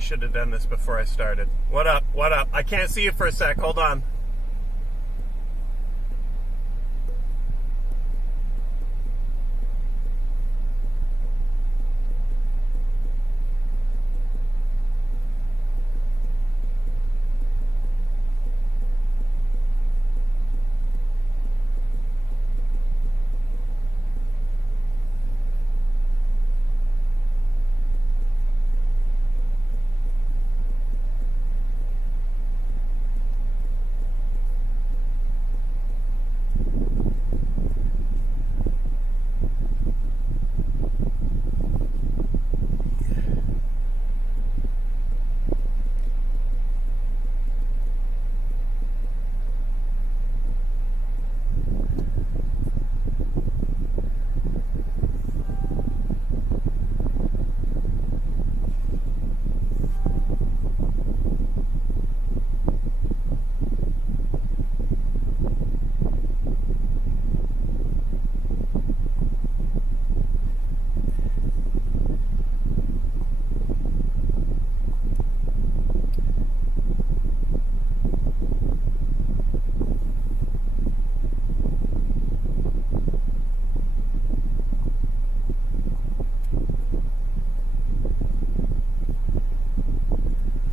should have done this before I started. What up? What up? I can't see you for a sec. Hold on.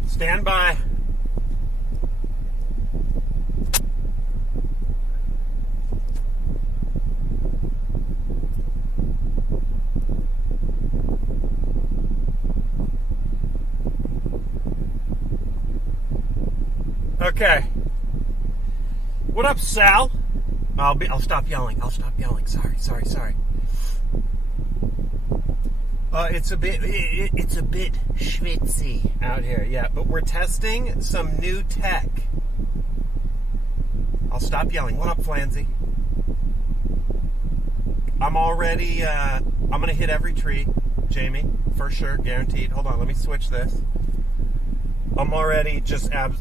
Stand by. Okay. What up, Sal? I'll stop yelling. I'll stop yelling. Sorry. It's a bit schwitzy out here, yeah. But we're testing some new tech. I'll stop yelling. What up, Flanzy? I'm already. I'm gonna hit every tree, Jamie, for sure, guaranteed. Hold on, let me switch this. I'm already just I'm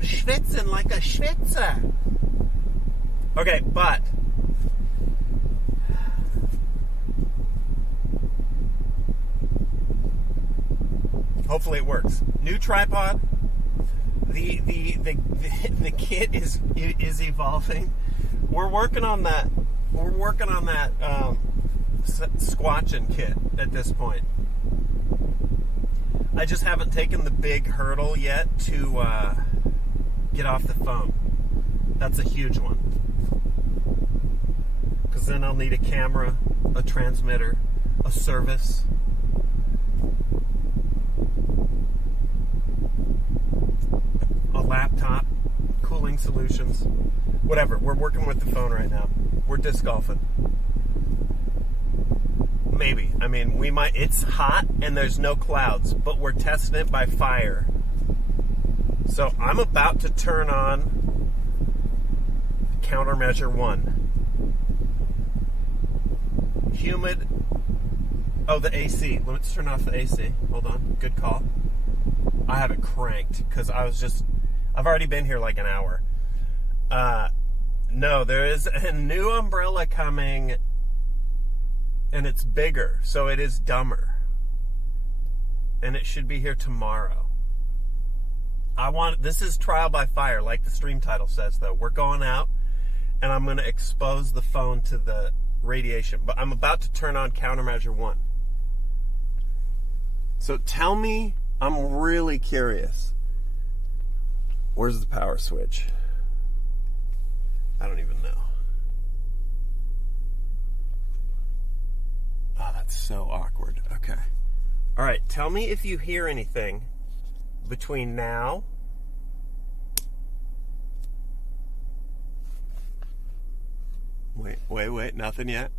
schwitzing like a schwitzer. Okay, but. Hopefully it works. New tripod. The kit is evolving. We're working on that. We're working on that squatching kit at this point. I just haven't taken the big hurdle yet to get off the phone. That's a huge one. Because then I'll need a camera, a transmitter, a service. A laptop, cooling solutions, whatever. We're working with the phone right now. We're disc golfing. Maybe. I mean, we might. It's hot and there's no clouds, but we're testing it by fire. So I'm about to turn on countermeasure 1. Humid. Oh, the AC. Let's turn off the AC. Hold on. Good call. I have it cranked because I've already been here like an hour. No, there is a new umbrella coming, and it's bigger, so it is dumber. And it should be here tomorrow. This is trial by fire, like the stream title says, though. We're going out, and I'm going to expose the phone to the radiation. But I'm about to turn on countermeasure 1. So tell me, I'm really curious. Where's the power switch? I don't even know. Oh, that's so awkward. Okay. All right, tell me if you hear anything between now Wait, nothing yet?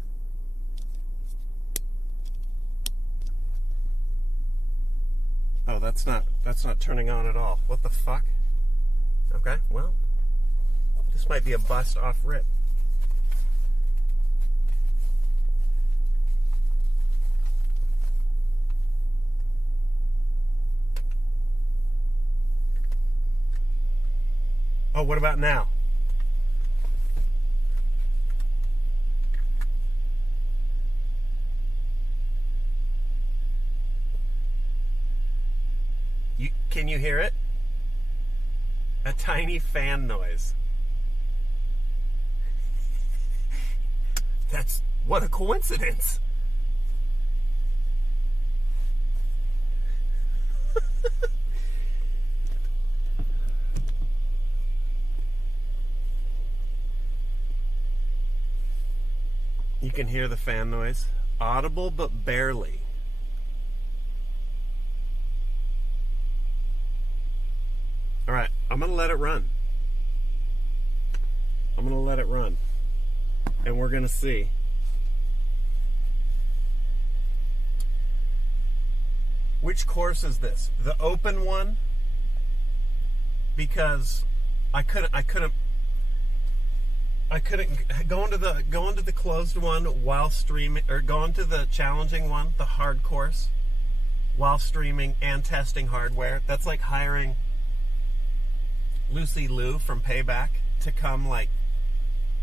Oh, that's not turning on at all. What the fuck? Okay, well, this might be a bust off rip. Oh, what about now? Can you hear it? A tiny fan noise. That's what a coincidence. You can hear the fan noise. Audible, but barely. All right, I'm going to let it run. I'm going to let it run. And we're going to see. Which course is this? The open one? Because I couldn't go into the closed one while streaming, or go into the challenging one, the hard course, while streaming and testing hardware. That's like hiring Lucy Liu from Payback to come like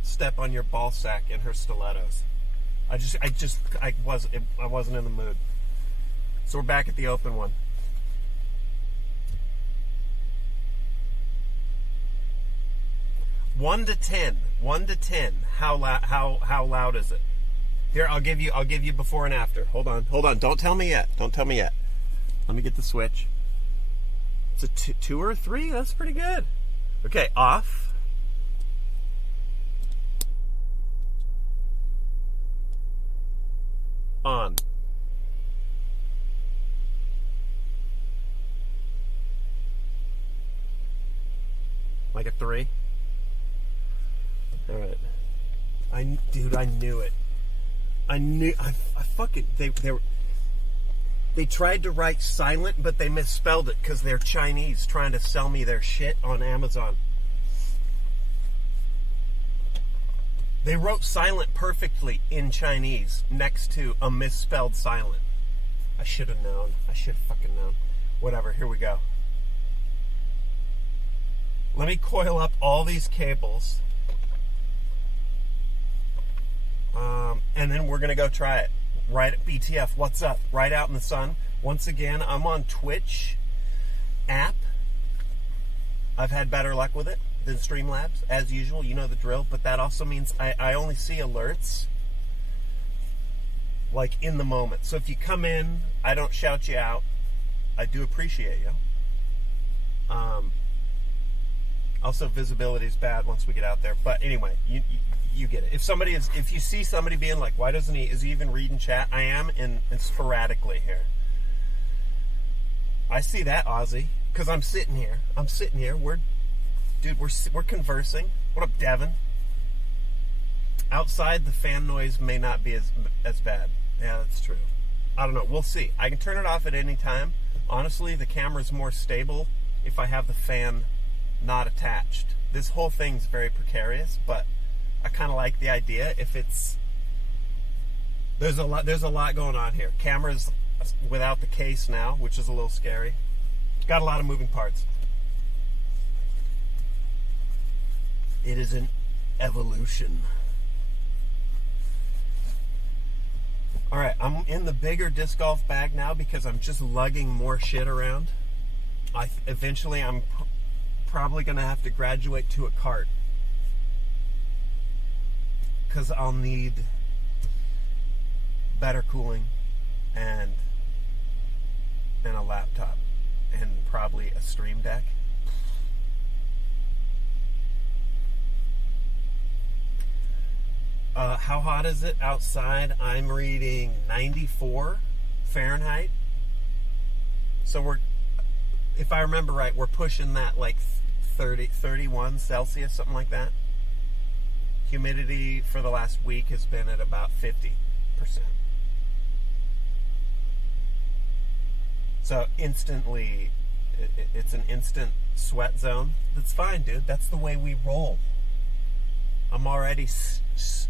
step on your ball sack in her stilettos. I wasn't in the mood. So we're back at the open one. One to 10. How loud is it? Here, I'll give you before and after. Hold on. Don't tell me yet. Let me get the switch. It's a 2 or a 3. That's pretty good. Okay, off. On. Like a 3. All right. I knew it. They tried to write silent, but they misspelled it because they're Chinese trying to sell me their shit on Amazon. They wrote silent perfectly in Chinese next to a misspelled silent. I should have known. I should have fucking known. Whatever, here we go. Let me coil up all these cables. And then we're going to go try it. Right at BTF. What's up? Right out in the sun. Once again, I'm on Twitch app. I've had better luck with it than Streamlabs. As usual, you know the drill. But that also means I only see alerts like in the moment. So if you come in, I don't shout you out. I do appreciate you. Also, visibility is bad once we get out there. But anyway, you get it. If you see somebody being like, why doesn't he? Is he even reading chat? I am in sporadically here. I see that, Ozzy, because I'm sitting here. We're conversing. What up, Devin? Outside, the fan noise may not be as bad. Yeah, that's true. I don't know. We'll see. I can turn it off at any time. Honestly, the camera's more stable if I have the fan not attached. This whole thing's very precarious, but I kind of like the idea. If it's there's a lot going on here. Camera's without the case now, which is a little scary. Got a lot of moving parts. It is an evolution. All right, I'm in the bigger disc golf bag now because I'm just lugging more shit around. Eventually I'm probably going to have to graduate to a cart because I'll need better cooling and a laptop and probably a stream deck. How hot is it outside? I'm reading 94 Fahrenheit. So if I remember right, we're pushing that like 31 Celsius, something like that. Humidity for the last week has been at about 50%. So instantly, it's an instant sweat zone. That's fine, dude. That's the way we roll. I'm already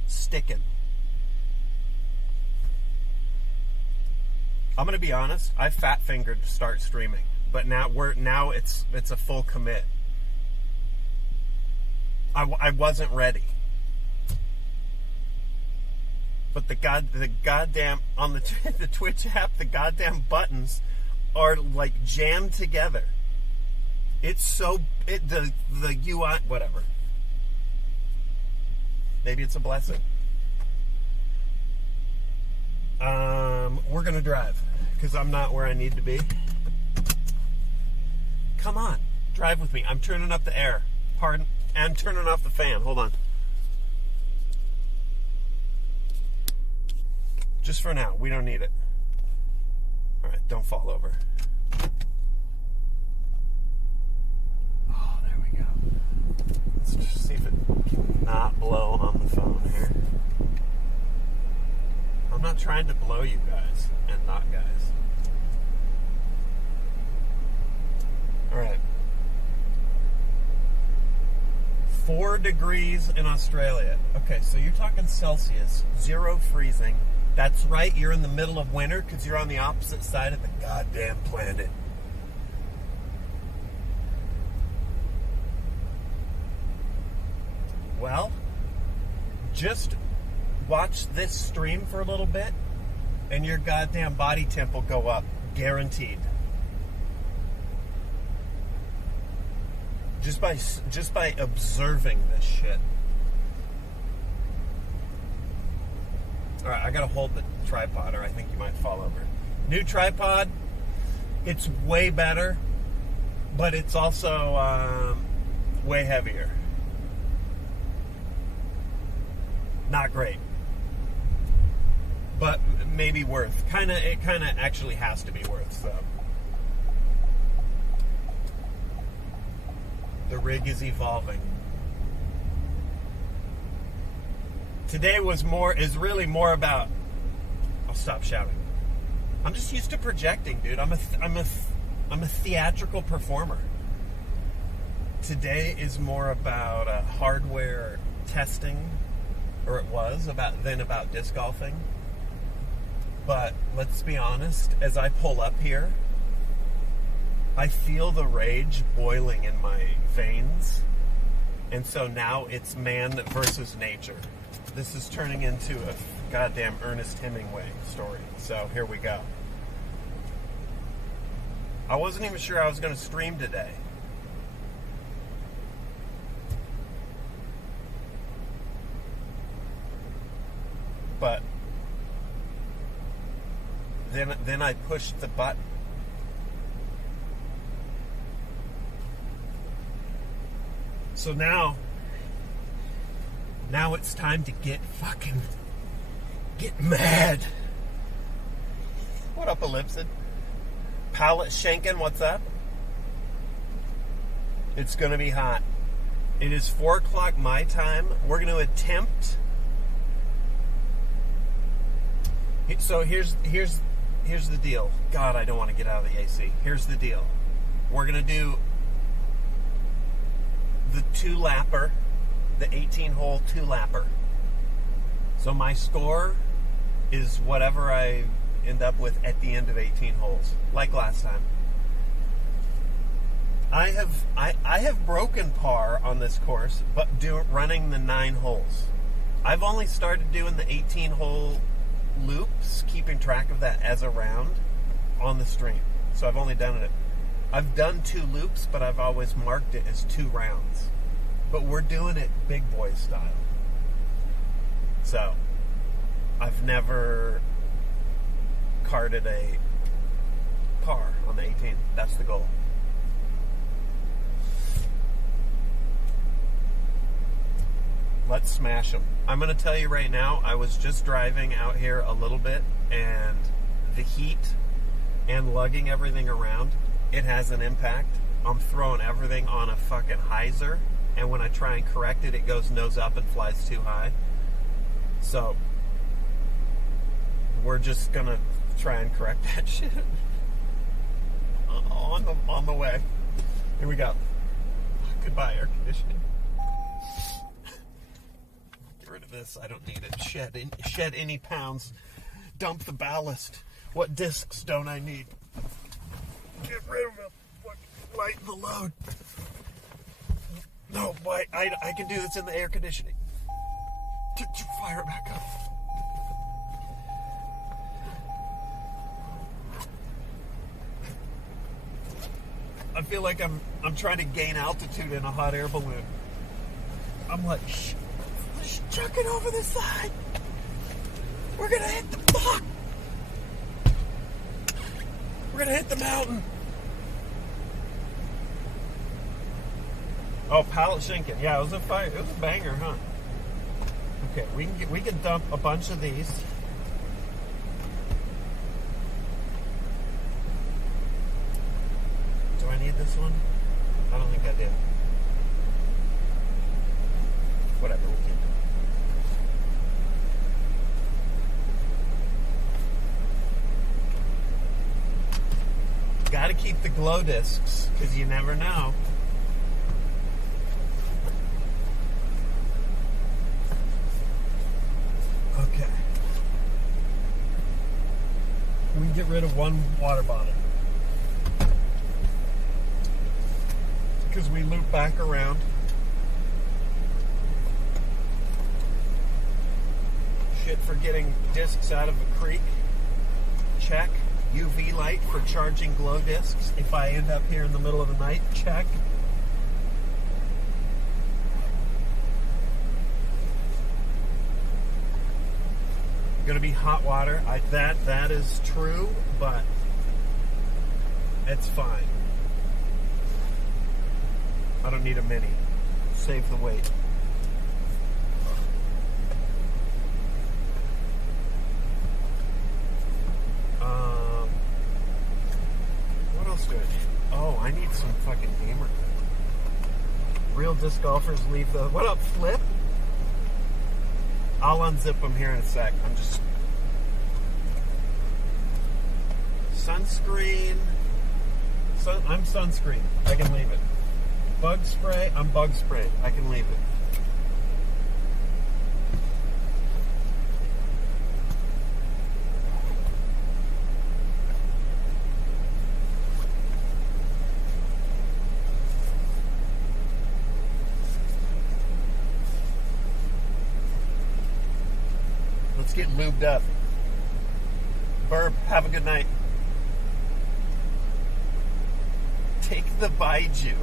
sticking. I'm gonna be honest. I fat fingered to start streaming, but now it's a full commit. I wasn't ready, but the goddamn on the Twitch app, the goddamn buttons are like jammed together. It's so the UI, whatever. Maybe it's a blessing. We're gonna drive because I'm not where I need to be. Come on, drive with me. I'm turning up the air. Pardon, and turning off the fan. Hold on. Just for now. We don't need it. All right, don't fall over. Oh, there we go. Let's just see if it can not blow on the phone here. I'm not trying to blow you guys and not guys. All right. 4 degrees in Australia. Okay, so you're talking Celsius, 0 freezing. That's right, you're in the middle of winter because you're on the opposite side of the goddamn planet. Well, just watch this stream for a little bit and your goddamn body temp will go up. Guaranteed. Just by observing this shit. Alright, I gotta hold the tripod or I think you might fall over. New tripod, it's way better, but it's also way heavier. Not great. But maybe worth. It kinda actually has to be worth, so. The rig is evolving. Today is really more about. I'll stop shouting. I'm just used to projecting, dude. I'm a theatrical performer. Today is more about hardware testing, or it was about disc golfing. But let's be honest. As I pull up here, I feel the rage boiling in my veins. And so now it's man versus nature. This is turning into a goddamn Ernest Hemingway story. So here we go. I wasn't even sure I was going to stream today. But then I pushed the button. So now it's time to get mad. What up, Ellipsid? Pallet Shankin, what's up? It's gonna be hot. It is 4 o'clock my time. We're gonna attempt. So here's the deal. God, I don't want to get out of the AC. Here's the deal. We're gonna do the 2-lapper, the 18-hole 2-lapper. So my score is whatever I end up with at the end of 18 holes, like last time. I have broken par on this course, but running the 9 holes. I've only started doing the 18-hole loops, keeping track of that as a round on the stream. So I've only done it. I've done 2 loops, but I've always marked it as 2 rounds. But we're doing it big boy style. So, I've never carded a par on the 18. That's the goal. Let's smash them. I'm going to tell you right now, I was just driving out here a little bit, and the heat and lugging everything around, it has an impact. I'm throwing everything on a fucking hyzer, and when I try and correct it, it goes nose up and flies too high. So, we're just gonna try and correct that shit on the way. Here we go. Goodbye, air conditioning. Get rid of this. I don't need it. Shed any pounds. Dump the ballast. What discs don't I need? Get rid of them. Lighten the load. No, wait, I can do this in the air conditioning. Fire it back up. I feel like I'm trying to gain altitude in a hot air balloon. I'm like, let's chuck it over the side. We're gonna hit the fuck. We're gonna hit the mountain. Oh, pallet shinken. Yeah, it was a fire. It was a banger, huh? Okay, we can dump a bunch of these. Do I need this one? I don't think I do. Whatever, we'll keep it. Gotta keep the glow discs, because you never know. Okay. We can get rid of one water bottle. Because we loop back around. Shit for getting discs out of a creek. Check. UV light for charging glow discs if I end up here in the middle of the night. Check. Gonna be hot water. That is true, but it's fine. I don't need a mini. Save the weight. What else do I need? Oh, I need some fucking gamer. Real disc golfers leave the... What up, Flip? I'll unzip them here in a sec. I'm just... Sunscreen. I'm sunscreen. I can leave it. Bug spray. I'm bug sprayed. I can leave it. Let's get lubed up. Burb, have a good night. Take the Baiju.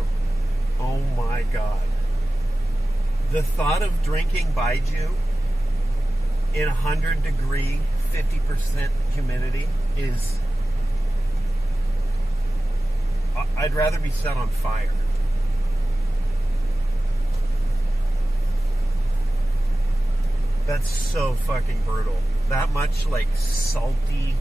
Oh my God. The thought of drinking Baiju in 100 degree, 50% humidity is... I'd rather be set on fire. That's so fucking brutal. That much, like, salty...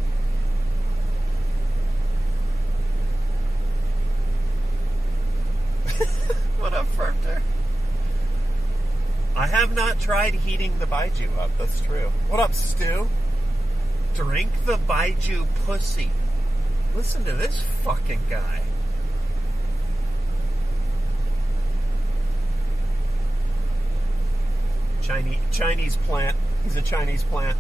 What up, Furter? I have not tried heating the Baiju up, that's true. What up, Stu? Drink the Baiju pussy. Listen to this fucking guy. Chinese plant. He's a Chinese plant.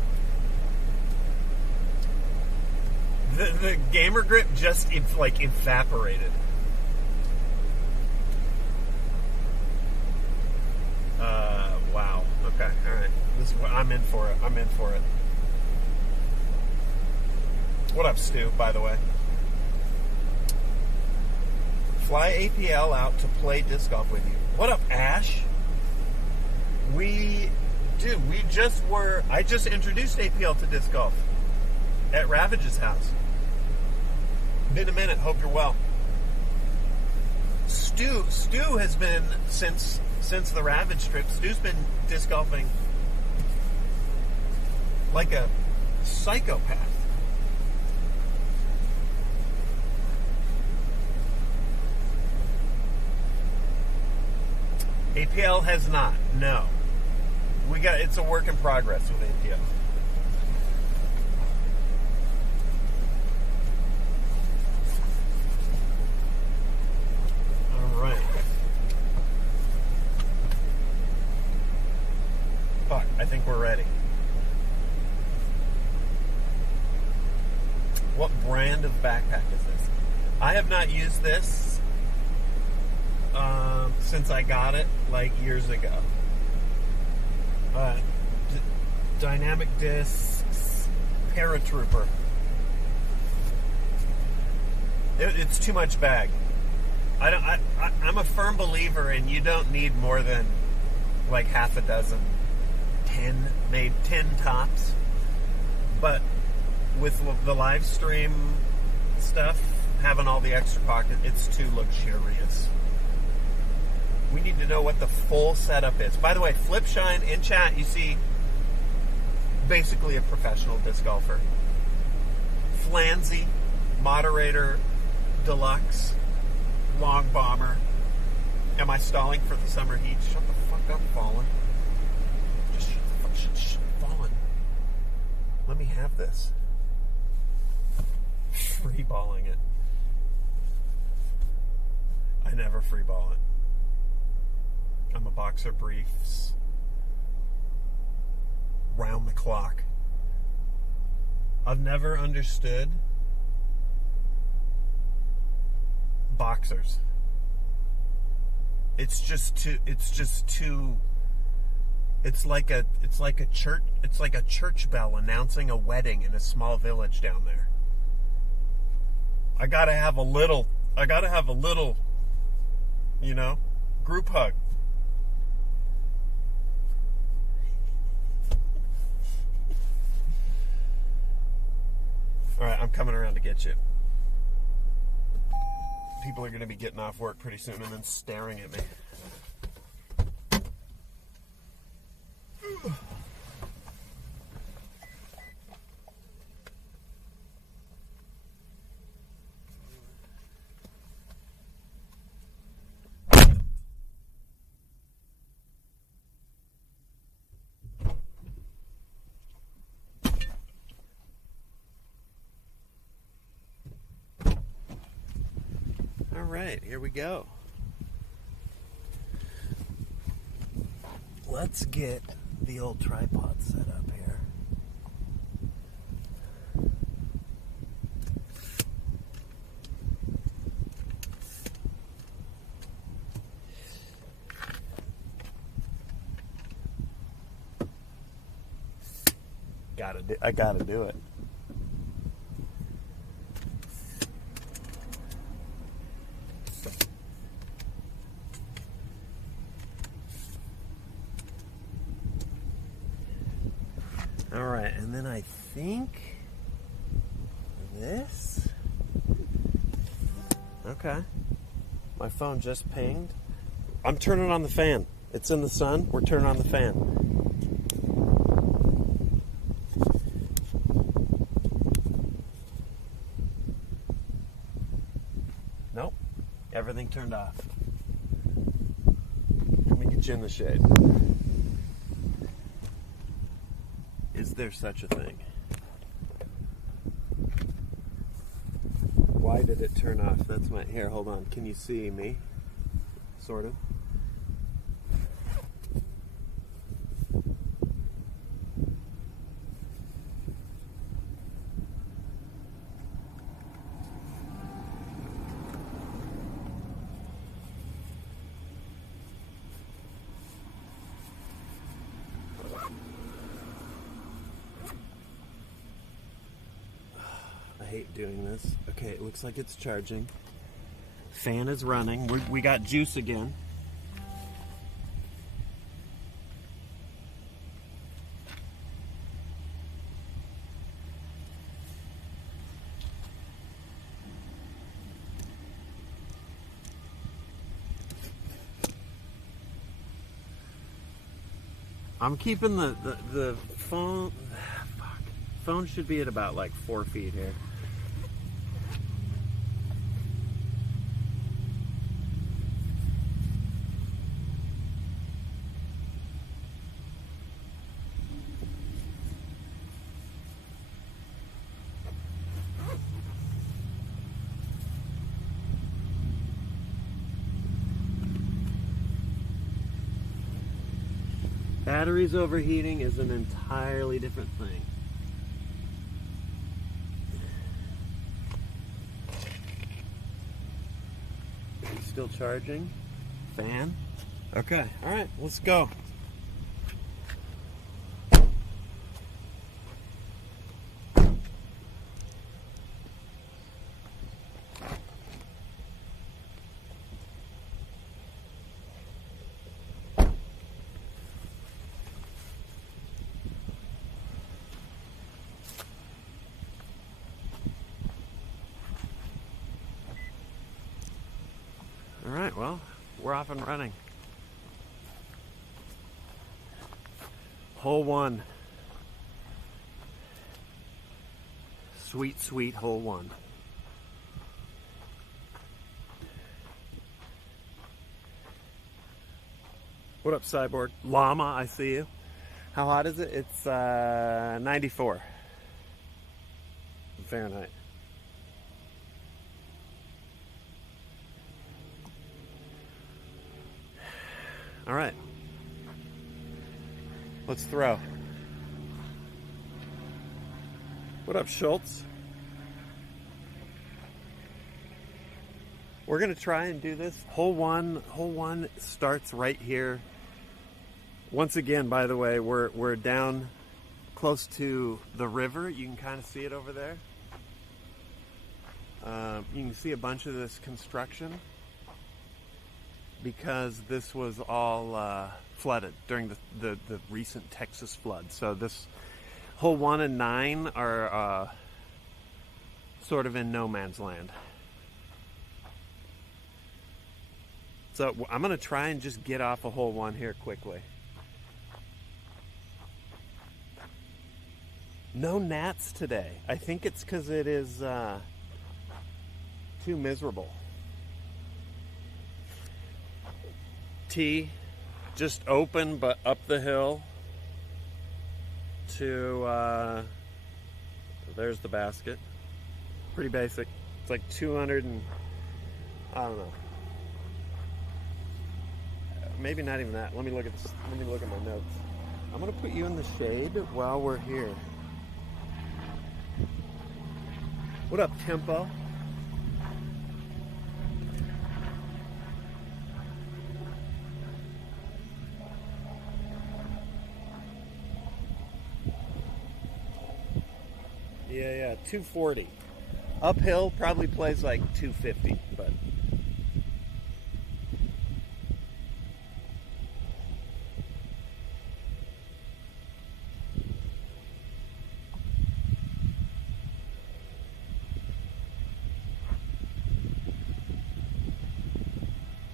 The gamer grip just like evaporated. Wow. Okay. All right. I'm in for it. I'm in for it. What up, Stu? By the way, fly APL out to play disc golf with you. What up, Ash? I just introduced APL to disc golf at Ravage's house. Been a minute. Hope you're well. Stu has been since the Ravage trip. Stu's been disc golfing like a psychopath. APL has not. No. It's a work in progress with APL. All right. Fuck, I think we're ready. What brand of backpack is this? I have not used this since I got it like years ago. Dynamic discs, Paratrooper. It's too much bag. I'm a firm believer in you don't need more than like half a dozen, 10, maybe 10 tops. But with the live stream stuff, having all the extra pocket, it's too luxurious. We need to know what the full setup is. By the way, Flipshine in chat, you see basically a professional disc golfer. Flanzy, Moderator Deluxe, Long Bomber. Am I stalling for the summer heat? Shut the fuck up, Fallen. Just shut Fallen. Let me have this. Free balling it. I never free ball it. I'm a boxer briefs. Round the clock. I've never understood boxers. It's like a church bell announcing a wedding in a small village down there. I gotta have a little, group hug. All right, I'm coming around to get you. People are going to be getting off work pretty soon and then staring at me. All right, here we go. Let's get the old tripod set up here. I gotta do it. All right, and then I think this. Okay. My phone just pinged. I'm turning on the fan. It's in the sun. We're turning on the fan. Nope. Everything turned off. Let me get you in the shade. Is there such a thing? Why did it turn off? That's my... Here, hold on. Can you see me? Sort of. I hate doing this. Okay, it looks like it's charging. Fan is running. We got juice again. I'm keeping the phone. Fuck. Phone should be at about like 4 feet here. Batteries overheating is an entirely different thing. Still charging. Fan. Okay. All right. Let's go. off and running. Hole one. Sweet, sweet hole one. What up, Cyborg? Llama, I see you. How hot is it? It's 94 Fahrenheit. All right. Let's throw. What up, Schultz? We're gonna try and do this. Hole one starts right here. Once again, by the way, we're down close to the river. You can kind of see it over there. You can see a bunch of this construction because this was all flooded during the recent Texas flood. So this hole 1 and 9 are sort of in no man's land. So I'm going to try and just get off of hole 1 here quickly. No gnats today. I think it's because it is too miserable. Tee, just open but up the hill to, there's the basket. Pretty basic. It's like 200 and, I don't know. Maybe not even that. Let me look at this. Let me look at my notes. I'm gonna put you in the shade while we're here. What up, Tempo? Yeah, 240. Uphill probably plays like 250, but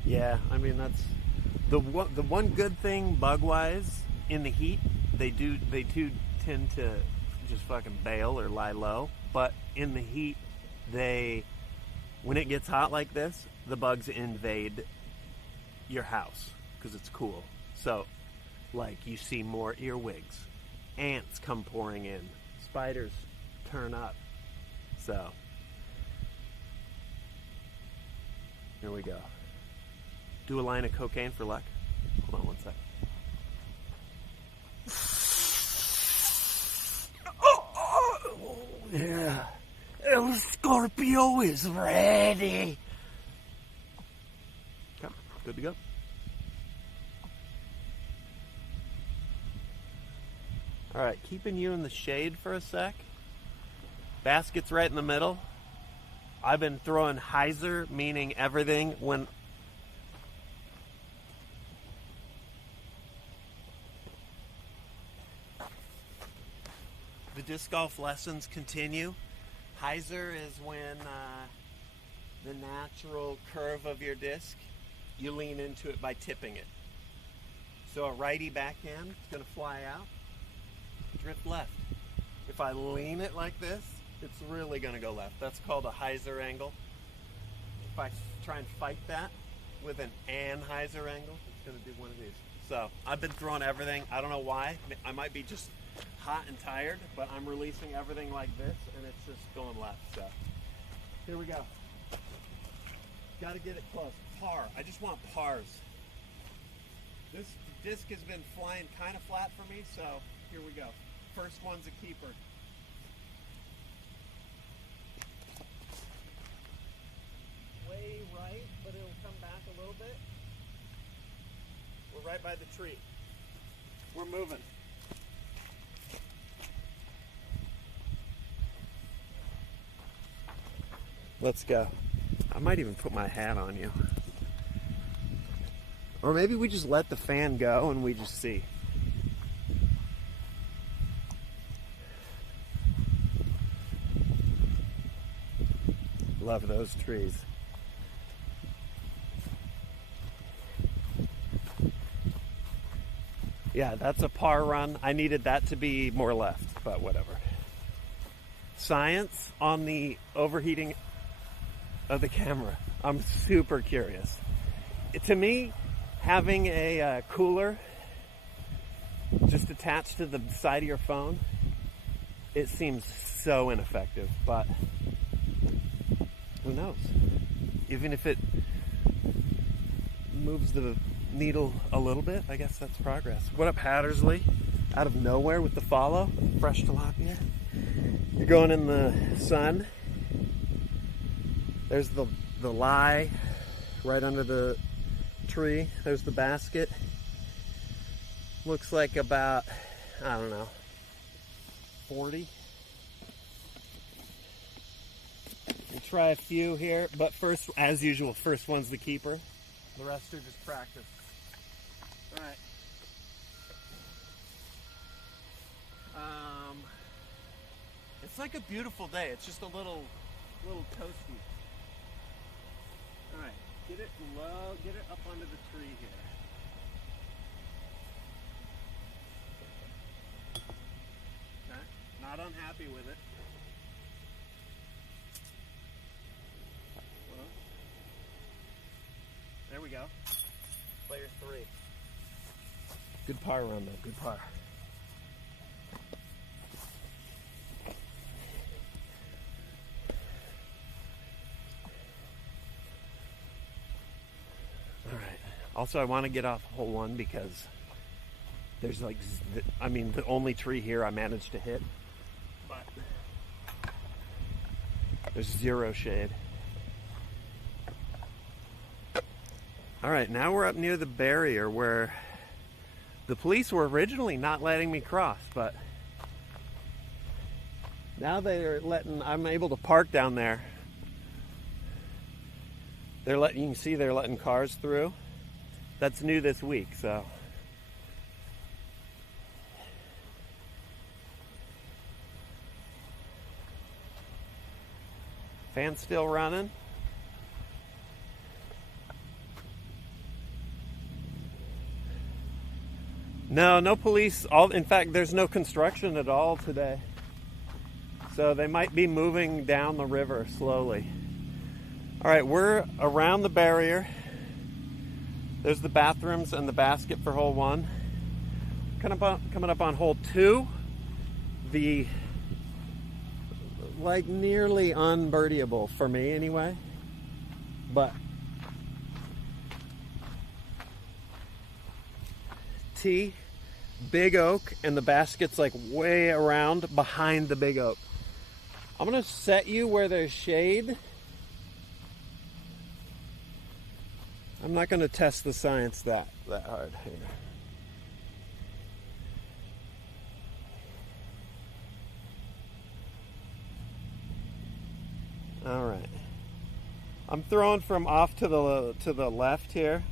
yeah, I mean that's the one good thing bug-wise in the heat. They do tend to just fucking bail or lie low, but in the heat, when it gets hot like this, the bugs invade your house because it's cool. So, like, you see more earwigs, ants come pouring in, spiders turn up. So, here we go. Do a line of cocaine for luck. Hold on one sec. Yeah, El Scorpio is ready. Okay, good to go. All right, keeping you in the shade for a sec. Basket's right in the middle. I've been throwing hyzer, meaning everything when the disc golf lessons continue. Hyzer is when the natural curve of your disc, you lean into it by tipping it. So a righty backhand is going to fly out, drift left. If I lean it like this, it's really going to go left. That's called a hyzer angle. If I try and fight that with an anhyzer angle, it's going to do one of these. So I've been throwing everything. I don't know why. I might be just hot and tired, but I'm releasing everything like this, and it's just going left. So here we go. Got to get it close. Par. I just want pars. This disc has been flying kind of flat for me, so here we go. First one's a keeper. Way right, but it'll come back a little bit. We're right by the tree. We're moving. Let's go. I might even put my hat on you. Or maybe we just let the fan go and we just see. Love those trees. Yeah, that's a par run. I needed that to be more left, but whatever. Science on the overheating of the camera. I'm super curious. To me, having a cooler just attached to the side of your phone, it seems so ineffective, but who knows? Even if it moves the needle a little bit, I guess that's progress. What up, Hattersley? Out of nowhere with the follow. Fresh tilapia. You're going in the sun. There's the lie right under the tree. There's the basket. Looks like about, I don't know, 40. We'll try a few here, but first, as usual, first one's the keeper. The rest are just practice. All right. It's like a beautiful day. It's just a little toasty. All right, get it low, get it up under the tree here. Okay, not unhappy with it. Well, there we go. Player 3. Good par run though, good par. Also, I want to get off hole 1 because there's like, I mean, the only tree here I managed to hit, but there's zero shade. All right, now we're up near the barrier where the police were originally not letting me cross, but now they're letting, I'm able to park down there. They're letting, you can see they're letting cars through. That's new this week, so. Fan's still running. No police. In fact, there's no construction at all today. So they might be moving down the river slowly. All right, we're around the barrier. There's the bathrooms and the basket for hole 1. Coming up on hole 2, the like nearly unbirdieable for me anyway, but tee, big oak, and the basket's like way around behind the big oak. I'm gonna set you where there's shade. I'm not going to test the science that hard here. All right. I'm throwing from off to the left here.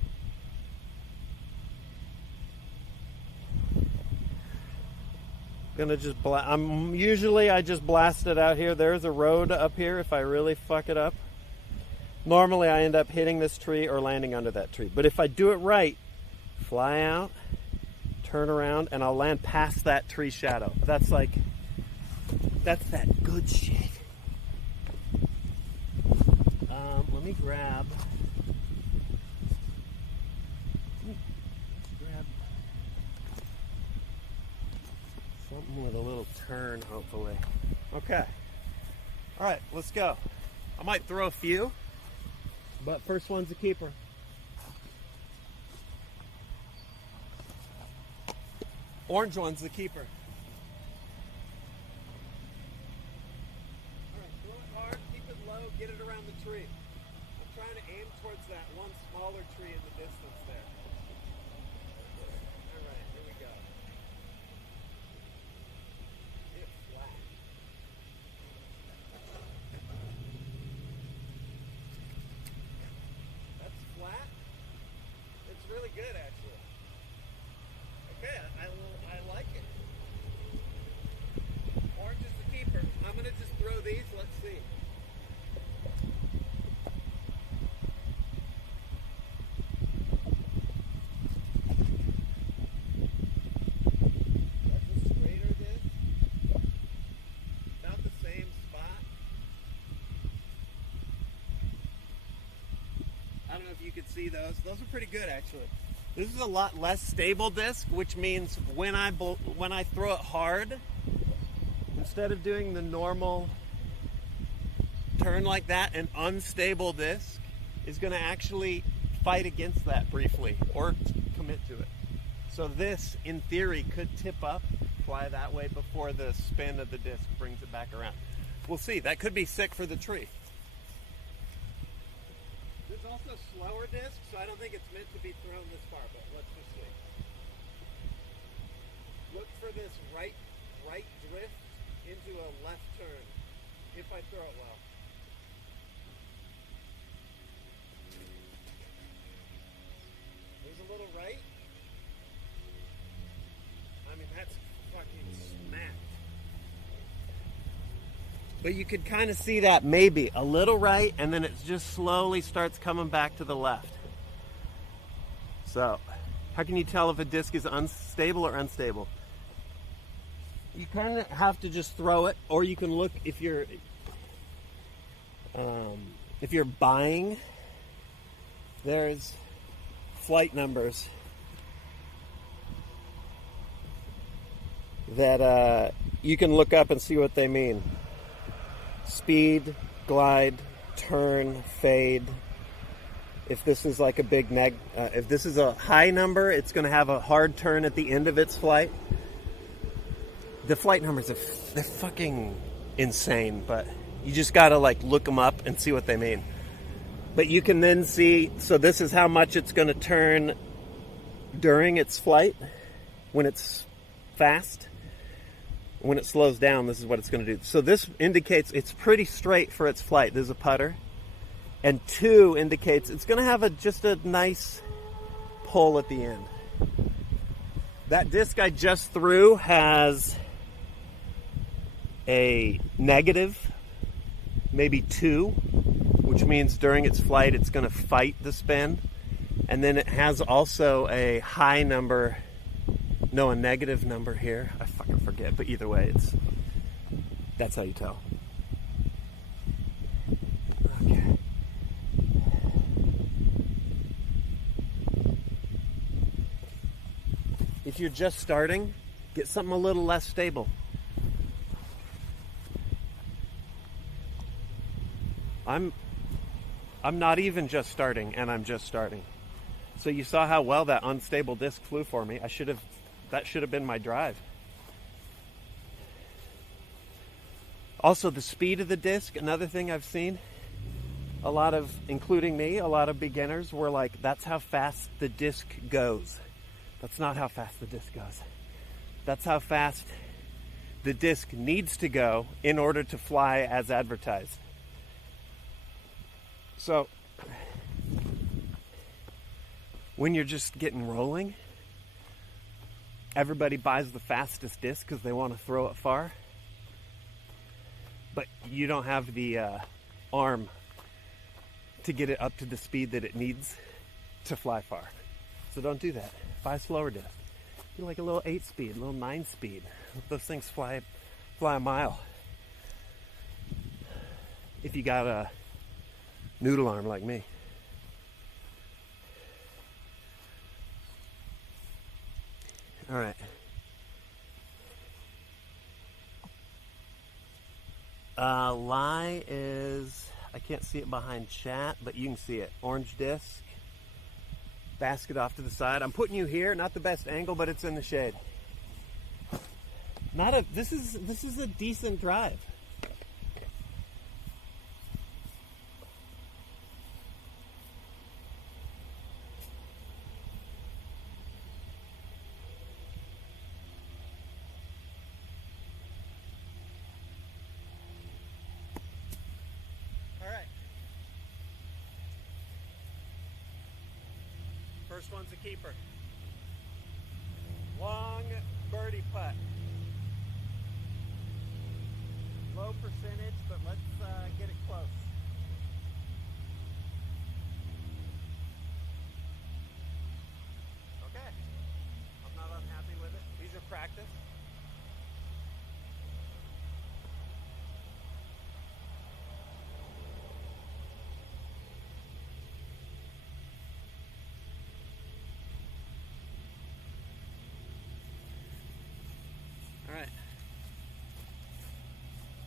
Gonna just usually I just blast it out here. There's a road up here if I really fuck it up. Normally I end up hitting this tree or landing under that tree. But if I do it right, fly out, turn around, and I'll land past that tree shadow. That's that good shit. Let me grab something with a little turn, hopefully. Okay. All right, let's go. I might throw a few. But first one's a keeper. Orange one's the keeper. All right, throw it hard, keep it low, get it around the tree. I'm trying to aim towards that one smaller tree in the distance there. All right, here we go. Hit it flat. Flat. It's really good, actually. Okay, I like it. Orange is the keeper. I'm gonna just throw these. Let's see. don't know if you could see those. Those are pretty good, actually. This is a lot less stable disc, which means when I throw it hard, instead of doing the normal turn like that, an unstable disc is going to actually fight against that briefly or commit to it. So this, in theory, could tip up, fly that way before the spin of the disc brings it back around. We'll see. That could be sick for the tree. There's also slower discs, so I don't think it's meant to be thrown this far, but let's just see. Look for this right drift into a left turn, if I throw it well. There's a little right. I mean, that's fucking smacked. But you could kind of see that maybe a little right, and then it just slowly starts coming back to the left. So, how can you tell if a disc is unstable or unstable? You kind of have to just throw it, or you can look if you're buying. There's flight numbers that you can look up and see what they mean. Speed, glide, turn, fade. If this is like a big if this is a high number, it's going to have a hard turn at the end of its flight. The flight numbers they're fucking insane, but you just got to like look them up and see what they mean. But you can then see, so this is how much it's going to turn during its flight when it's fast. When it slows down, this is what it's going to do. So this indicates it's pretty straight for its flight. There's a putter. And 2 indicates it's going to have just a nice pull at the end. That disc I just threw has a negative, maybe 2, which means during its flight it's going to fight the spin. And then it has also a high number, no, a negative number here. I fucking forget, but either way, that's how you tell. Okay. If you're just starting, get something a little less stable. I'm not even just starting, and I'm just starting. So you saw how well that unstable disc flew for me. That should have been my drive. Also, the speed of the disc, another thing I've seen, including me, a lot of beginners were like, that's how fast the disc goes. That's not how fast the disc goes. That's how fast the disc needs to go in order to fly as advertised. So, when you're just getting rolling, everybody buys the fastest disc because they want to throw it far. But you don't have the arm to get it up to the speed that it needs to fly far. So don't do that. Buy a slower disc. Do like a little 8-speed, a little 9-speed. Those things fly a mile. If you got a noodle arm like me. All right. Lie is, I can't see it behind chat, but you can see it. Orange disc. Basket off to the side. I'm putting you here, not the best angle, but it's in the shade. This is a decent drive. First one's a keeper. Long birdie putt. Low percentage, but let's get it close. Okay. I'm not unhappy with it. These are practice.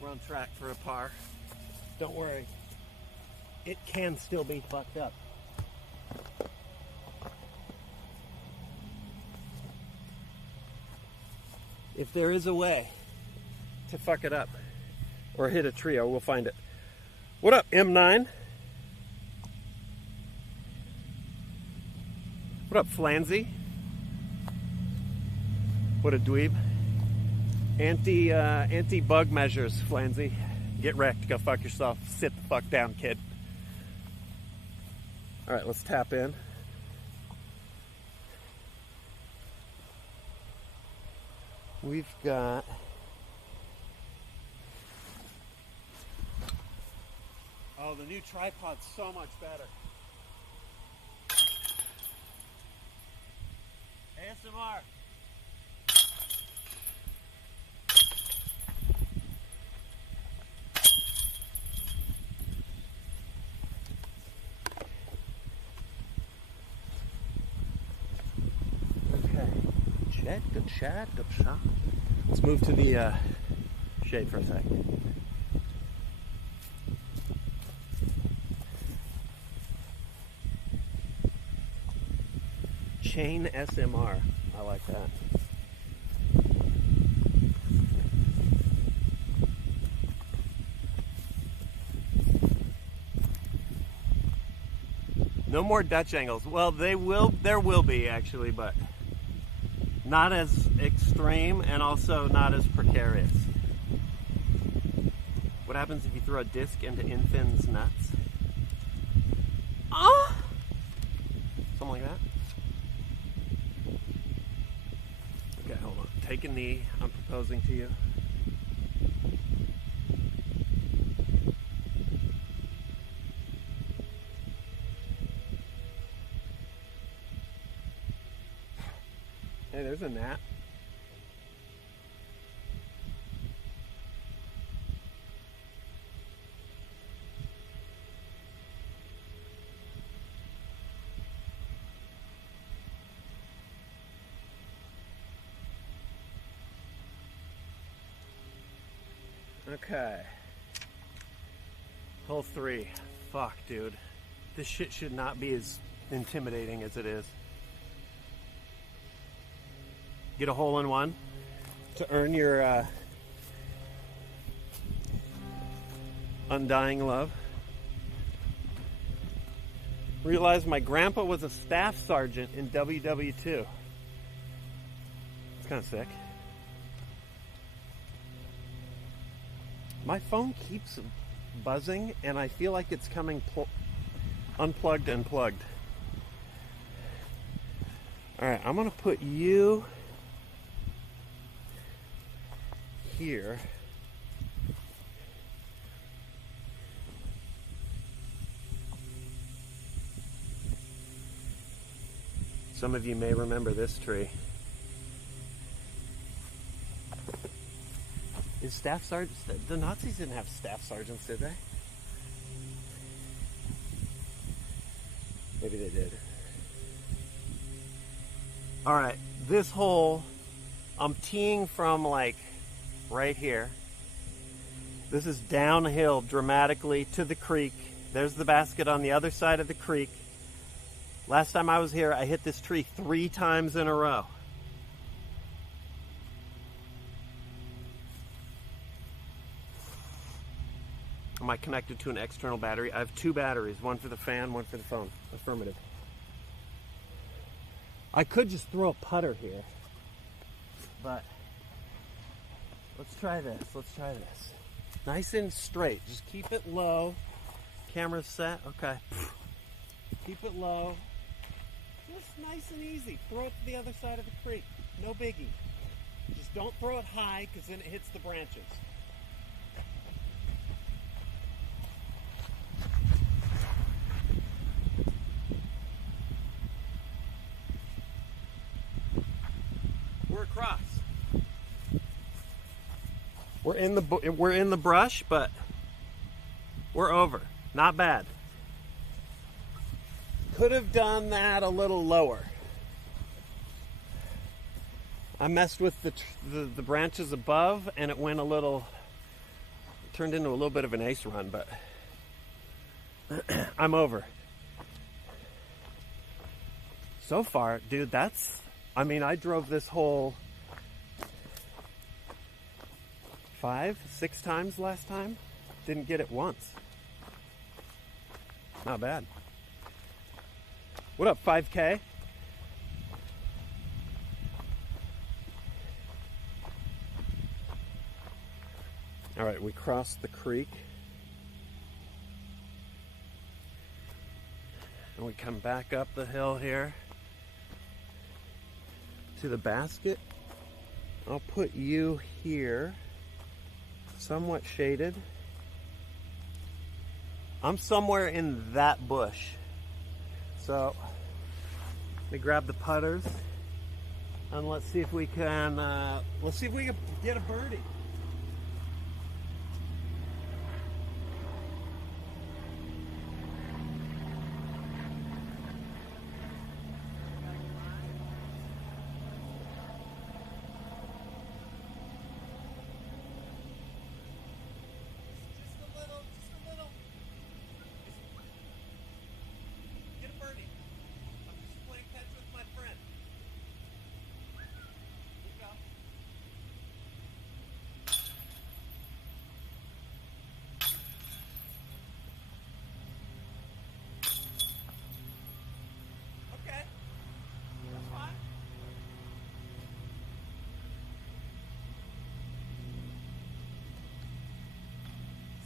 We're on track for a par. Don't worry. It can still be fucked up. If there is a way to fuck it up or hit a trio, we'll find it. What up, M9? What up, Flanzy? What a dweeb. Anti-bug measures, Flanzy. Get wrecked, go fuck yourself. Sit the fuck down, kid. All right, let's tap in. We've got the new tripod's so much better. ASMR. Okay. Good chat. Let's move to the shade for a second. Chain SMR. I like that. No more Dutch angles. Well, there will be actually, but not as extreme and also not as precarious. What happens if you throw a disc into Infin's nuts? Something like that. Okay, hold on. Take a knee. I'm proposing to you. Hey, there's a gnat. Okay. Hole 3. Fuck, dude. This shit should not be as intimidating as it is. Get a hole in one to earn your undying love. Realized my grandpa was a staff sergeant in WW2. It's kind of sick. My phone keeps buzzing and I feel like it's coming unplugged and plugged. All right, I'm gonna put you here. Some of you may remember this tree. Is staff sergeants? The Nazis didn't have staff sergeants, did they? Maybe they did. All right, this hole, I'm teeing from like right here. This is downhill dramatically to the creek. There's the basket on the other side of the creek. Last time I was here, I hit this tree 3 times in a row. Am I connected to an external battery? I have 2 batteries, one for the fan, one for the phone. Affirmative. I could just throw a putter here, but let's try this. Nice and straight. Just keep it low. Camera's set. Okay. Keep it low. Just nice and easy. Throw it to the other side of the creek. No biggie. Just don't throw it high because then it hits the branches. We're across. We're in the brush, but we're over. Not bad. Could have done that a little lower. I messed with the branches above, and it went a little turned into a little bit of an ace run, but I'm over. So far, dude, I mean, I drove this hole 5, 6 times last time. Didn't get it once. Not bad. What up, 5K? All right, we crossed the creek. And we come back up the hill here to the basket. I'll put you here, somewhat shaded. I'm somewhere in that bush. So let me grab the putters and let's see if we can get a birdie.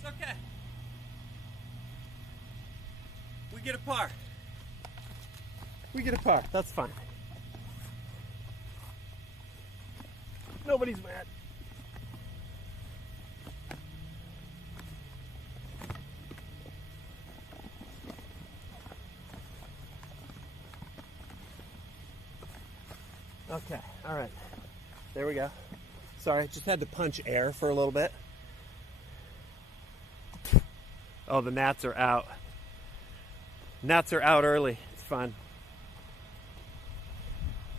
Okay. We get a par. We get a par. That's fine. Nobody's mad. Okay. All right. There we go. Sorry, just had to punch air for a little bit. Oh, the gnats are out. Gnats are out early. It's fun.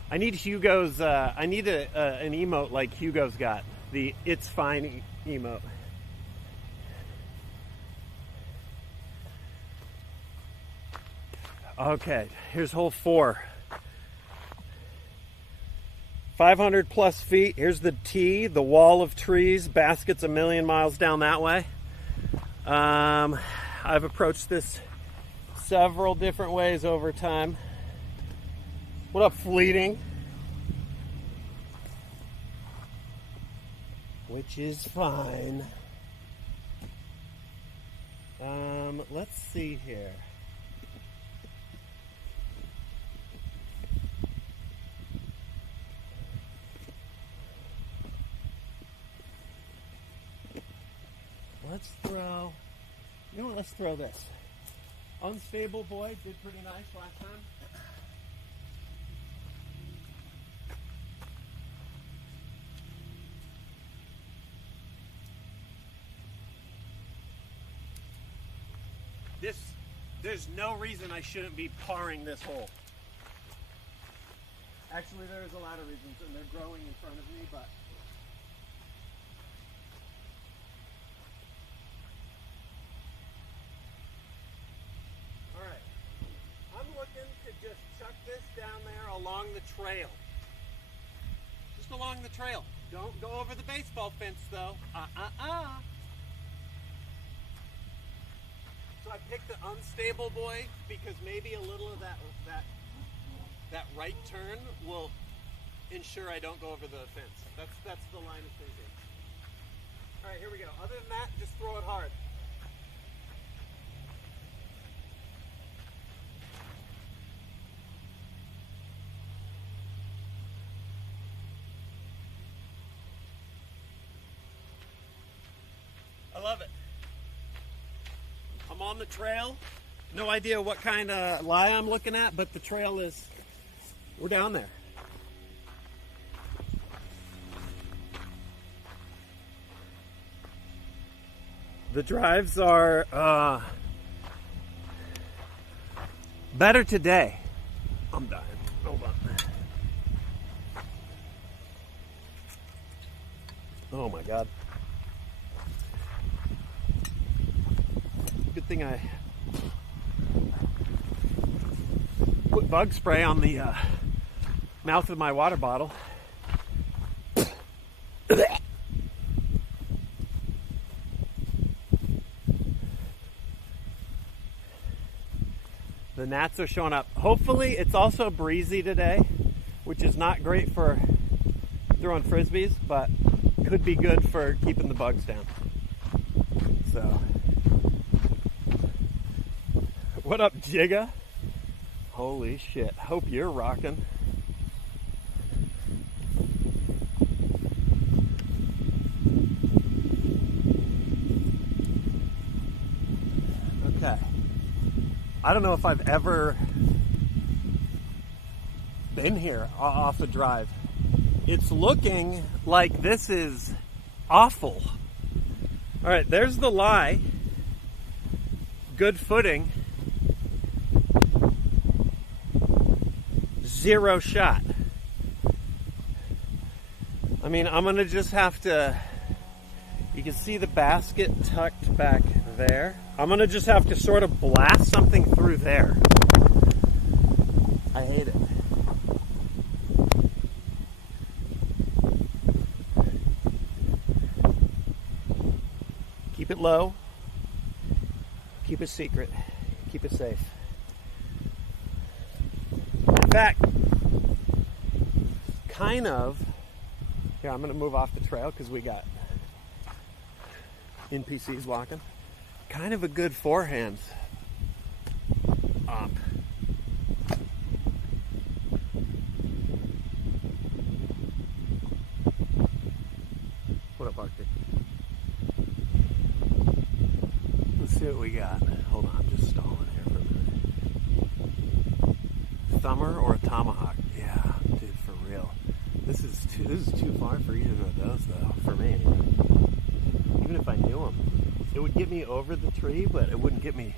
I need Hugo's, I need an emote like Hugo's got. The "It's Fine" emote. Okay, here's hole 4. 500 plus feet. Here's the tee, the wall of trees. Basket's a million miles down that way. I've approached this several different ways over time. What up, Fleeting? Which is fine. Let's see here. Let's throw, you know what, let's throw this. Unstable Boy did pretty nice last time. There's no reason I shouldn't be parring this hole. Actually, there's a lot of reasons, and they're growing in front of me, but looking to just chuck this down there along the trail. Just along the trail. Don't go over the baseball fence though. So I picked the Unstable Boy because maybe a little of that right turn will ensure I don't go over the fence. That's the line of thinking. All right, here we go. Other than that, just throw it hard. I love it. I'm on the trail. No idea what kind of lie I'm looking at, but the trail is, we're down there. The drives are better today. I'm dying. Hold on. Oh my God. Good thing I put bug spray on the mouth of my water bottle. The gnats are showing up. Hopefully it's also breezy today, which is not great for throwing frisbees, but could be good for keeping the bugs down. So, what up, Jigga? Holy shit. Hope you're rocking. Okay. I don't know if I've ever been here off a drive. It's looking like this is awful. All right, there's the lie. Good footing. Zero shot. I mean, I'm gonna just have to, you can see the basket tucked back there. I'm gonna just have to sort of blast something through there. I hate it. Keep it low. Keep it secret. Keep it safe. In fact, kind of, here, I'm gonna move off the trail because we got NPCs walking. Kind of a good forehand op. What up, Arctic? Let's see what we got. Hold on, I'm just stalling here for a minute. Thumber or a tomahawk? Yeah, dude, for real. This is too far for either of those, though, for me. Even if I knew them. It would get me over the tree, but it wouldn't get me.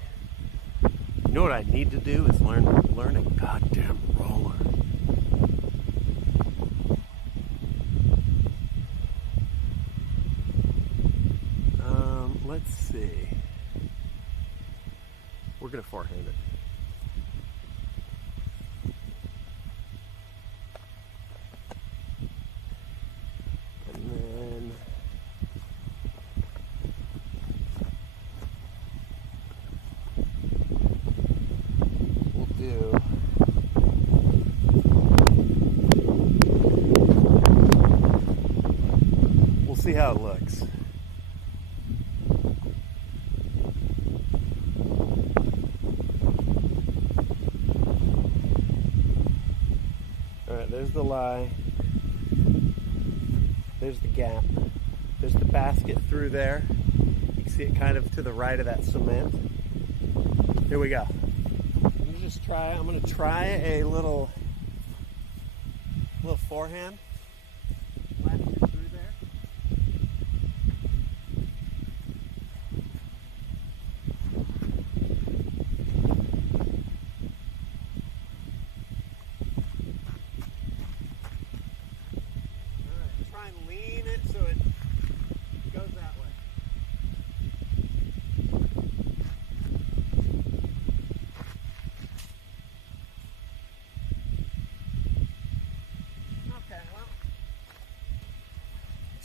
You know what I need to do is learn a goddamn roller. Let's see. We're gonna forehand it. See how it looks. All right, there's the lie. There's the gap. There's the basket through there. You can see it kind of to the right of that cement. Here we go. I'm gonna try a little forehand.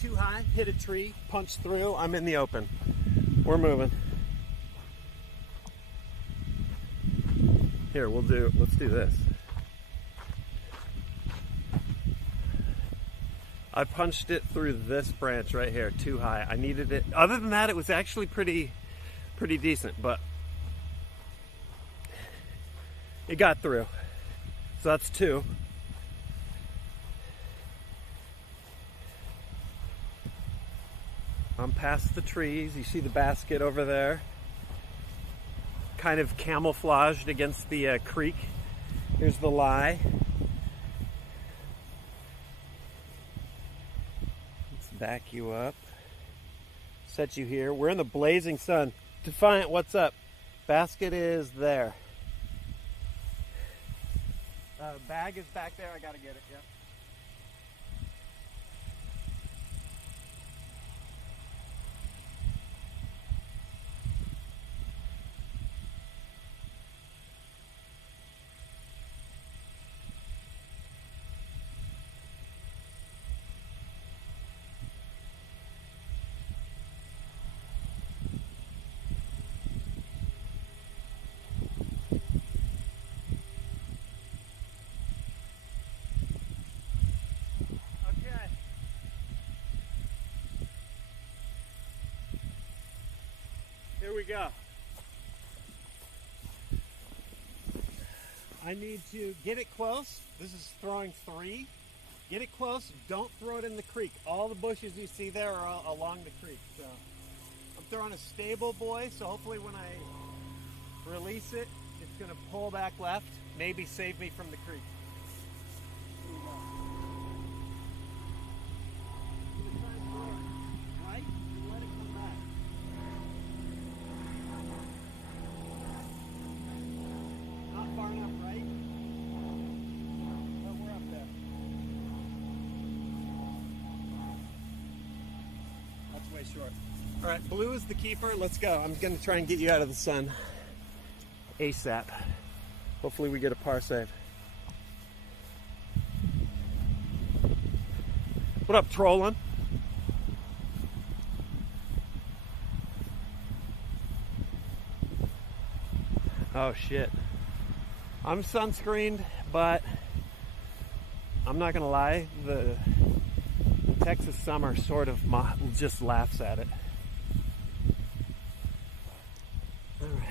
Too high, hit a tree, punch through, I'm in the open. We're moving. Here, let's do this. I punched it through this branch right here, too high. I needed it. Other than that, it was actually pretty decent, but it got through. So that's two. I'm past the trees. You see the basket over there, kind of camouflaged against the creek. Here's the lie. Let's back you up. Set you here. We're in the blazing sun. Defiant, what's up? Basket is there. Bag is back there. I gotta get it. Yep. Here we go. I need to get it close. This is throwing 3. Get it close. Don't throw it in the creek. All the bushes you see there are all along the creek. So I'm throwing a stable boy, so hopefully when I release it, it's going to pull back left, maybe save me from the creek. Right? And let it come back. Not far enough, right? But we're up there. That's way short. All right, blue is the keeper. Let's go. I'm going to try and get you out of the sun ASAP. Hopefully we get a par save. What up, trolling? Oh shit. I'm sunscreened, but I'm not gonna lie, the Texas summer sort of just laughs at it. Alright,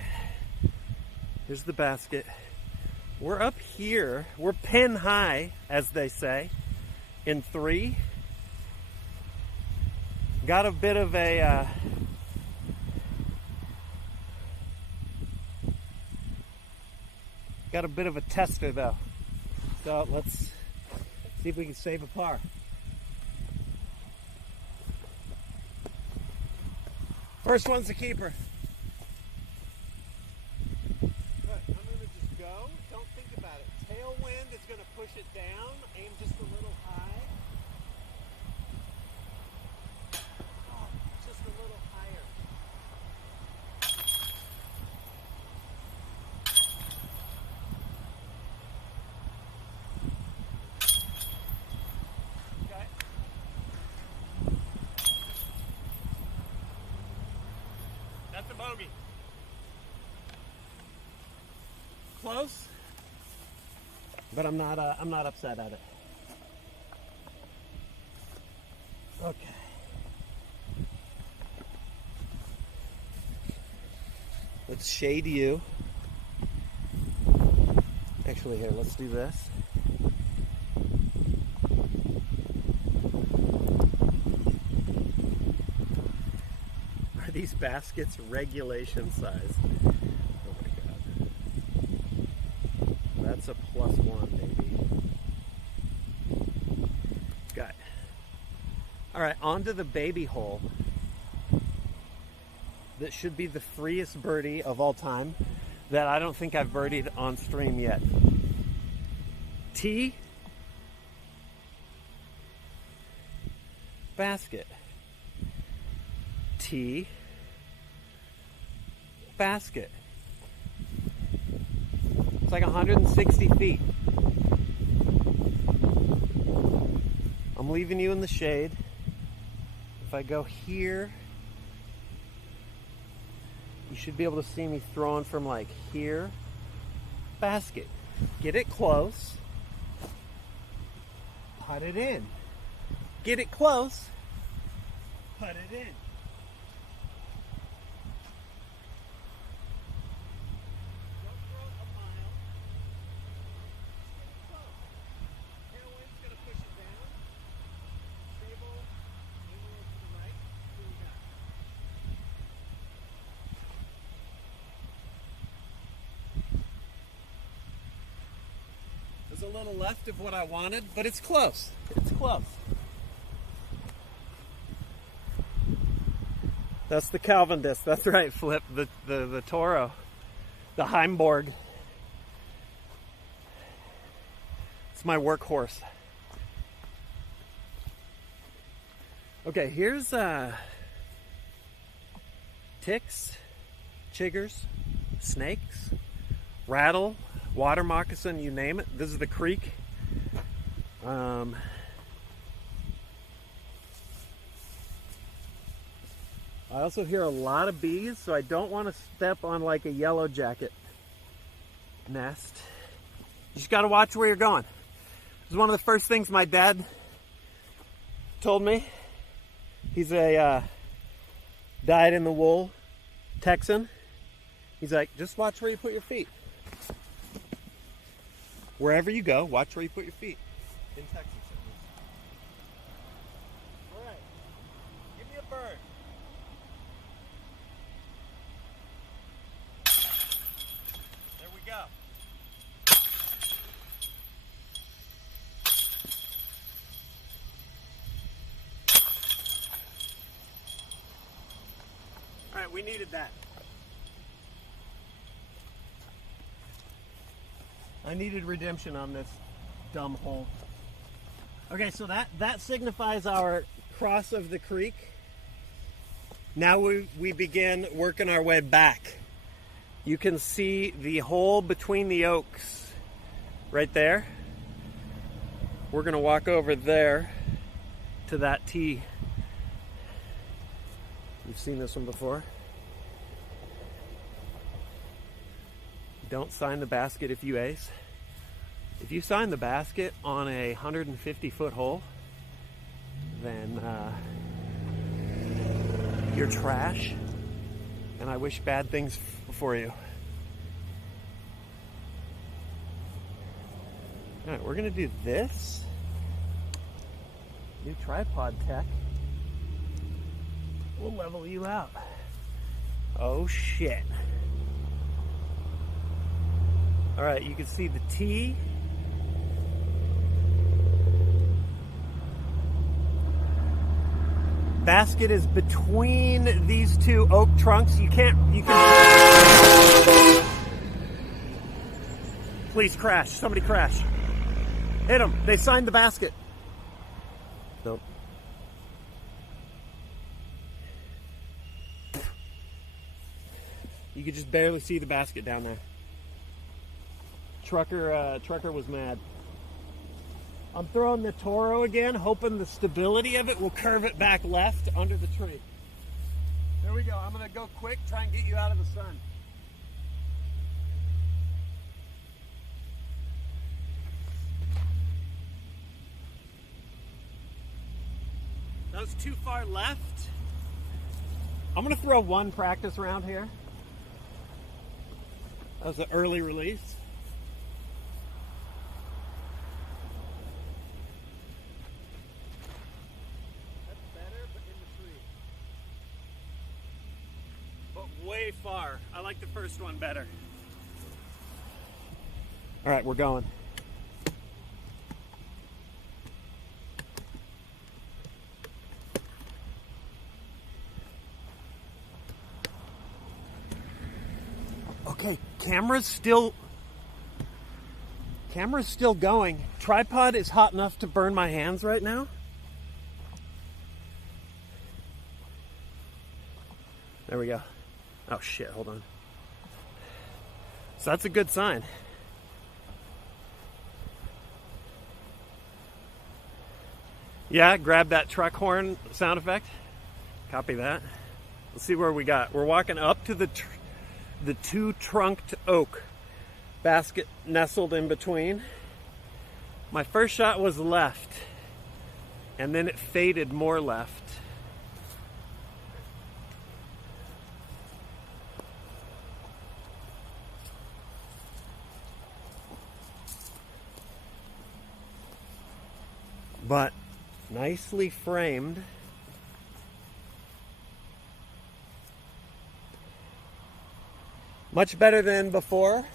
here's the basket. We're up here, we're pin high, as they say, in 3. Got a bit of a tester though. So let's see if we can save a par. First one's the keeper. Good. I'm gonna just go. Don't think about it. Tailwind is gonna push it down. Aim just a little high. Oh, just a little higher. Okay. That's a bogey. Close, but I'm not upset at it. Okay. Let's shade you. Actually, here, let's do this. Are these baskets regulation size? Oh my god. That's a +1, baby. Got it. Alright, onto the baby hole. That should be the freest birdie of all time that I don't think I've birdied on stream yet. Tee, basket. Tee, basket. It's like 160 feet. I'm leaving you in the shade. If I go here, you should be able to see me throwing from like here. Basket. Get it close. Put it in. Get it close. Put it in. Don't throw it a mile. Just get it close. Tailwind's going to push it down. Stable. Aim a little to the right. Here we go. There's a little left of what I wanted, but it's close. It's close. That's the Calvin disc. That's right, Flip. The Toro. The Heimborg. It's my workhorse. Okay, here's ticks, chiggers, snakes, rattle, water moccasin, you name it. This is the creek. I also hear a lot of bees, so I don't want to step on like a yellow jacket nest. You just got to watch where you're going. This is one of the first things my dad told me. He's a dyed in the wool Texan. He's like, just watch where you put your feet. Wherever you go, watch where you put your feet. In Texas. All right. Give me a bird. There we go. All right, we needed that. I needed redemption on this dumb hole. Okay, so that signifies our cross of the creek. Now we begin working our way back. You can see the hole between the oaks right there. We're gonna walk over there to that tee. You've seen this one before. Don't sign the basket if you ace. If you sign the basket on a 150-foot hole, then you're trash, and I wish bad things for you. All right, we're gonna do this. New tripod tech. We'll level you out. Oh shit. All right, you can see the tee. Basket is between these two oak trunks. You can please crash. Somebody crash. Hit them. They signed the basket. Nope. You could just barely see the basket down there. Trucker was mad. I'm throwing the Toro again, hoping the stability of it will curve it back left under the tree. There we go. I'm going to go quick, try and get you out of the sun. That was too far left. I'm going to throw one practice round here. That was an early release. Way far. I like the first one better. All right, we're going. Okay, camera's still going. Tripod is hot enough to burn my hands right now. There we go. Oh shit, hold on. So that's a good sign. Yeah, grab that truck horn sound effect. Copy that. Let's see where we got. We're walking up to the two-trunked oak. Basket nestled in between. My first shot was left, and then it faded more left. But nicely framed. Much better than before.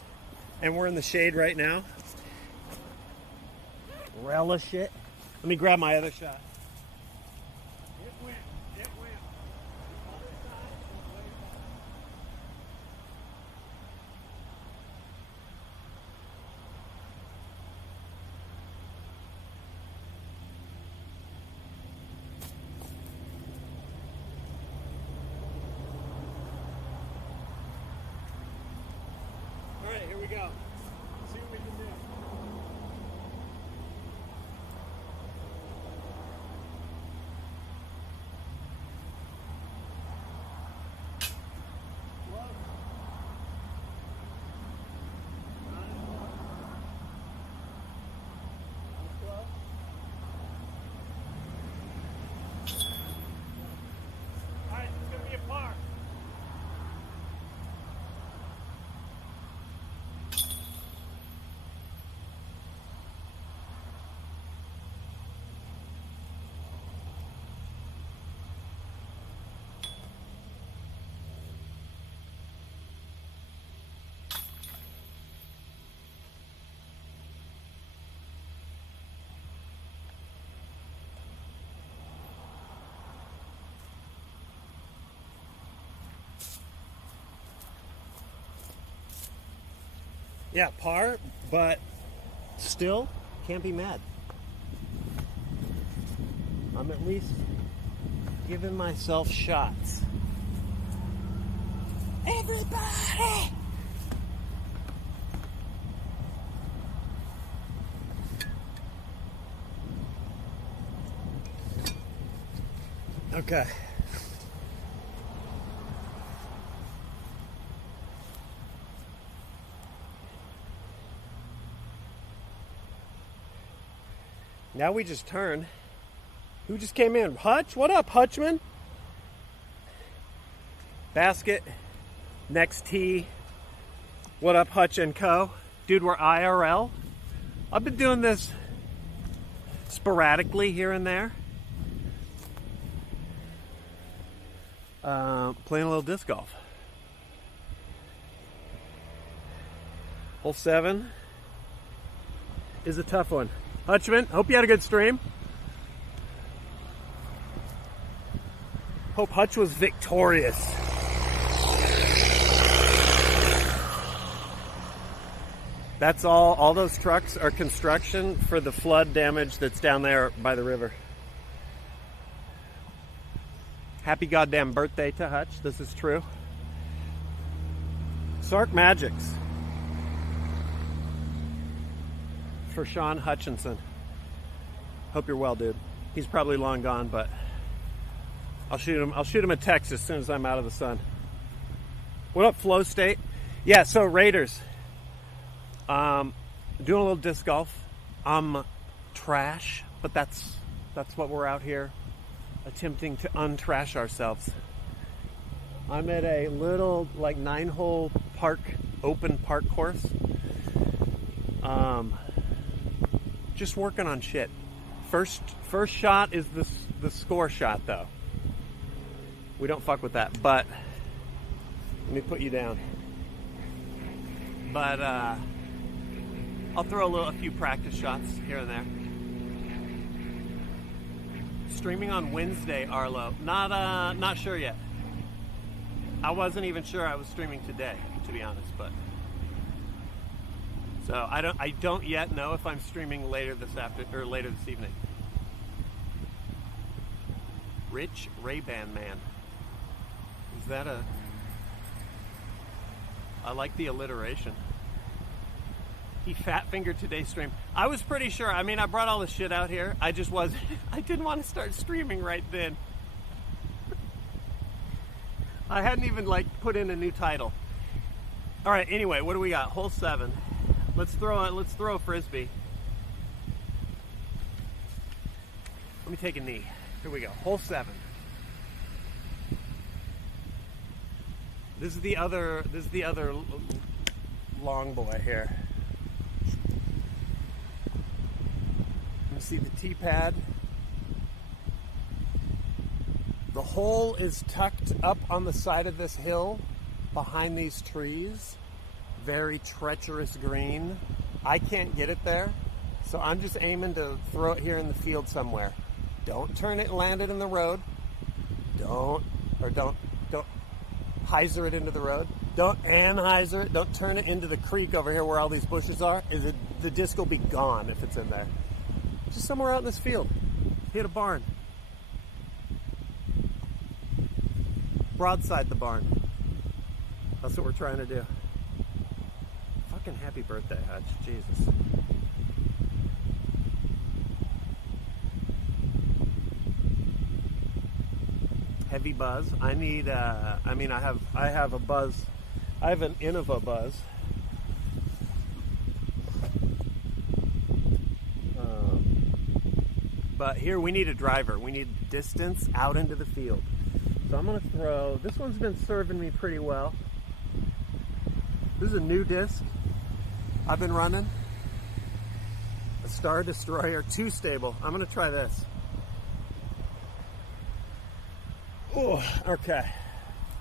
And we're in the shade right now. Relish it. Let me grab my other shot. It went. It went. The other side is way back. All right, here we go. Let's see what we can do. Yeah, par, but still can't be mad. I'm at least giving myself shots. Everybody! Okay. Now we just turn. Who just came in? Hutch? What up, Hutchman? Basket. Next tee. What up, Hutch and Co? Dude, we're IRL. I've been doing this sporadically here and there. Playing a little disc golf. Hole 7 is a tough one. Hutchman, hope you had a good stream. Hope Hutch was victorious. That's all those trucks are construction for the flood damage that's down there by the river. Happy goddamn birthday to Hutch, this is true. Sark Magics. For Sean Hutchinson. Hope you're well, dude. He's probably long gone, but I'll shoot him a text as soon as I'm out of the sun. What up, Flow State? Yeah, so Raiders. Doing a little disc golf. I'm trash, but that's what we're out here attempting to untrash ourselves. I'm at a little like 9-hole open park course. Just working on shit. First shot is the score shot though. We don't fuck with that, but let me put you down. But I'll throw a few practice shots here and there. Streaming on Wednesday, Arlo. Not sure yet. I wasn't even sure I was streaming today, to be honest, but so I don't yet know if I'm streaming later this evening. Rich Ray-Ban Man. Is that I like the alliteration. He fat fingered today's stream. I was pretty sure. I mean, I brought all the shit out here. I just was. I didn't want to start streaming right then. I hadn't even put in a new title. All right. Anyway, what do we got? Hole 7. Let's throw a frisbee. Let me take a knee. Here we go. Hole 7. This is the other long boy here. You see the tee pad. The hole is tucked up on the side of this hill behind these trees. Very treacherous green. I can't get it there, so I'm just aiming to throw it here in the field somewhere. Don't turn it and land it in the road. Don't hyzer it into the road. Don't anhyzer it. Don't turn it into the creek over here where all these bushes are. The disc will be gone if it's in there. Just somewhere out in this field. Hit a barn. Broadside the barn. That's what we're trying to do. Fucking happy birthday, Hutch. Jesus. Heavy buzz. I need I have a buzz. I have an Innova buzz. But here we need a driver. We need distance out into the field. So I'm going to throw, this one's been serving me pretty well. This is a new disc I've been running. A Star Destroyer 2 stable. I'm going to try this. Oh, okay.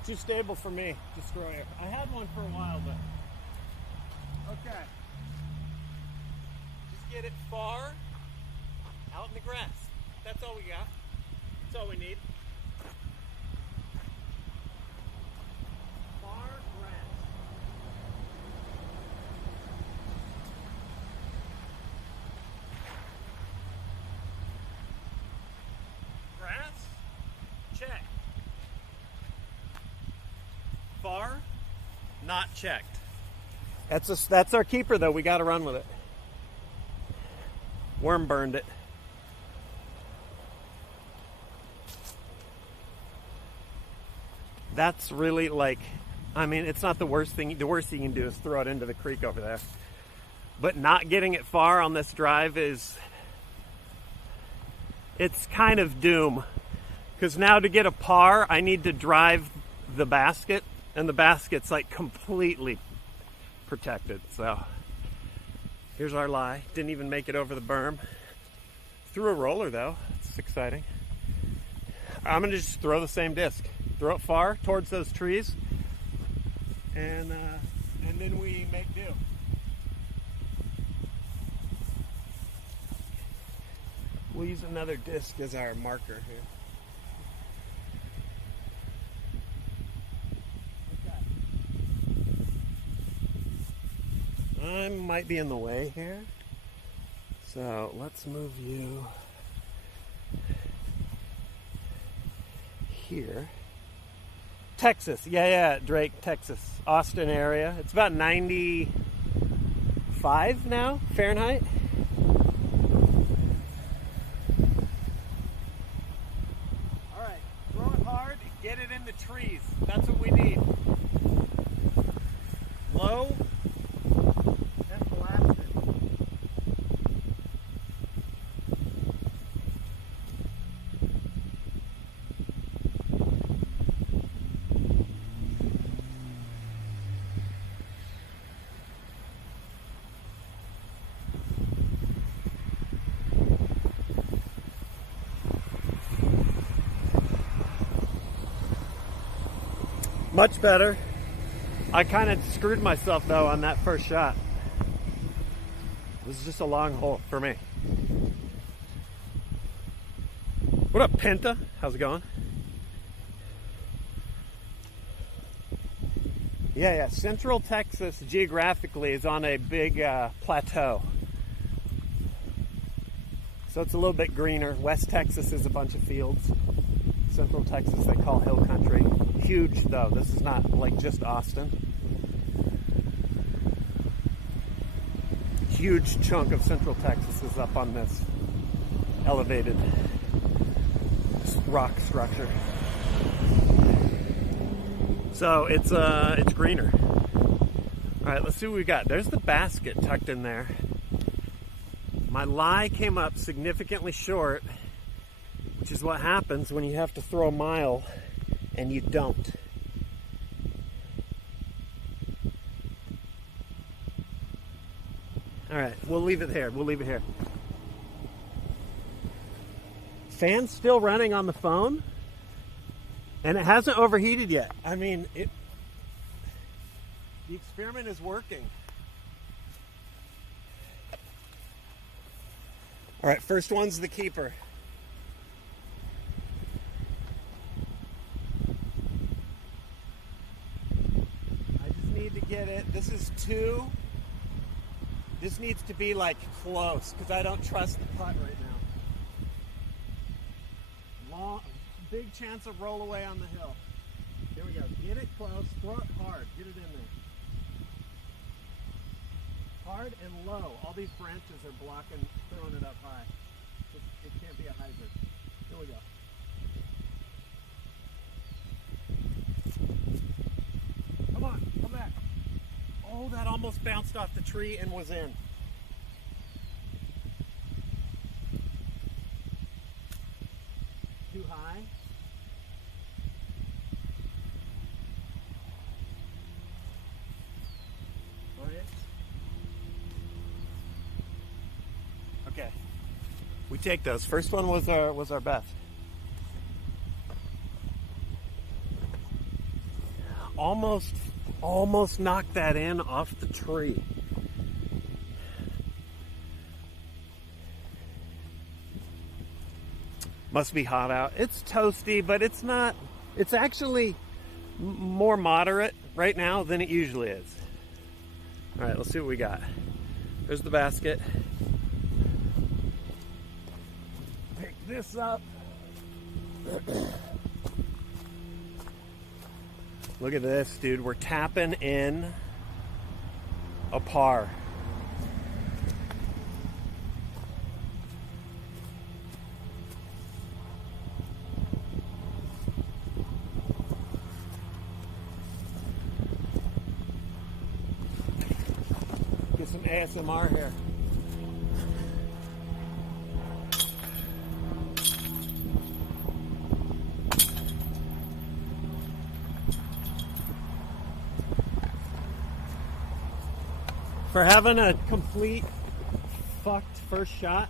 Too stable for me, Destroyer. I had one for a while, but okay. Just get it far out in the grass. That's all we got. That's all we need. Far grass. not checked. That's our keeper, though. We got to run with it. Worm burned it. That's really like, I mean, it's not the worst thing. The worst thing you can do is throw it into the creek over there. But not getting it far on this drive it's kind of doom. Because now to get a par, I need to drive the basket, and the basket's like completely protected. So here's our lie. Didn't even make it over the berm. Threw a roller though. It's exciting. I'm gonna just throw the same disc. Throw it far towards those trees, and then we make do. We'll use another disc as our marker here. I might be in the way here, so let's move you here. Texas, yeah, Drake, Texas, Austin area. It's about 95 now, Fahrenheit. All right, throw it hard, get it in the trees. That's what we need. Low. Much better. I kind of screwed myself though on that first shot. It was just a long hole for me. What up, Penta? How's it going? Yeah. Central Texas geographically is on a big plateau. So it's a little bit greener. West Texas is a bunch of fields. Central Texas they call hill country. Huge though. This is not like just Austin. Huge chunk of Central Texas is up on this elevated rock structure. So it's greener. All right, let's see what we got. There's the basket tucked in there. My lie came up significantly short, which is what happens when you have to throw a mile and you don't. All right, we'll leave it here. Fan's still running on the phone, and it hasn't overheated yet. I mean, the experiment is working. All right, first one's the keeper. Get it. This is 2. This needs to be like close because I don't trust the putt right now. Big chance of roll away on the hill. Here we go. Get it close. Throw it hard. Get it in there. Hard and low. All these branches are blocking, throwing it up high. It can't be a hyzer. Here we go. Come on. Come back. Oh, that almost bounced off the tree and was in. Too high. Okay. We take those. First one was our best. Almost knocked that in off the tree. Must be hot out. It's toasty, but it's not. It's actually more moderate right now than it usually is. All right, let's see what we got. There's the basket. Pick this up. Look at this, dude. We're tapping in a par. Get some ASMR here. For having a complete fucked first shot.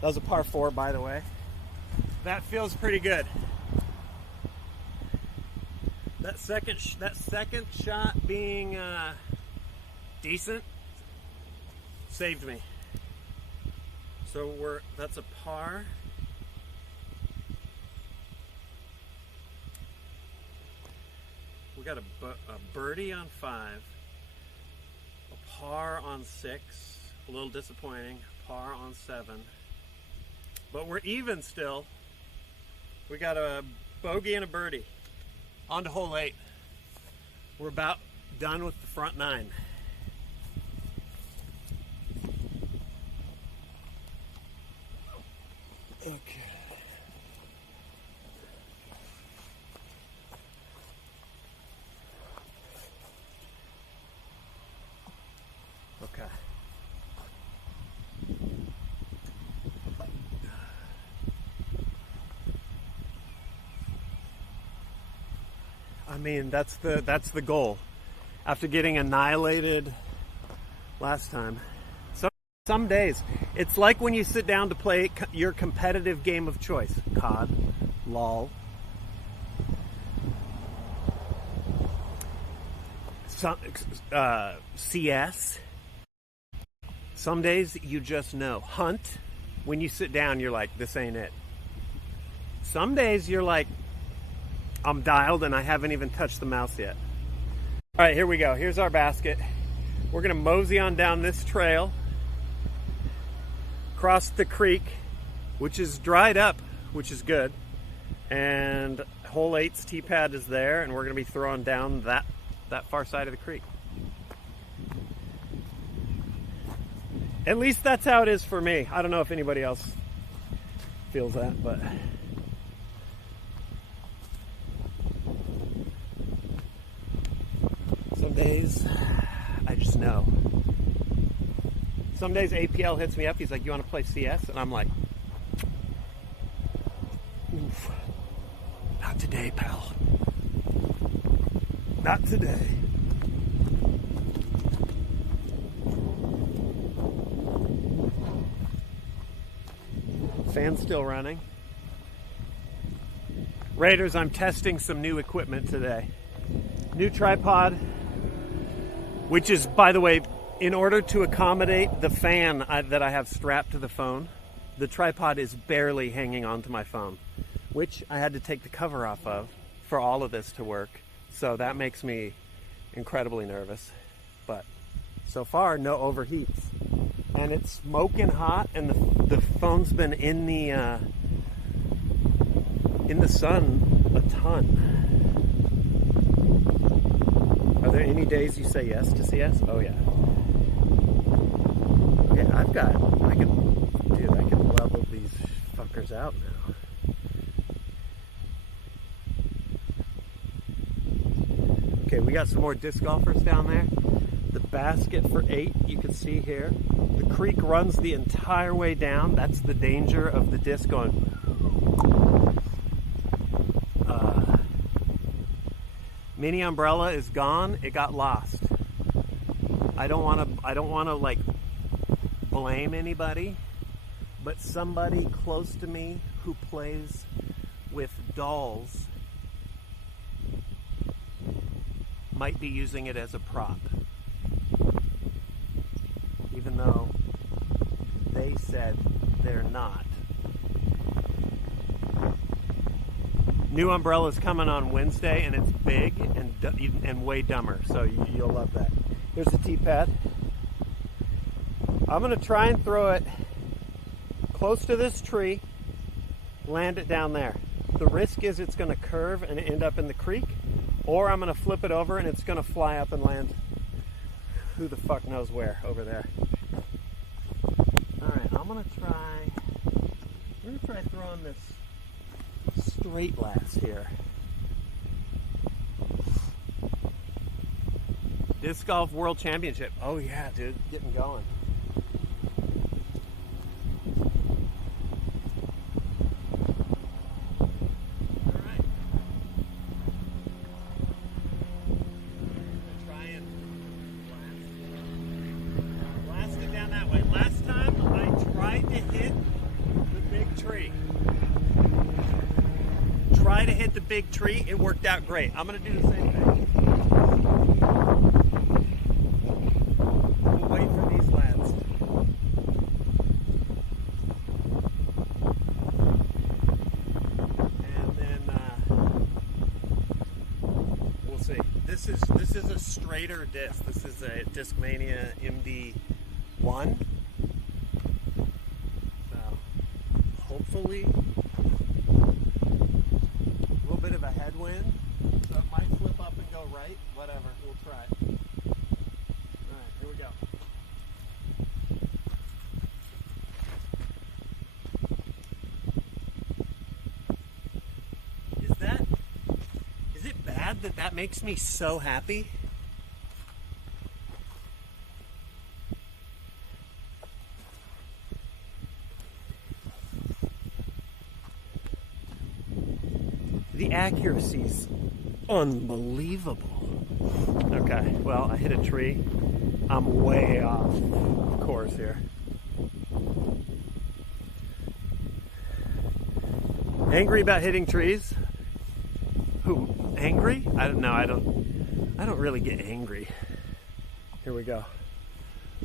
That was a par 4, by the way. That feels pretty good. That second shot being decent saved me. So that's a par. We got a birdie on 5, a par on 6, a little disappointing, par on 7, but we're even still. We got a bogey and a birdie. On to hole 8. We're about done with the front 9. Okay. Okay. I mean, that's the goal. After getting annihilated last time. Some days, it's like when you sit down to play your competitive game of choice. COD, LOL. CS. Some days you just know. Hunt, when you sit down, you're like, this ain't it. Some days you're like, I'm dialed and I haven't even touched the mouse yet. All right, here we go. Here's our basket. We're gonna mosey on down this trail, across the creek, which is dried up, which is good. And hole 8's tee pad is there, and we're gonna be throwing down that far side of the creek. At least that's how it is for me. I don't know if anybody else feels that, but some days I just know. Some days APL hits me up. He's like, you want to play CS? And I'm like, oof, not today, pal. Not today. Fan's still running. Raiders, I'm testing some new equipment today. New tripod, which is, by the way, in order to accommodate the fan that I have strapped to the phone, the tripod is barely hanging onto my phone, which I had to take the cover off of for all of this to work. So that makes me incredibly nervous. But so far, no overheats. And it's smoking hot, and the phone's been in the sun a ton. Are there any days you say yes to CS? Oh yeah. Okay, I can level these fuckers out now. Okay, we got some more disc golfers down there. The basket for 8, you can see here. The creek runs the entire way down. That's the danger of the disc going. Mini umbrella is gone. It got lost. I don't want to like blame anybody, but somebody close to me who plays with dolls might be using it as a prop, even though they said they're not. New umbrella's coming on Wednesday, and it's big and way dumber, so you'll love that. Here's the tee pad. I'm going to try and throw it close to this tree, land it down there. the risk is it's going to curve and end up in the creek, or I'm going to flip it over and it's going to fly up and land who the fuck knows where over there. Alright, I'm going to try throwing this straight lass here. Disc Golf World Championship. Oh yeah, dude, getting going. Try to hit the big tree. It worked out great. I'm going to do the same thing. We'll wait for these lads. And then we'll see. This is a straighter disc. This is a Discmania MD1. So hopefully bit of a headwind, so it might flip up and go right. Whatever, we'll try it. Alright, here we go. Is it bad that that makes me so happy? The accuracy's unbelievable. Okay, well, I hit a tree. I'm way off course here. Angry about hitting trees? Who? Angry? I don't know. I don't really get angry. Here we go.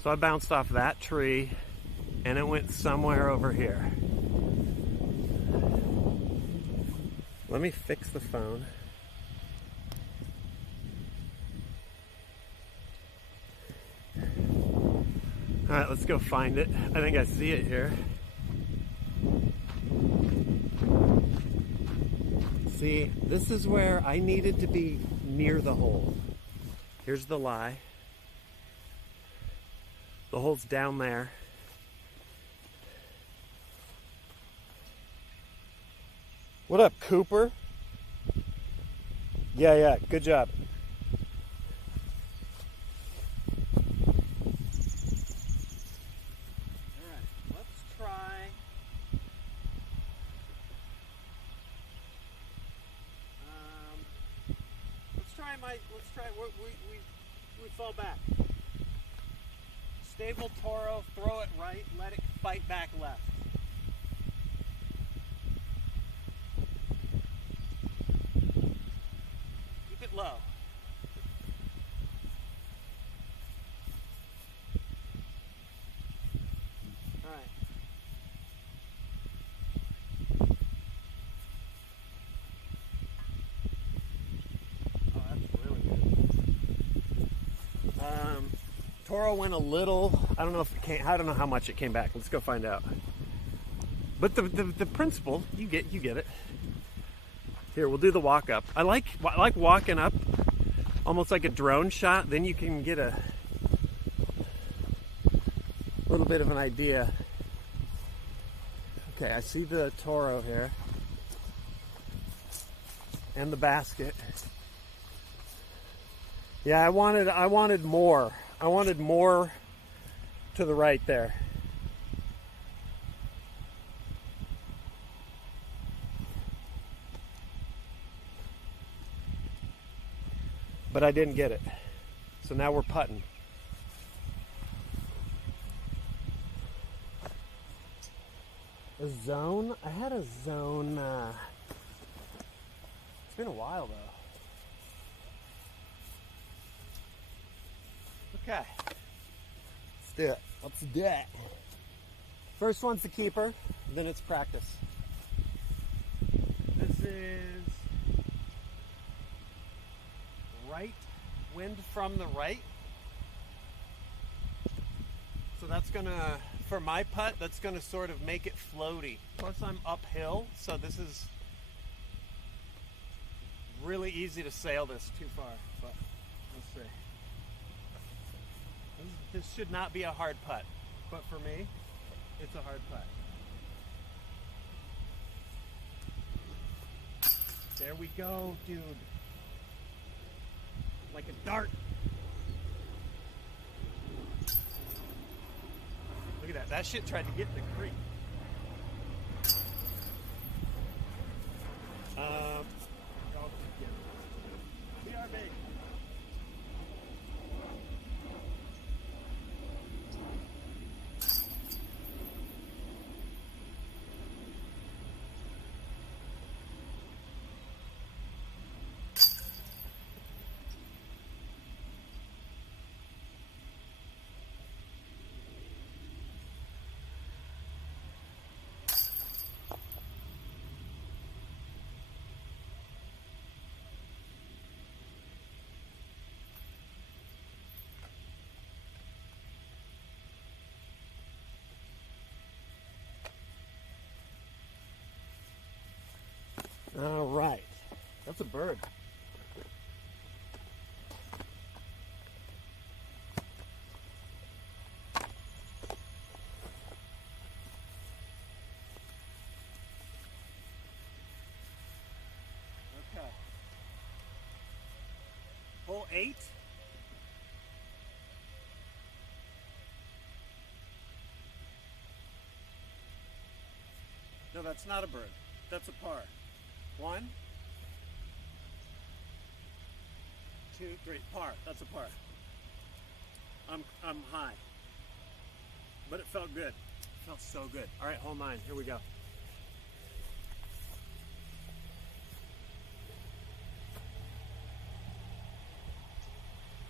So I bounced off that tree and it went somewhere over here. Let me fix the phone. All right, let's go find it. I think I see it here. See, this is where I needed to be near the hole. Here's the lie. The hole's down there. What up, Cooper? Yeah, good job. Alright, let's try. We fall back. Stable Toro, throw it right, let it fight back left. Low. All right. Oh, that's really good. Toro went a little. I don't know if it came. I don't know how much it came back. Let's go find out. But the principle, you get it. Here, we'll do the walk up. I like walking up almost like a drone shot. Then you can get a little bit of an idea. Okay, I see the Toro here and the basket. Yeah, I wanted more. I wanted more to the right there. But I didn't get it. So now we're putting. A zone? I had a zone. It's been a while though. Okay. Let's do it. Let's do it. First one's the keeper, then it's practice. This is right, wind from the right. So that's gonna, for my putt, that's gonna sort of make it floaty. Plus I'm uphill, so this is really easy to sail this too far, but let's see. This should not be a hard putt, but for me, it's a hard putt. There we go, dude. Like a dart. Look at that. That shit tried to get in the creek. We are big. All right, that's a bird. Okay. Hole 8. No, that's not a bird. That's a par. 1, 2, 3, par. That's a par. I'm high, but it felt good. It felt so good. All right, hole 9. Here we go.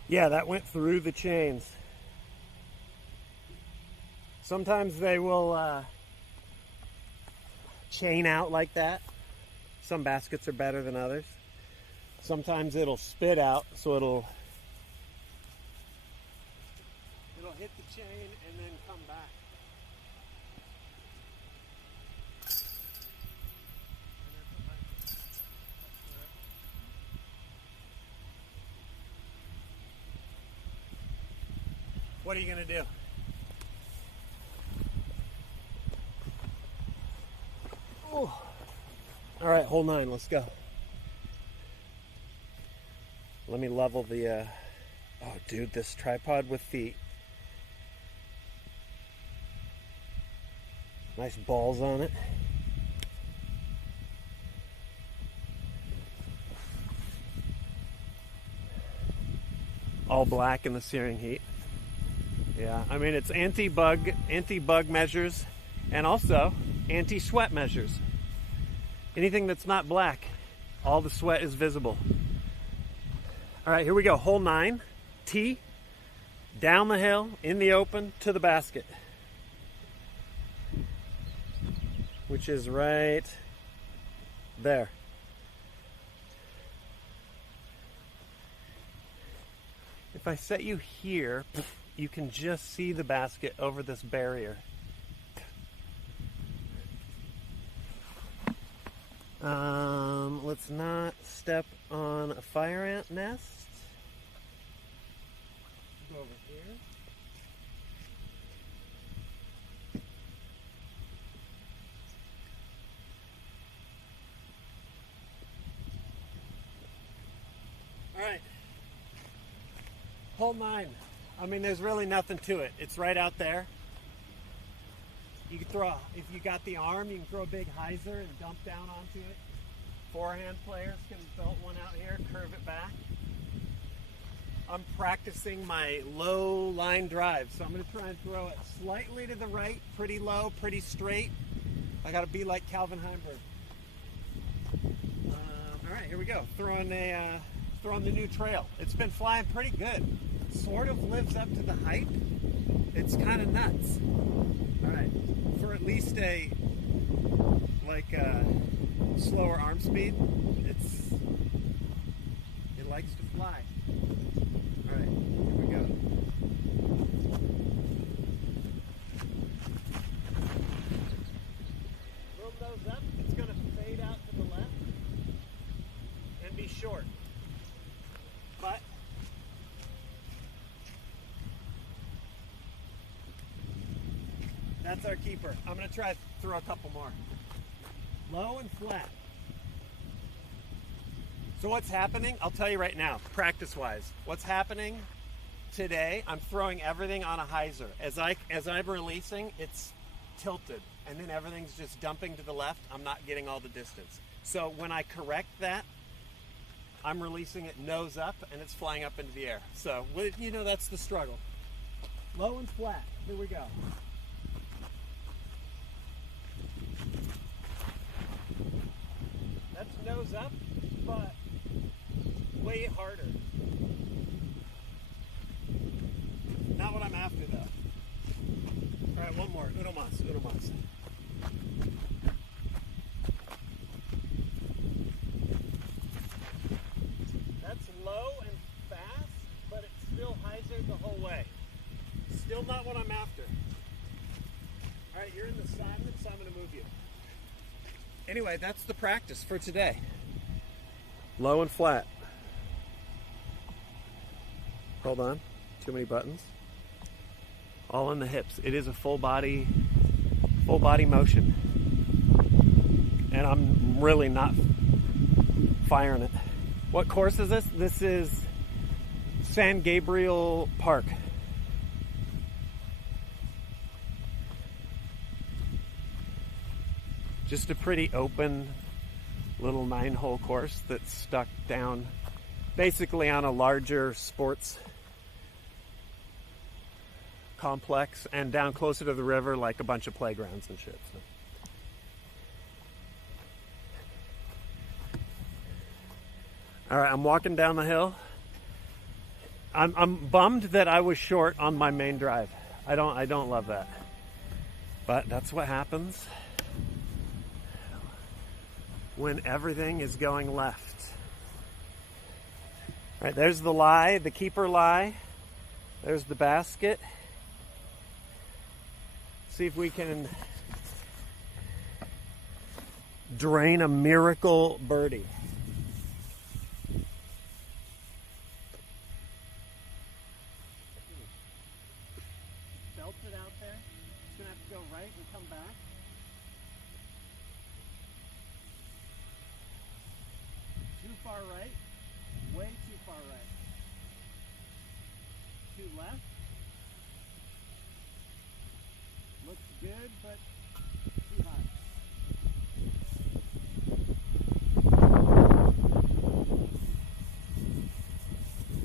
Yeah, that went through the chains. Sometimes they will chain out like that. Some baskets are better than others. Sometimes it'll spit out, so it'll hit the chain and then come back. What are you gonna do? Oh. All right, hole 9, let's go. Let me level the, oh dude, this tripod with the nice balls on it. All black in the searing heat. Yeah, I mean, it's anti-bug measures and also anti-sweat measures. Anything that's not black, all the sweat is visible. All right, here we go. Hole 9, tee, down the hill, in the open, to the basket. Which is right there. If I set you here, you can just see the basket over this barrier. Let's not step on a fire ant nest. Go over here. All right. Hole 9. I mean, there's really nothing to it. It's right out there. You can throw, if you got the arm, you can throw a big hyzer and dump down onto it. Forehand players can belt one out here, curve it back. I'm practicing my low line drive, so I'm going to try and throw it slightly to the right, pretty low, pretty straight. I got to be like Calvin Heimberg. All right, here we go. Throwing the new trail. It's been flying pretty good. Sort of lives up to the hype. It's kind of nuts. All right, for at least a slower arm speed, it likes to fly. All right, here we go. Roll those up. It's going to fade out to the left and be short. But that's our keeper. I'm going to try to throw a couple more. Low and flat. So what's happening? I'll tell you right now, practice-wise. What's happening today, I'm throwing everything on a hyzer. As I'm releasing, it's tilted, and then everything's just dumping to the left. I'm not getting all the distance. So when I correct that, I'm releasing it nose up, and it's flying up into the air. So, you know, that's the struggle. Low and flat. Here we go. That's nose up, but way harder. Not what I'm after, though. All right, one more. Uno mas, uno mas. That's low and fast, but it's still hyzered the whole way. Still not what I'm after. All right, you're in the assignment, so I'm going to move you. Anyway, that's the practice for today. Low and flat. Hold on. Too many buttons. All in the hips. It is a full body motion. And I'm really not firing it. What course is this? This is San Gabriel Park. Just a pretty open little 9-hole course that's stuck down basically on a larger sports complex and down closer to the river, like a bunch of playgrounds and shit. So. All right, I'm walking down the hill. I'm bummed that I was short on my main drive. I don't love that, but that's what happens when everything is going left. All right, there's the lie, the keeper lie. There's the basket. See if we can drain a miracle birdie. Belt it out there. It's gonna have to go right and come back. Too far right, way too far right. Too left. Looks good, but too high.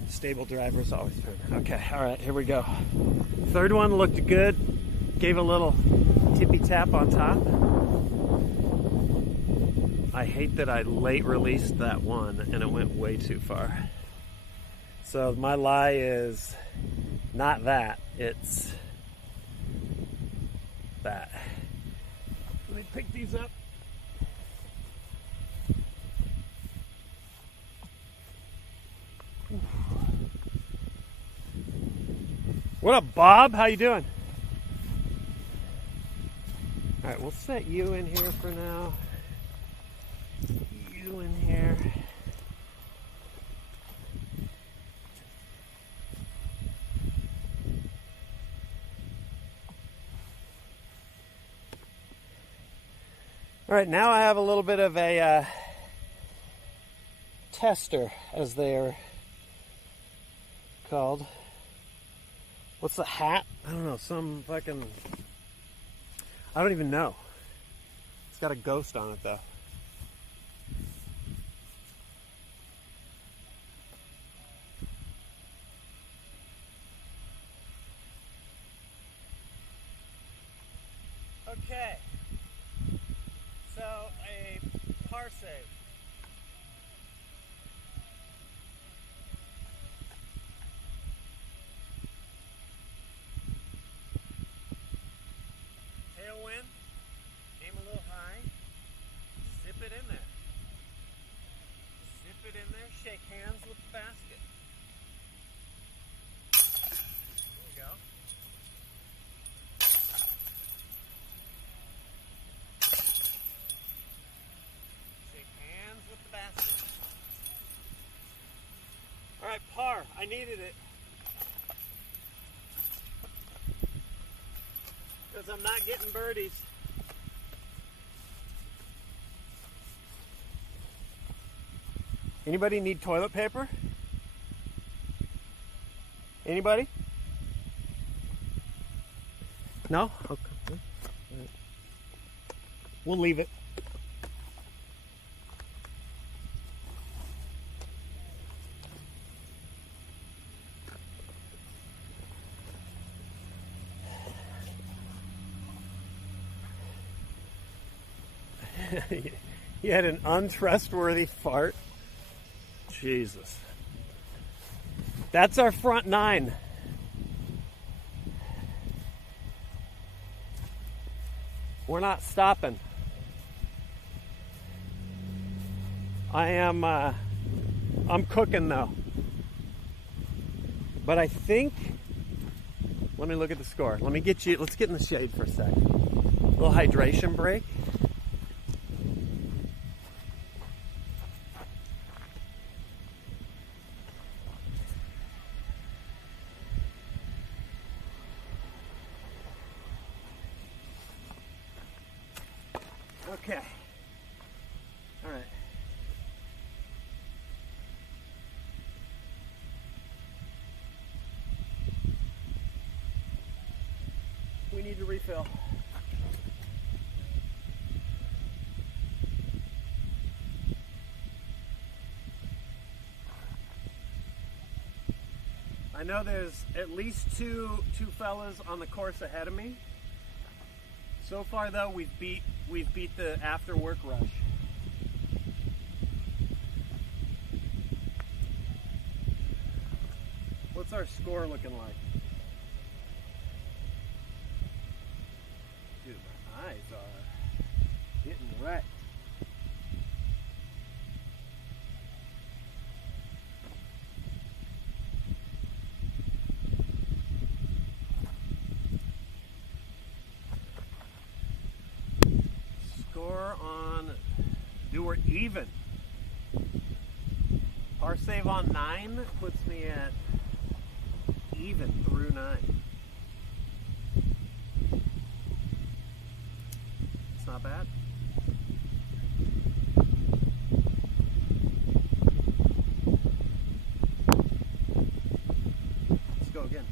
Stable drivers always turn. Okay, all right, here we go. Third one looked good. Gave a little tippy tap on top. I hate that I late released that one and it went way too far. So my lie is not that, it's that. Let me pick these up. What up, Bob? How you doing? All right, we'll set you in here for now. You in here. All right, now I have a little bit of a tester, as they are called. What's the hat? I don't know, some fucking... I don't even know. It's got a ghost on it, though. Okay. So, a par save. Tailwind, aim a little high, zip it in there. Zip it in there, shake hands with the basket. There we go. Shake hands with the basket. I needed it. Because I'm not getting birdies. Anybody need toilet paper? Anybody? No? Okay. We'll leave it. You had an untrustworthy fart. Jesus. That's our front nine. We're not stopping. I'm cooking though. But I think, let me look at the score. Let's get in the shade for a sec. Little hydration break. Okay. All right. We need to refill. I know there's at least two fellas on the course ahead of me. So far though, we've beat the after work rush. What's our score looking like? Dude, my eyes are getting wet. We're even. Par save on 9 puts me at even through 9. It's not bad. Let's go again.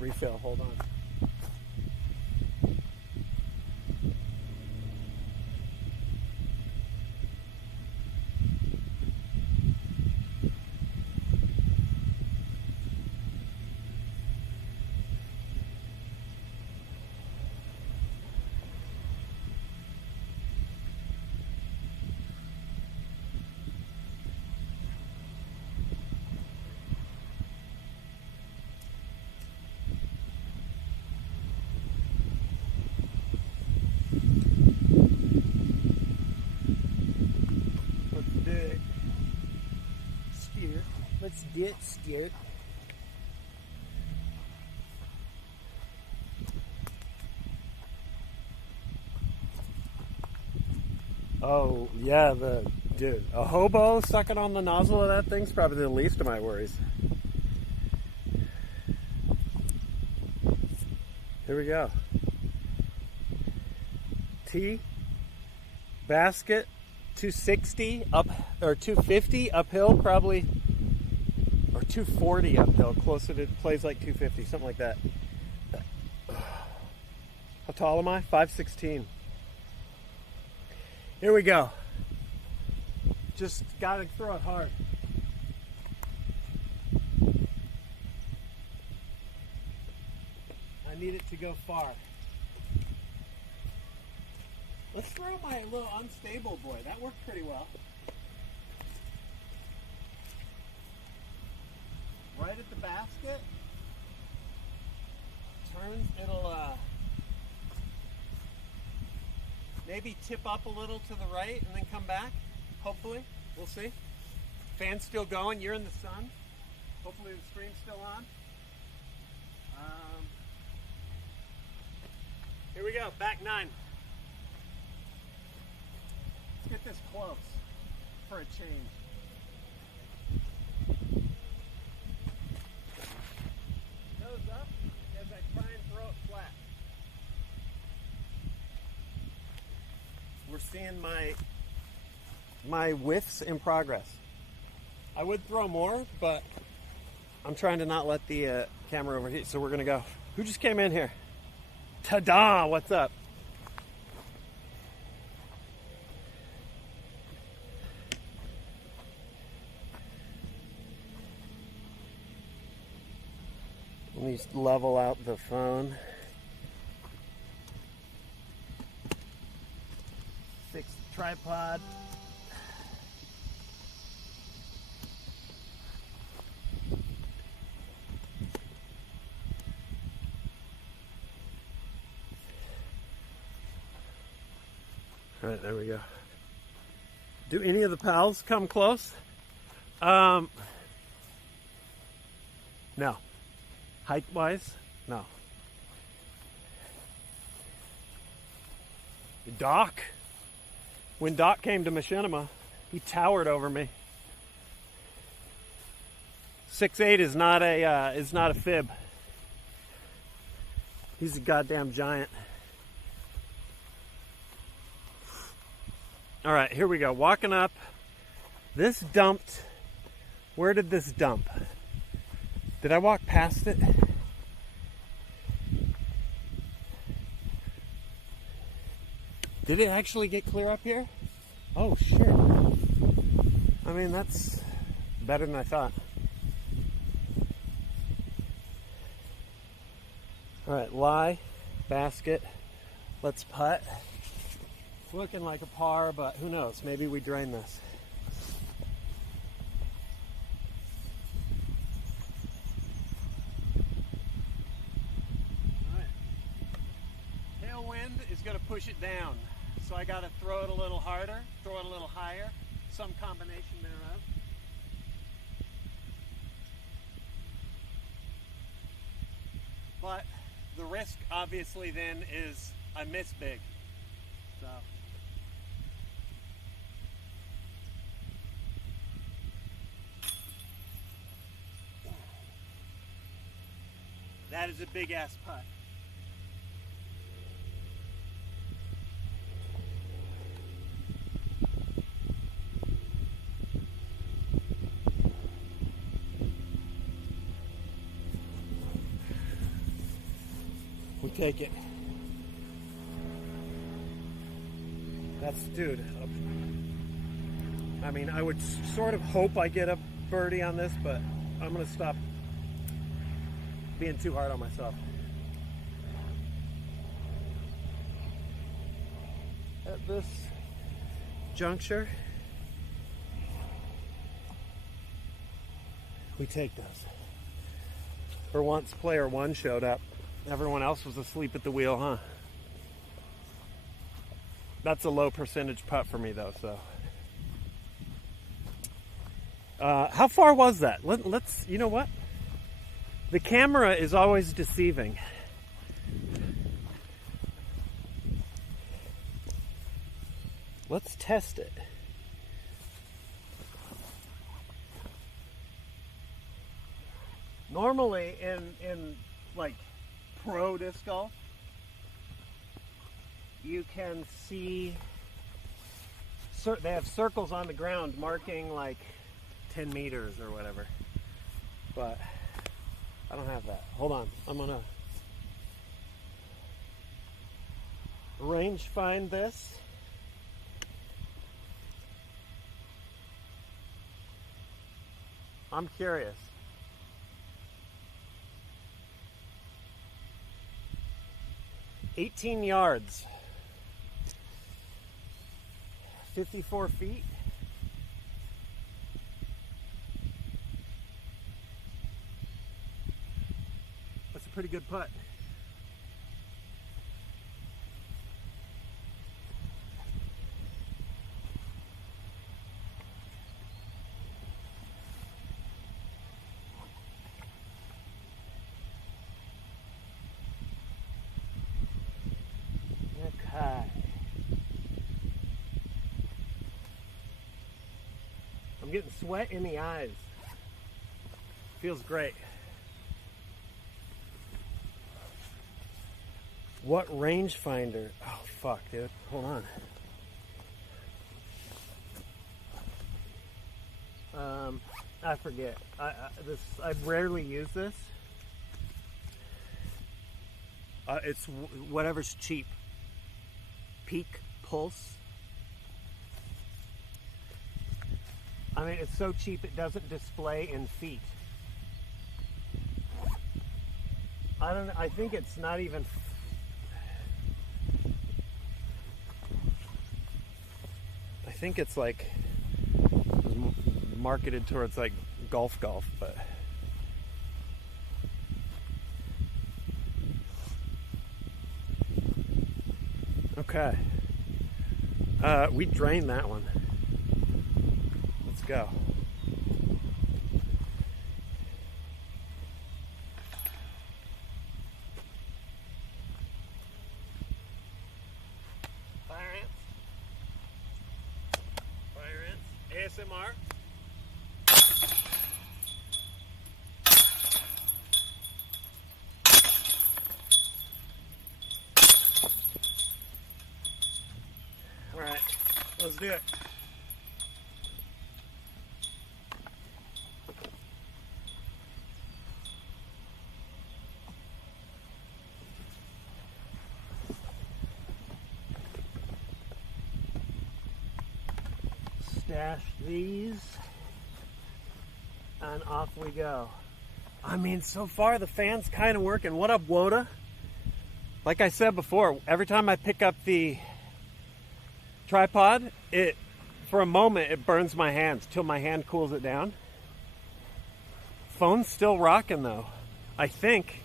Refill, hold on. Let's do it, Stuart. Oh, yeah, dude, a hobo sucking on the nozzle of that thing's probably the least of my worries. Here we go. Tee, basket, 260 up, or 250 uphill probably, or 240 uphill, closer to, plays like 250, something like that. How tall am I? 5'16". Here we go. Just gotta throw it hard. I need it to go far. Let's throw my little unstable boy. That worked pretty well. Right at the basket. Turns, it'll maybe tip up a little to the right and then come back. Hopefully. We'll see. Fan's still going. You're in the sun. Hopefully the stream's still on. Here we go, back 9. Let's get this close for a change. Nose up as I try and throw it flat. We're seeing my whiffs in progress. I would throw more, but I'm trying to not let the camera overheat, so we're gonna go. Who just came in here? Ta-da! What's up? Let me level out the phone. Fix the tripod. All right, there we go. Do any of the pals come close? No. Height-wise, no. Doc? When Doc came to Machinima, he towered over me. 6'8" is not a fib. He's a goddamn giant. All right, here we go. Walking up. This dumped. Where did this dump? Did I walk past it? Did it actually get clear up here? Oh, shit. I mean, that's better than I thought. All right, lie, basket. Let's putt. Looking like a par, but who knows? Maybe we drain this. All right. Tailwind is going to push it down, so I got to throw it a little harder, throw it a little higher, some combination thereof. But the risk, obviously, then is I miss big. So. That is a big ass putt. We take it. That's, dude. I mean, I would sort of hope I get a birdie on this, but I'm gonna stop being too hard on myself. At this juncture, we take those. For once, player 1 showed up. Everyone else was asleep at the wheel, huh? That's a low percentage putt for me, though, so. How far was that? Let's, you know what? The camera is always deceiving. Let's test it. Normally in like pro disc golf, you can see they have circles on the ground marking like 10 meters or whatever, but I don't have that. Hold on, I'm gonna range find this. I'm curious. "18 yards, 54 feet. That's a pretty good putt. getting sweat in the eyes. Feels great. What rangefinder? Oh, fuck, dude. Hold on. I forget. I rarely use this. It's whatever's cheap. Peak Pulse. I mean, it's so cheap it doesn't display in feet. I think it's not even. I think it's like marketed towards like golf, but okay. We drained that one. Let's go. Fire ants. ASMR. All right, let's do it. Stash these, and off we go. I mean, so far the fan's kind of working. What up, Woda? Like I said before, every time I pick up the tripod, for a moment it burns my hands till my hand cools it down. Phone's still rocking though, I think.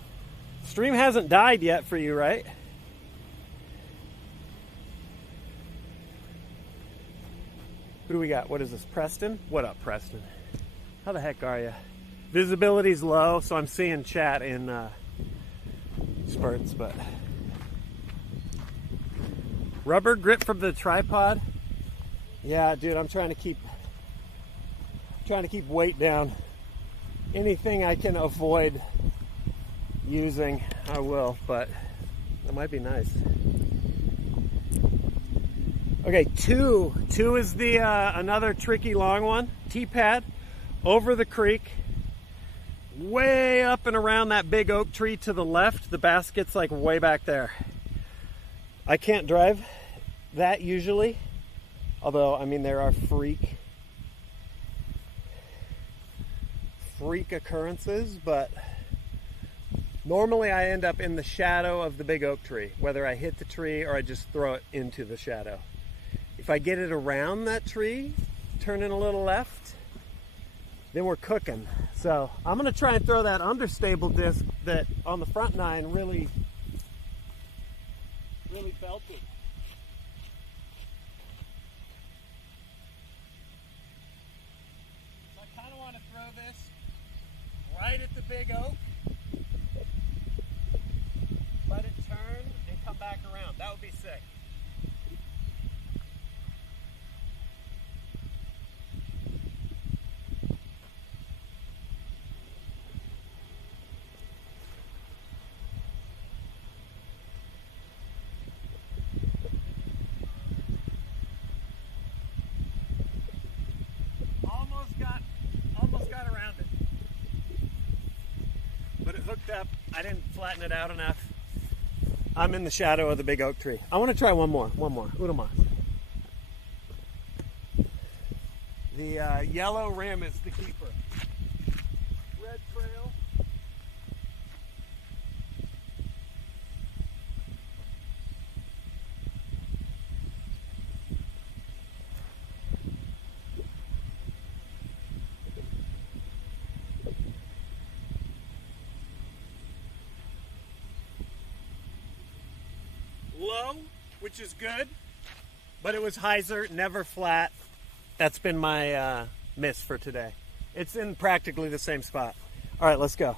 Stream hasn't died yet for you, right? Who do we got? What is this, Preston? What up, Preston? How the heck are you? Visibility's low, so I'm seeing chat in spurts, but rubber grip from the tripod. Yeah, dude, I'm trying to keep weight down. Anything I can avoid using, I will, but that might be nice. Okay, two is the another tricky long one. T-pad over the creek, way up and around that big oak tree to the left. The basket's like way back there. I can't drive that usually, although I mean there are freak occurrences, but normally I end up in the shadow of the big oak tree, whether I hit the tree or I just throw it into the shadow. If I get it around that tree, turning a little left, then we're cooking. So I'm gonna try and throw that understable disc that on the front nine really felt it. So I kind of want to throw this right at the big oak, let it turn and come back around. That would be sick. Almost got around it. But it hooked up. I didn't flatten it out enough. I'm in the shadow of the big oak tree. I want to try one more. Udama. The yellow rim is the keeper. Red trail. Low, which is good, but it was hyzer, never flat. That's been my miss for today. It's in practically the same spot. All right, let's go.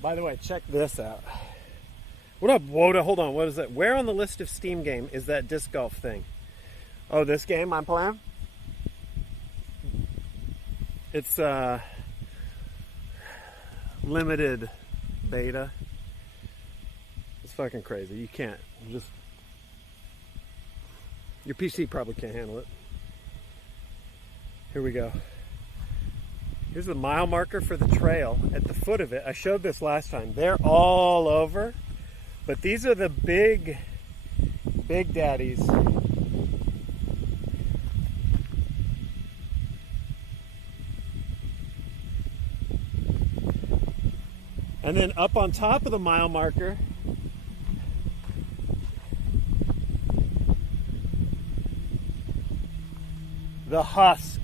By the way, check this out. What up, Woda? Hold on, what is that? Where on the list of Steam game is that disc golf thing? Oh, this game I'm playing? It's limited beta. It's fucking crazy. You can't just... Your PC probably can't handle it. Here we go. Here's the mile marker for the trail at the foot of it. I showed this last time. They're all over, but these are the big daddies. And then up on top of the mile marker, the husk.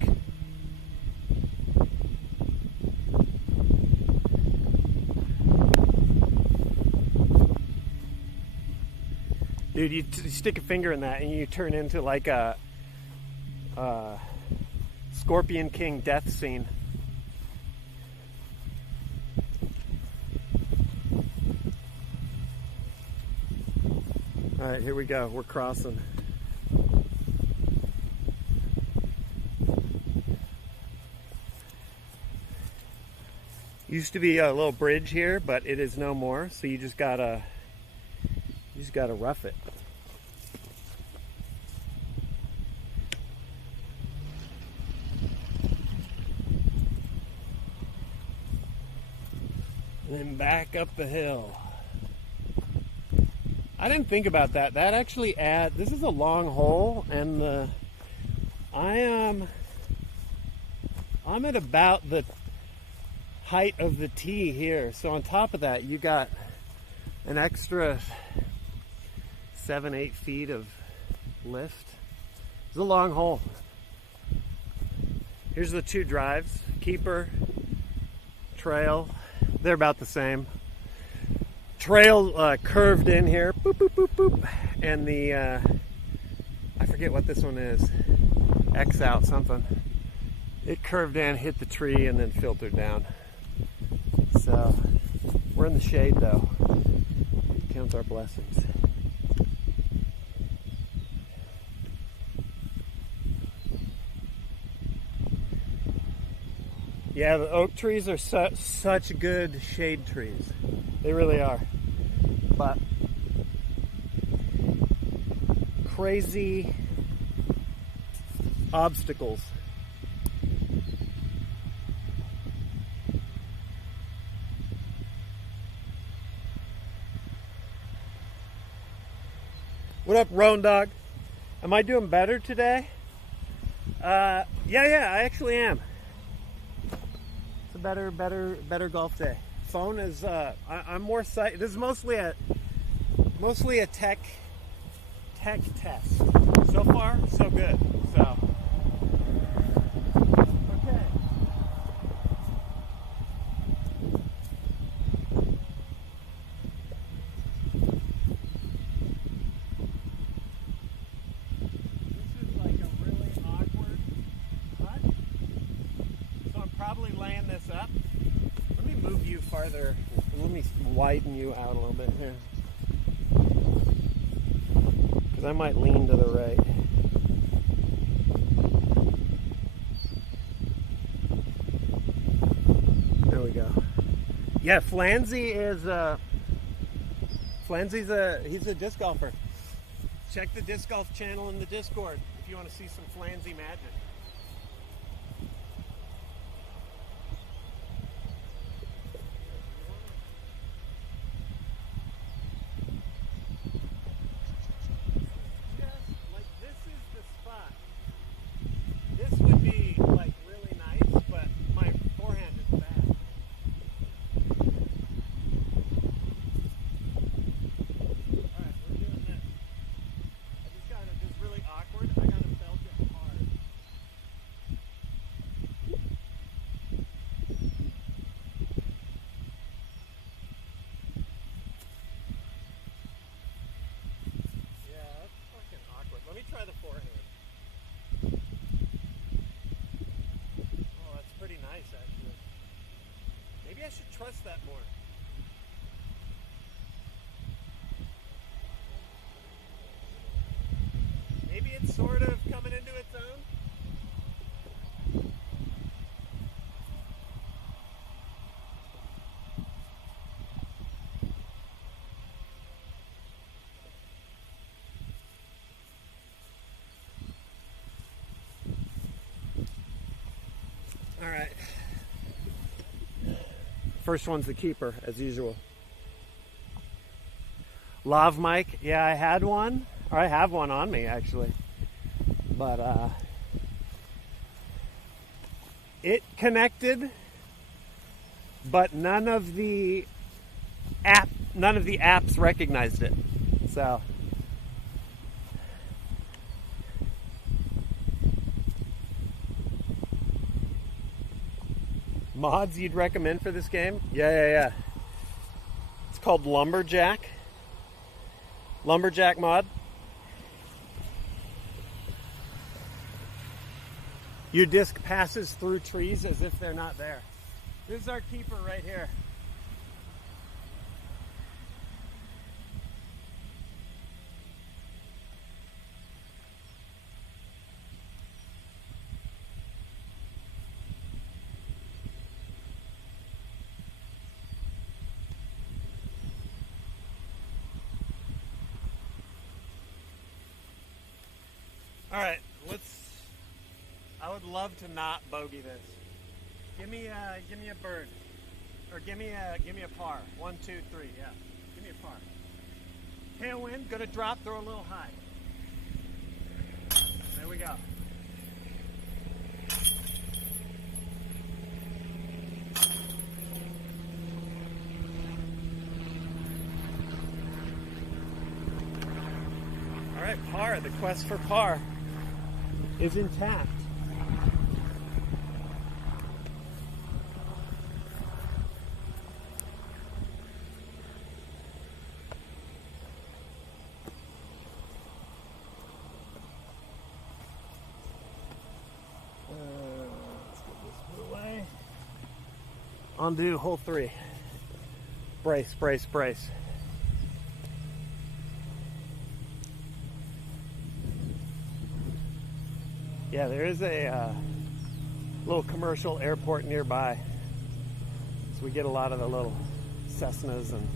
Dude, you stick a finger in that and you turn into like a Scorpion King death scene. All right, here we go. We're crossing. Used to be a little bridge here, but it is no more. So you just gotta rough it. And then back up the hill. I didn't think about that. That actually this is a long hole, and I'm at about the height of the tee here. So on top of that, you got an extra 7-8 feet of lift. It's a long hole. Here's the two drives, keeper, trail. They're about the same. Trail curved in here, boop, boop, boop, boop. And the, I forget what this one is, X out something. It curved in, hit the tree, and then filtered down. So, we're in the shade though. Count our blessings. Yeah, the oak trees are such good shade trees. They really are. But crazy obstacles. What up, Roan Dog? Am I doing better today? Yeah, I actually am. It's a better golf day. Phone is I'm more psyched. This is mostly a tech test. So far, so good. So okay. This is like a really awkward putt. So I'm probably laying this up. Let me move you farther. Let me widen you out a little bit here. Because I might lean to the right. There we go. Yeah, Flanzy is he's a disc golfer. Check the disc golf channel in the Discord if you want to see some Flanzy magic. Try the forehand. Oh, that's pretty nice, actually. Maybe I should trust that more. it's sort of coming into its own. All right. First one's the keeper, as usual. Lav mic. Yeah, I had one. Or I have one on me, actually. But, it connected, but none of the apps recognized it. So... mods you'd recommend for this game? Yeah. It's called Lumberjack. Lumberjack mod. Your disc passes through trees as if they're not there. This is our keeper right here. All right, I would love to not bogey this. Give me a bird, or give me a par. 1, 2, 3. Yeah, give me a par. Tailwind, gonna drop, throw a little high. There we go. All right, par. The quest for par is intact. Let's get this away. Undo hole 3. Brace, brace, brace. Yeah, there is a little commercial airport nearby, so we get a lot of the little Cessnas and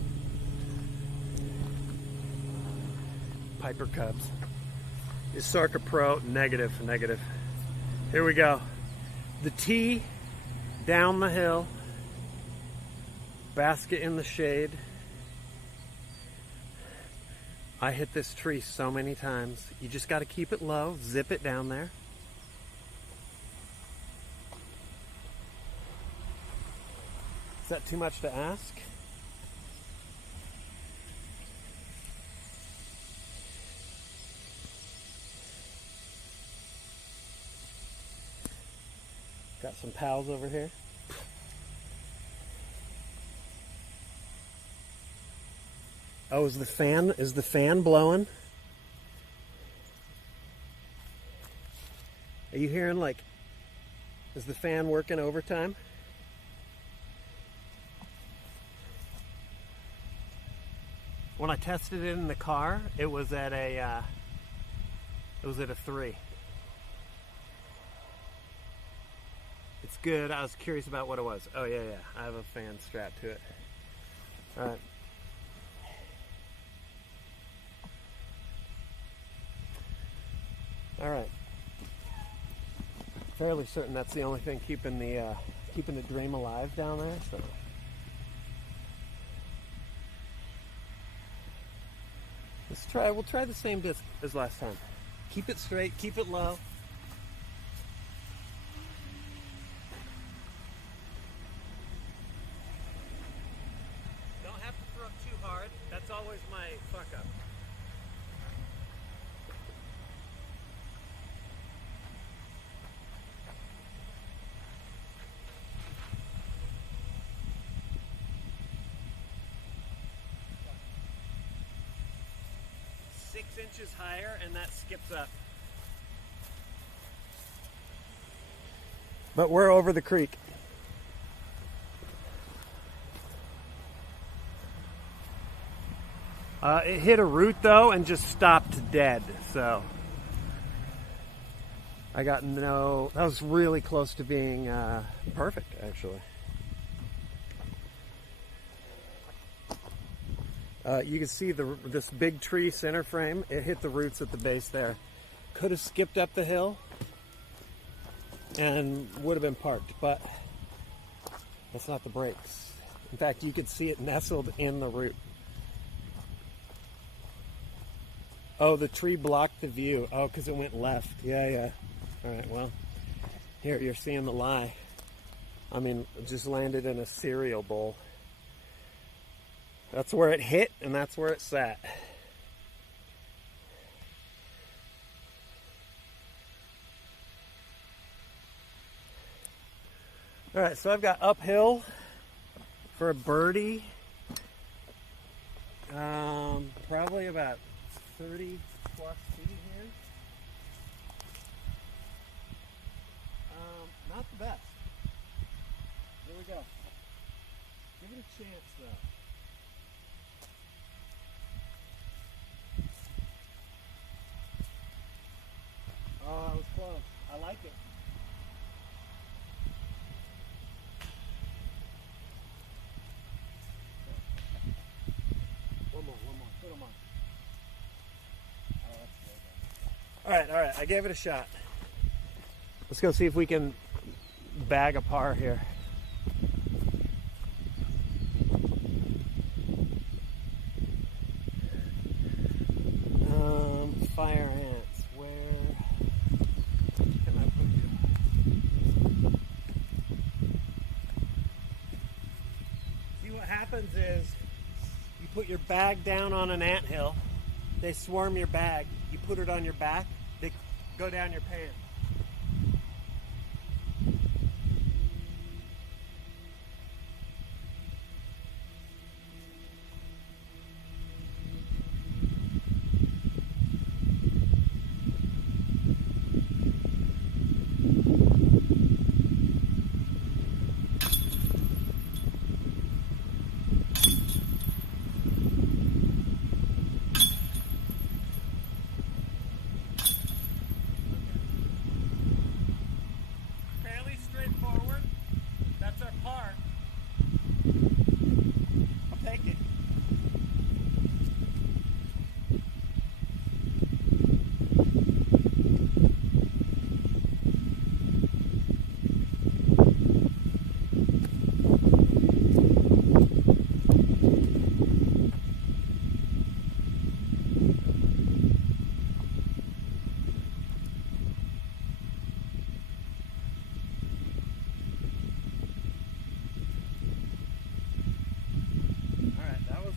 Piper Cubs. Is Sark a pro? Negative, negative. Here we go. The tee down the hill, basket in the shade. I hit this tree so many times. You just got to keep it low, zip it down there. Is that too much to ask? Got some pals over here. Oh, is the fan blowing? Are you hearing, like, is the fan working overtime? When I tested it in the car, it was at a 3. It's good. I was curious about what it was. Oh yeah. I have a fan strapped to it. All right. All right. Fairly certain that's the only thing keeping the dream alive down there. So. We'll try the same disc as last time. Keep it straight, keep it low. Don't have to throw too hard. That's always my fuck up. Inches higher, and that skips up. But we're over the creek. It hit a root though and just stopped dead. So I got no, that was really close to being perfect, actually. You can see this big tree center frame. It hit the roots at the base there. Could have skipped up the hill and would have been parked, but that's not the brakes. In fact, you could see it nestled in the root. Oh, the tree blocked the view. Oh, because it went left. Yeah. All right, well, here, you're seeing the lie. I mean, it just landed in a cereal bowl. That's where it hit, and that's where it sat. All right, so I've got uphill for a birdie. Probably about 30 plus feet here. Not the best. Here we go. Give it a chance, though. Oh, that was close. I like it. One more. Put them on. Oh, that's good. All right. I gave it a shot. Let's go see if we can bag a par here. Fire ants. Where can I put you? See, what happens is you put your bag down on an anthill. They swarm your bag. You put it on your back. They go down your pants.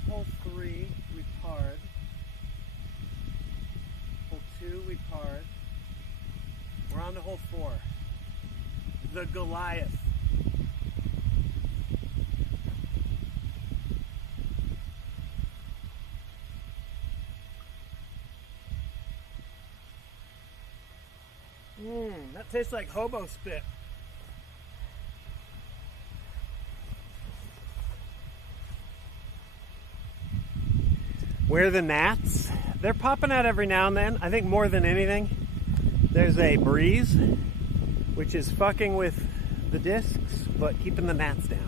Hole 3, we parred. Hole 2, we parred. We're on to hole 4. The Goliath. That tastes like hobo spit. Where are the gnats? They're popping out every now and then. I think more than anything, there's a breeze, which is fucking with the discs, but keeping the gnats down.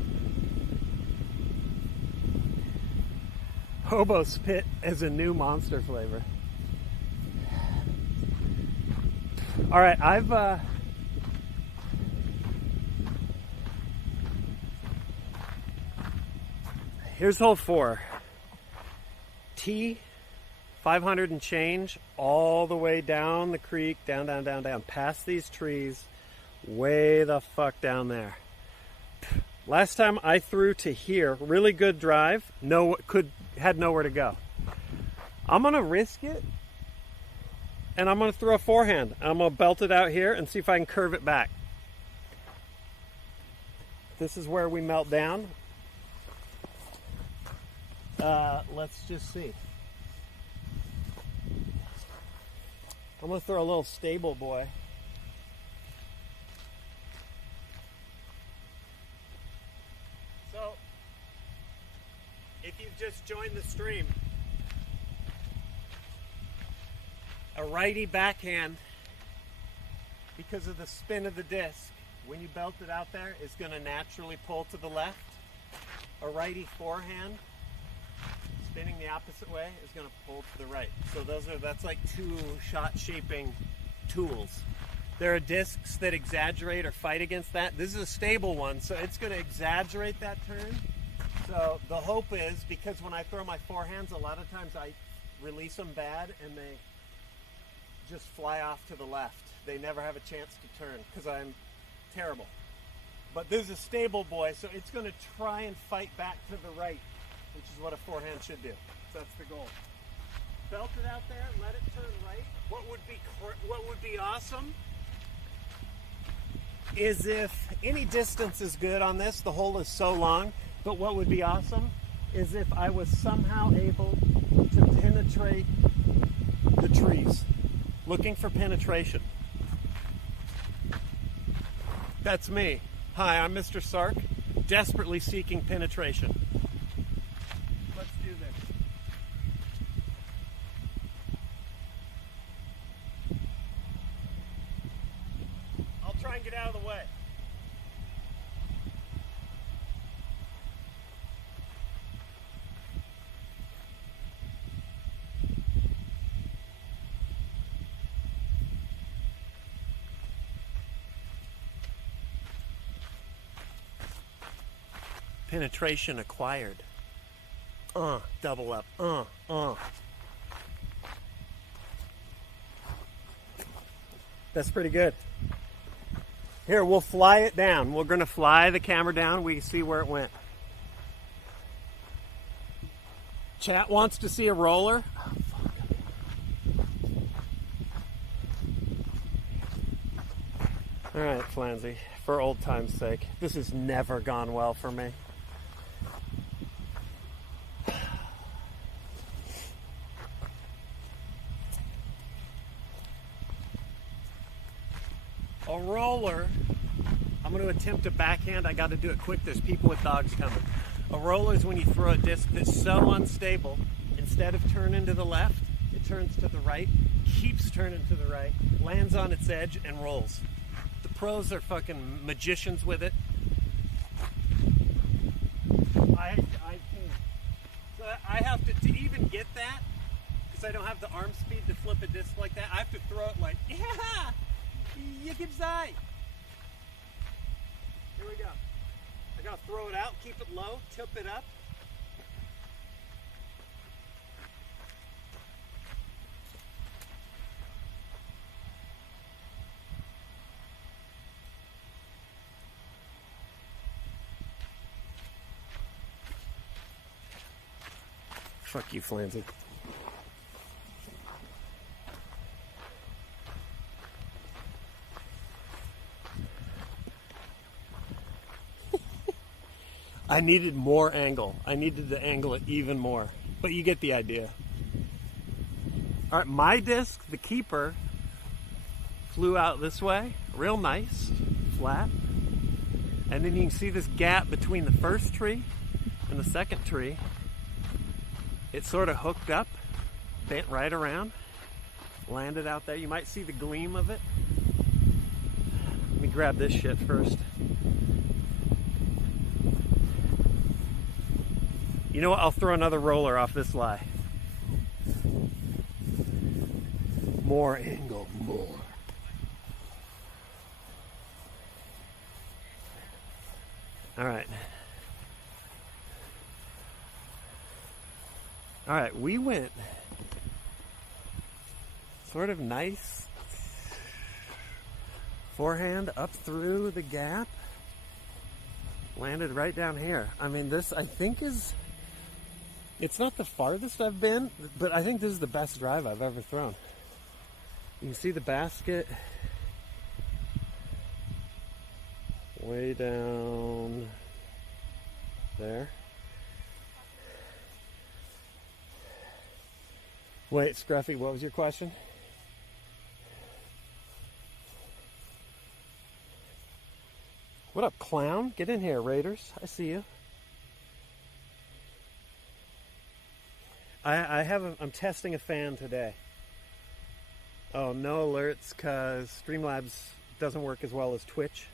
Hobo spit is a new monster flavor. All right, here's hole 4. 500 and change all the way down the creek, down, past these trees, way the fuck down there. Last time I threw to here, really good drive, had nowhere to go. I'm gonna risk it, and I'm gonna throw a forehand. I'm gonna belt it out here and see if I can curve it back. This is where we melt down. Let's just see. I'm going to throw a little stable boy. So, if you've just joined the stream, a righty backhand because of the spin of the disc, when you belt it out there, it's going to naturally pull to the left. A righty forehand, spinning the opposite way, is going to pull to the right. So that's like two shot shaping tools. There are discs that exaggerate or fight against that. This is a stable one, so it's going to exaggerate that turn. So the hope is, because when I throw my forehands, a lot of times I release them bad and they just fly off to the left. They never have a chance to turn because I'm terrible. But this is a stable boy, so it's going to try and fight back to the right, which is what a forehand should do. So that's the goal. Belt it out there, let it turn right. What would be awesome is if any distance is good on this. The hole is so long, but what would be awesome is if I was somehow able to penetrate the trees, looking for penetration. That's me. Hi, I'm Mr. Sark, desperately seeking penetration. Let's do this. I'll try and get out of the way. Penetration acquired. Double up. That's pretty good. Here, we'll fly it down. We're going to fly the camera down. We can see where it went. Chat wants to see a roller. All right, Flanzy, for old time's sake. This has never gone well for me. A roller, I'm going to attempt a backhand. I got to do it quick. There's people with dogs coming. A roller is when you throw a disc that's so unstable, instead of turning to the left, it turns to the right, keeps turning to the right, lands on its edge, and rolls. The pros are fucking magicians with it. I can't. So I have to even get that, because I don't have the arm speed to flip a disc like that, I have to throw it like, yeah! Yikibzai! Here we go. I gotta throw it out, keep it low, tip it up. Fuck you, Flanzy. I needed more angle. I needed to angle it even more. But you get the idea. All right, my disc, the keeper, flew out this way. Real nice, flat. And then you can see this gap between the first tree and the second tree. It sort of hooked up, bent right around, landed out there. You might see the gleam of it. Let me grab this shit first. You know what? I'll throw another roller off this lie. More angle, more. All right. All right, we went sort of nice forehand up through the gap, landed right down here. I mean, this I think is, it's not the farthest I've been, but I think this is the best drive I've ever thrown. You can see the basket way down there. Wait, Scruffy, what was your question? What up, clown? Get in here, Raiders. I see you. I'm testing a fan today. Oh, no alerts because Streamlabs doesn't work as well as Twitch.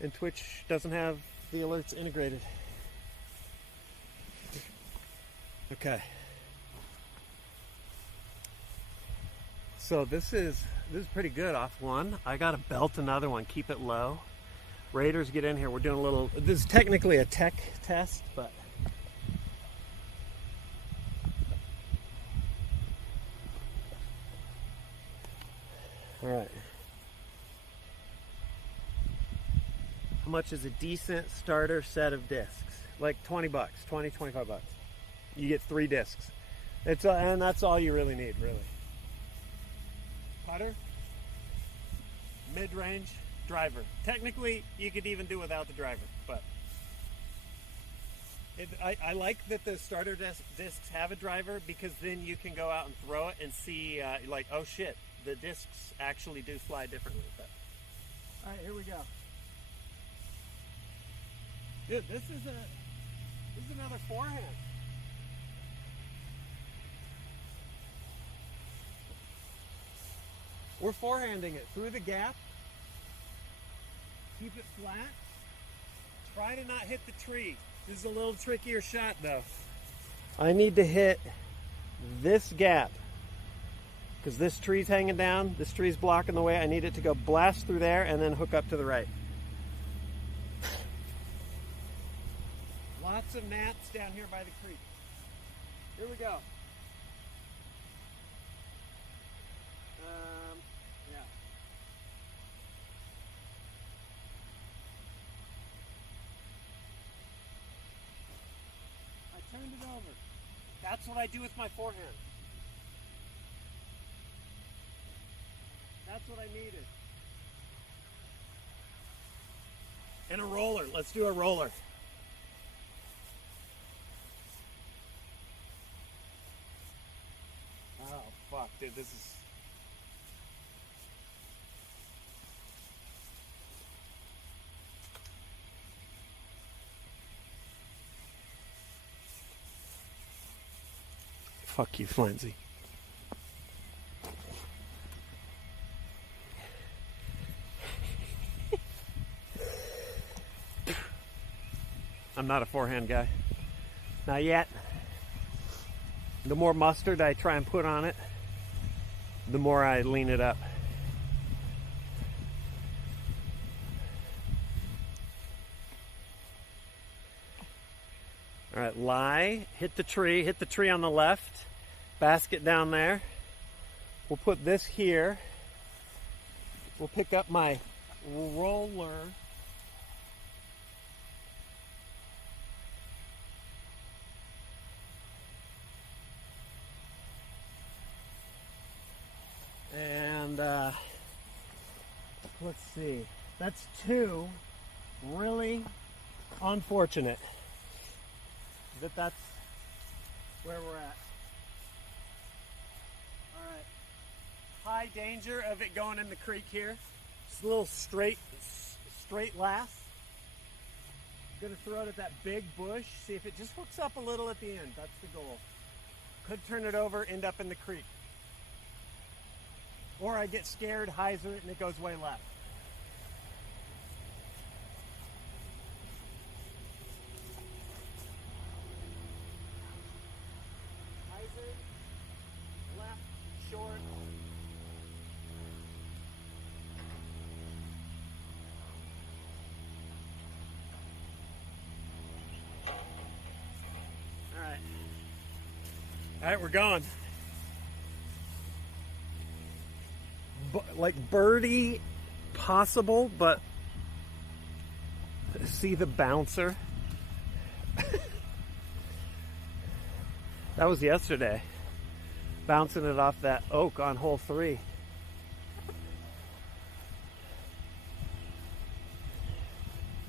And Twitch doesn't have the alerts integrated. Okay. So this is pretty good off one. I gotta belt another one, keep it low. Raiders, get in here. We're doing a little, this is technically a tech test, but all right. How much is a decent starter set of discs? Like 20 bucks, 20, 25 bucks. You get 3 discs. It's and that's all you really need, really. Putter, mid-range, driver. Technically, you could even do without the driver, but I like that the starter discs have a driver, because then you can go out and throw it and see, like, oh shit, the discs actually do fly differently. But all right, here we go. Dude, this is another forehand. We're forehanding it through the gap. Keep it flat. Try to not hit the tree. This is a little trickier shot though. I need to hit this gap, because this tree's hanging down. This tree's blocking the way. I need it to go blast through there and then hook up to the right. Lots of gnats down here by the creek. Here we go. Yeah. I turned it over. That's what I do with my forehand. That's what I needed. And a roller. Let's do a roller. Oh, fuck, dude, this is... Fuck you, Flanzy. I'm not a forehand guy. Not yet. The more mustard I try and put on it, the more I lean it up. All right, lie, hit the tree on the left, basket down there. We'll put this here. We'll pick up my roller. And let's see, that's 2. Really unfortunate that that's where we're at. All right, high danger of it going in the creek here. Just a little straight lass. Gonna throw it at that big bush, see if it just hooks up a little at the end. That's the goal. Could turn it over, end up in the creek. Or I get scared, hyzer it, and it goes way left. Hyzer, left, short. All right, we're going. Like birdie possible, but see the bouncer? That was yesterday. Bouncing it off that oak on hole 3.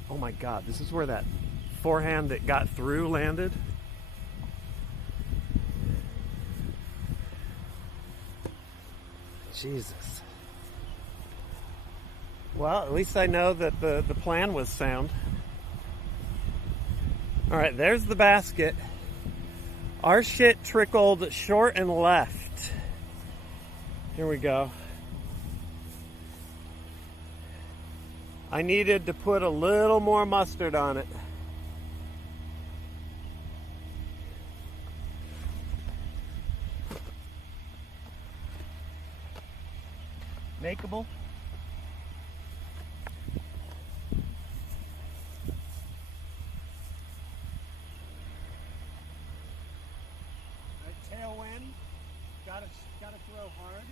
Oh my God, this is where that forehand that got through landed. Jesus. Well, at least I know that the plan was sound. All right, there's the basket. Our shit trickled short and left. Here we go. I needed to put a little more mustard on it. Makeable. Tailwind. Gotta throw hard.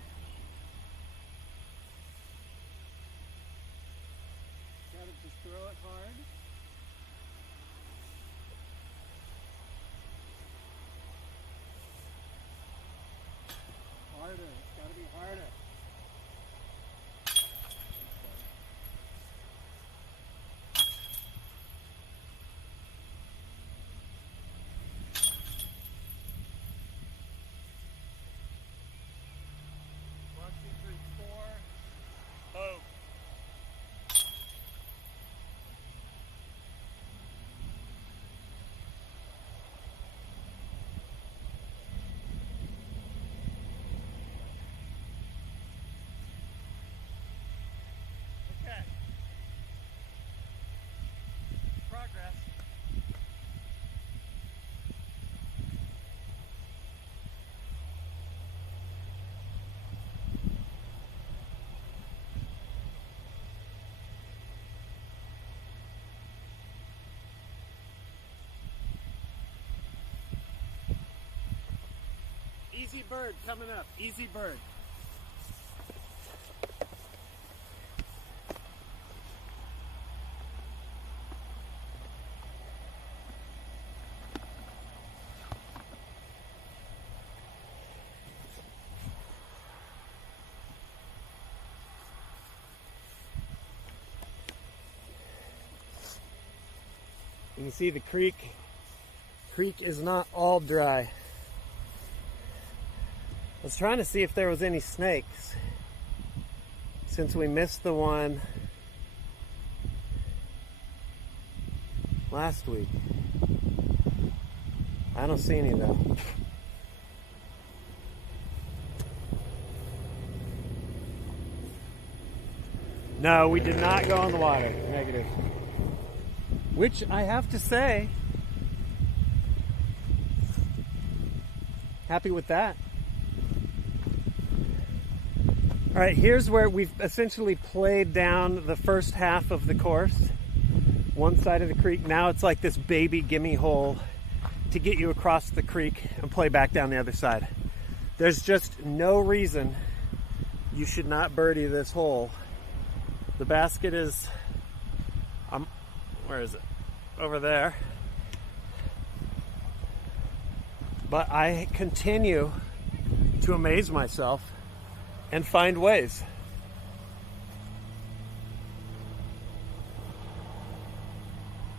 Gotta just throw it hard. Harder. It's gotta be harder. Oh. Okay. Progress. Easy bird coming up. Easy bird. You can see the creek. Creek is not all dry. I was trying to see if there was any snakes since we missed the one last week. I don't see any though. No, we did not go in the water. Negative. Which I have to say, happy with that. All right, here's where we've essentially played down the first half of the course. One side of the creek. Now it's like this baby gimme hole to get you across the creek and play back down the other side. There's just no reason you should not birdie this hole. The basket is, where is it? Over there. But I continue to amaze myself and find ways.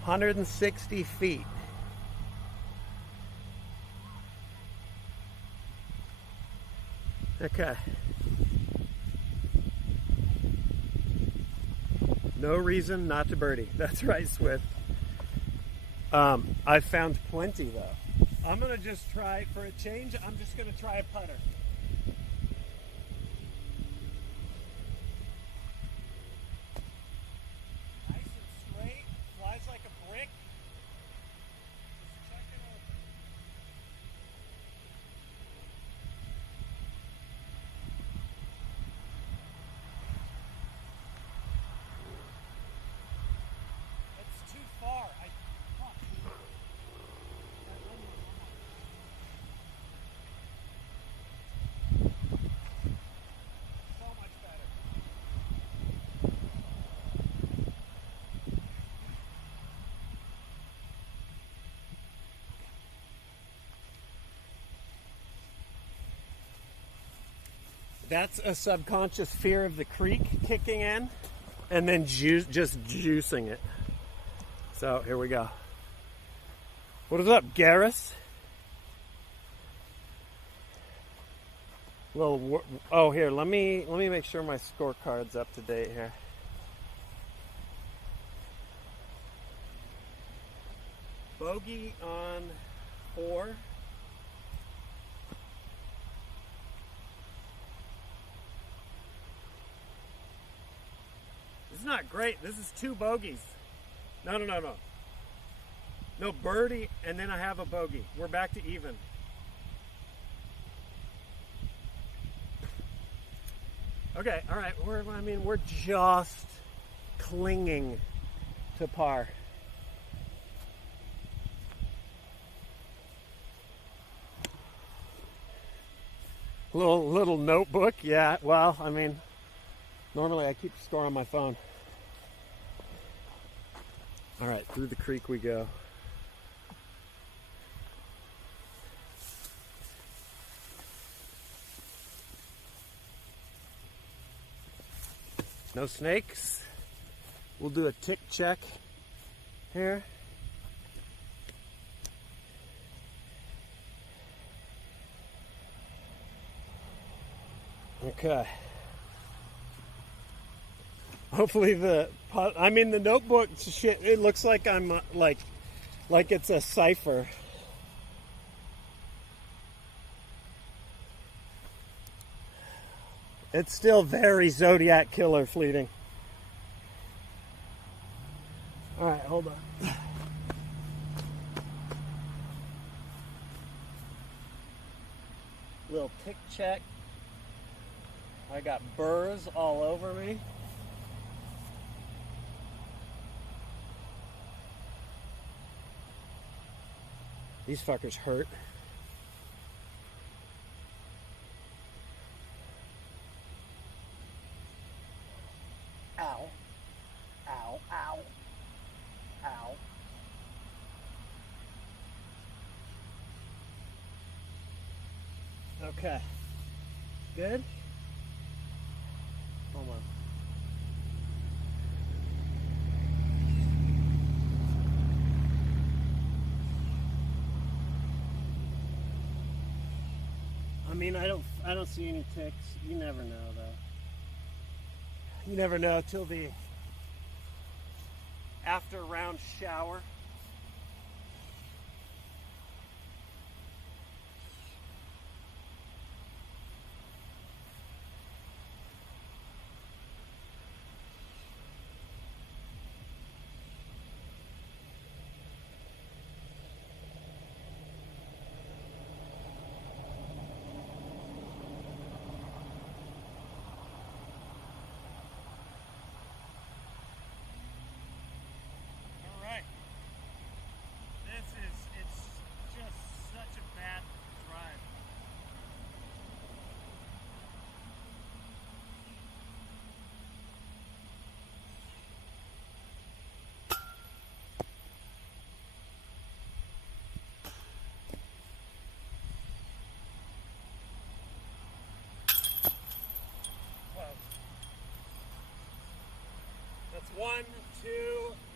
"160 feet. Okay. No reason not to birdie. That's right, Swift. I've found plenty though. I'm gonna just try, for a change, I'm just gonna try a putter. Nice and straight, flies like a brick. Just check it over. It's too far. That's a subconscious fear of the creek kicking in and then just juicing it. So here we go. What is up, Garrus? Oh, here, let me make sure my scorecard's up to date here. Bogey on 4. It's not great. This is 2 bogeys. No. No, birdie, and then I have a bogey. We're back to even. Okay, all right. We're just clinging to par. Little notebook, yeah. Well, normally I keep score on my phone. All right, through the creek we go. No snakes. We'll do a tick check here. Okay. Hopefully the notebook shit, it looks like I'm like it's a cipher. It's still very Zodiac Killer fleeting. All right, hold on. Little tick check. I got burrs all over me. These fuckers hurt. Ow. Ow, ow. Ow. Okay. Good? Hold on. I don't see any ticks. You never know though. You never know till the after round shower. That's 1, 2,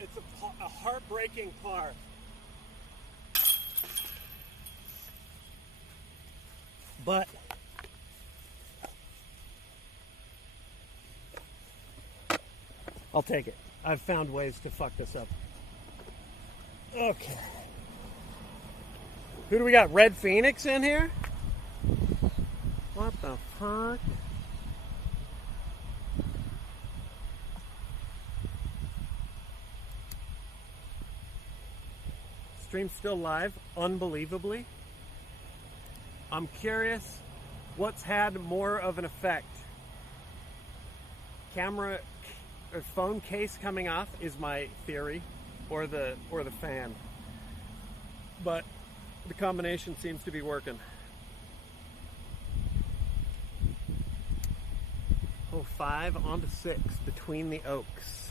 it's a heartbreaking par. But I'll take it. I've found ways to fuck this up. Okay. Who do we got? Red Phoenix in here? What the fuck? Stream's still live, unbelievably. I'm curious what's had more of an effect. Camera or phone case coming off is my theory, or the fan. But the combination seems to be working. Oh, 5 onto 6 between the oaks.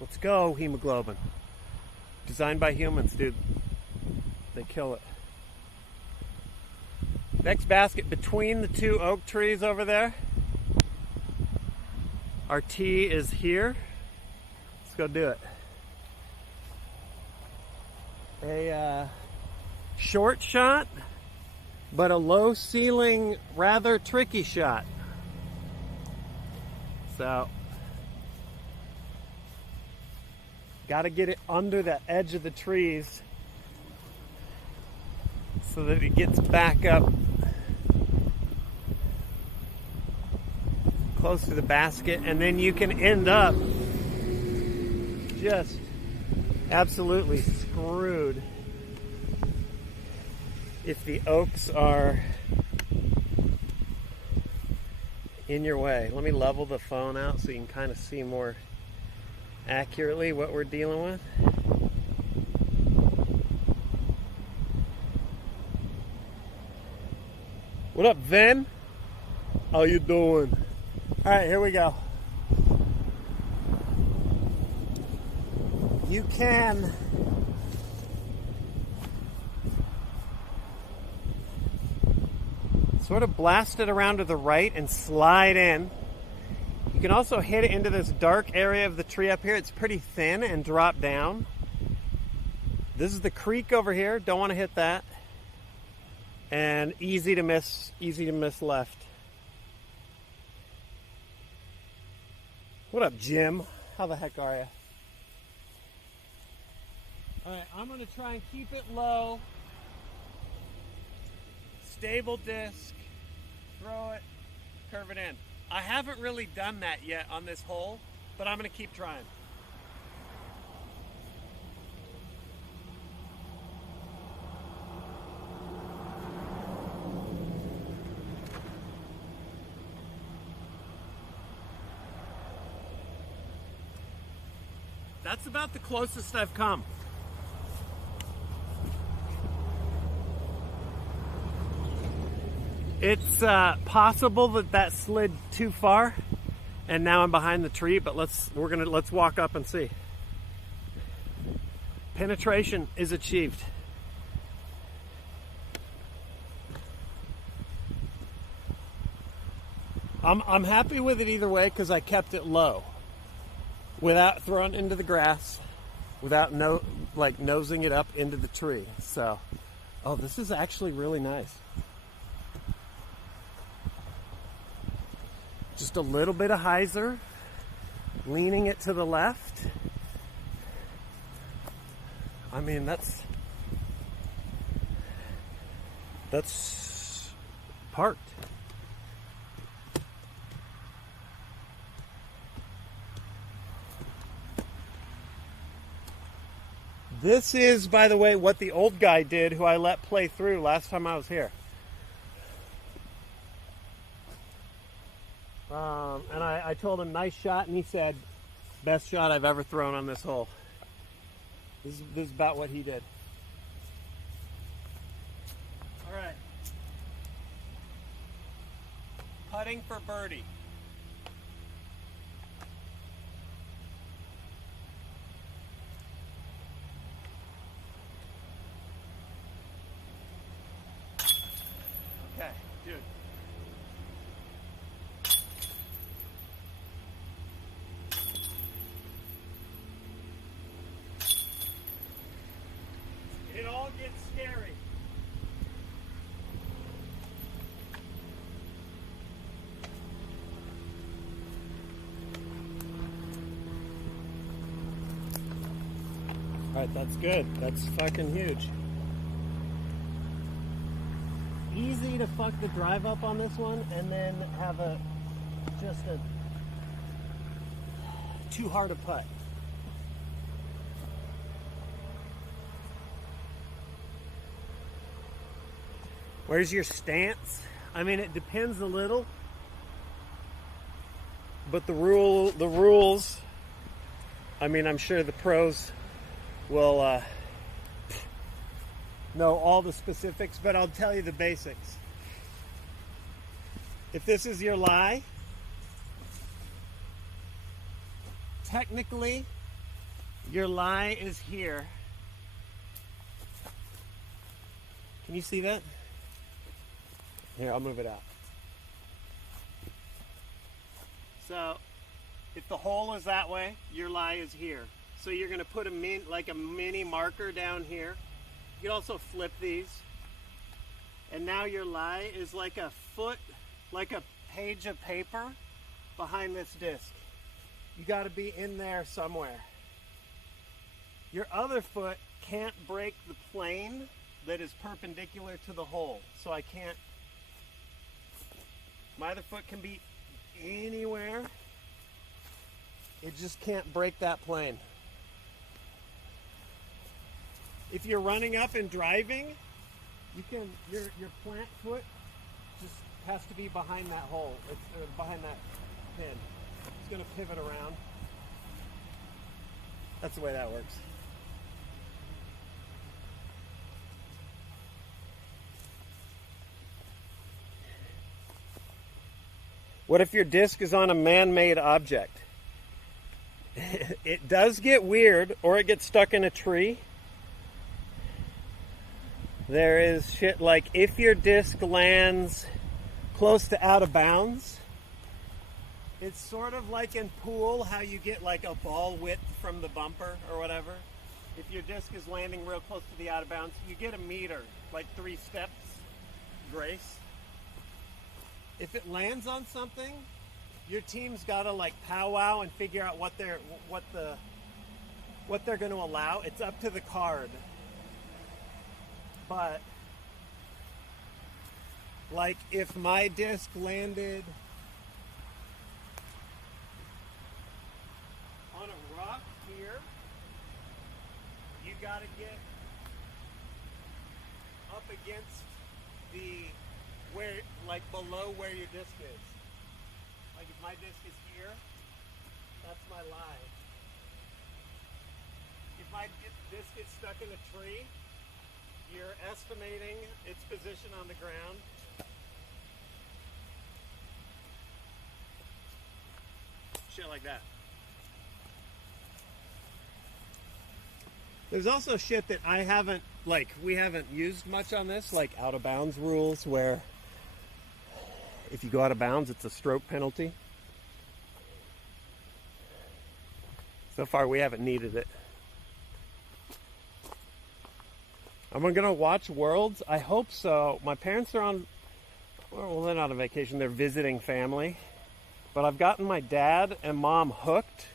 Let's go, hemoglobin. Designed by humans, dude. They kill it. Next basket between the 2 oak trees over there. Our tee is here. Let's go do it. A short shot, but a low ceiling, rather tricky shot. So, got to get it under the edge of the trees so that it gets back up. close to the basket, and then you can end up just absolutely screwed if the oaks are in your way. Let me level the phone out so you can kind of see more accurately what we're dealing with. What up, Vin? How you doing? All right, here we go. You can sort of blast it around to the right and slide in. You can also hit it into this dark area of the tree up here. It's pretty thin, and drop down. This is the creek over here. Don't want to hit that. And easy to miss left. What up, Jim? How the heck are you? Alright, I'm going to try and keep it low. Stable disc. Throw it. Curve it in. I haven't really done that yet on this hole, but I'm going to keep trying. That's about the closest I've come. It's possible that slid too far, and now I'm behind the tree. But let's walk up and see. Penetration is achieved. I'm happy with it either way because I kept it low, without throwing it into the grass, without nosing it up into the tree. So, oh, this is actually really nice. Just a little bit of hyzer, leaning it to the left. I mean, that's parked. This is, by the way, what the old guy did who I let play through last time I was here. And I told him, nice shot, and he said, best shot I've ever thrown on this hole. This is about what he did. All right. Putting for birdie. Okay, dude. It all gets scary. All right, that's good. That's fucking huge. Easy to fuck the drive up on this one, and then have just a too hard a putt. Where's your stance? I mean, it depends a little, but the rules, I mean, I'm sure the pros will know all the specifics, but I'll tell you the basics. If this is your lie, technically, your lie is here. Can you see that? Here, I'll move it out. So, if the hole is that way, your lie is here. So you're going to put a mini marker down here. You can also flip these. And now your lie is like a foot, like a page of paper behind this disc. You got to be in there somewhere. Your other foot can't break the plane that is perpendicular to the hole. So I can't. My other foot can be anywhere. It just can't break that plane. If you're running up and driving, you can your plant foot just has to be behind that hole. It's behind that pin. It's going to pivot around. That's the way that works. What if your disc is on a man-made object? It does get weird, or it gets stuck in a tree. There is shit like if your disc lands close to out of bounds, it's sort of like in pool how you get like a ball width from the bumper or whatever. If your disc is landing real close to the out of bounds, you get a meter, like 3 steps grace. If it lands on something, your team's got to like powwow and figure out what they're going to allow. It's up to the card. But like if my disc landed on a rock here, you got to get up against the where, like below where your disc is. Like if my disc is here, that's my line. If my disc gets stuck in a tree, you're estimating its position on the ground. Shit like that. There's also shit that we haven't used much on this, like out of bounds rules, where if you go out of bounds, it's a stroke penalty. So far, we haven't needed it. Am I going to watch Worlds? I hope so. My parents are on, well, they're not on vacation. They're visiting family. But I've gotten my dad and mom hooked.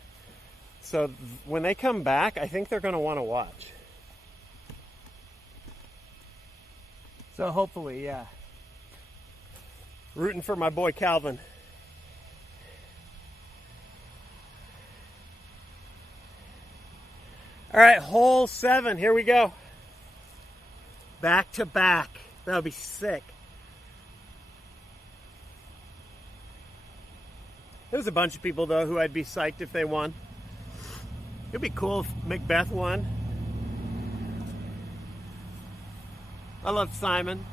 So when they come back, I think they're going to want to watch. So hopefully, yeah. Rooting for my boy Calvin. All right, hole 7. Here we go. Back to back. That would be sick. There's a bunch of people, though, who I'd be psyched if they won. It'd be cool if Macbeth won. I love Simon.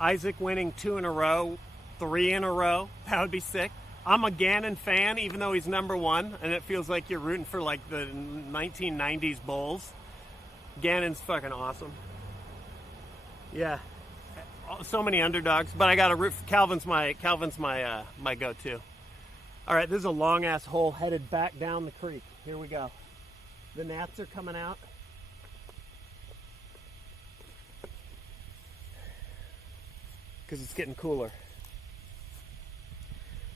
Isaac winning 2 in a row, 3 in a row. That would be sick. I'm a Gannon fan, even though he's number 1, and it feels like you're rooting for like the 1990s Bulls. Gannon's fucking awesome. Yeah, so many underdogs, but I got to root for Calvin's my go-to. All right, this is a long ass hole headed back down the creek. Here we go. The gnats are coming out. Because it's getting cooler.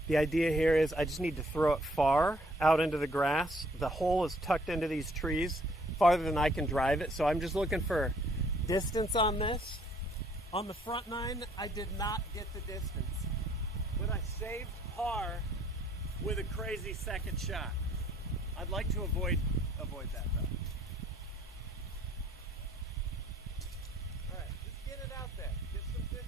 The idea here is I just need to throw it far out into the grass. The hole is tucked into these trees farther than I can drive it, so I'm just looking for distance on this. On the front 9, I did not get the distance, but I saved par with a crazy second shot. I'd like to avoid that though. All right, just get it out there. Get some distance.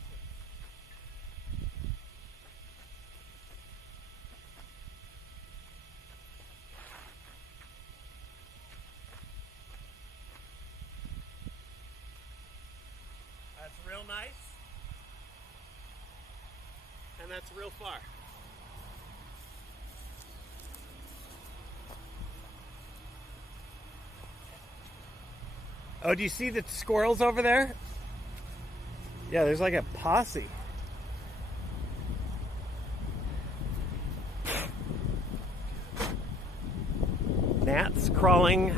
That's real nice. And that's real far. Oh, do you see the squirrels over there? Yeah, there's like a posse. Gnats crawling.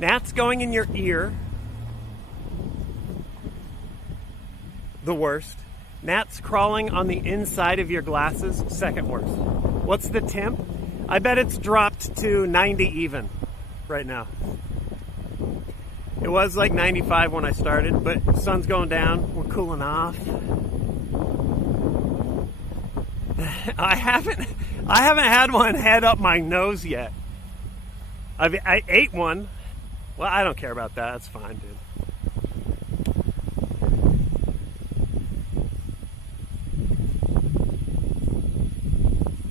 Gnats going in your ear. The worst. Gnats crawling on the inside of your glasses. Second worst. What's the temp? I bet it's dropped to 90 even right now. It was like 95 when I started, but the sun's going down. We're cooling off. I haven't had one head up my nose yet. I ate one. Well, I don't care about that. That's fine, dude.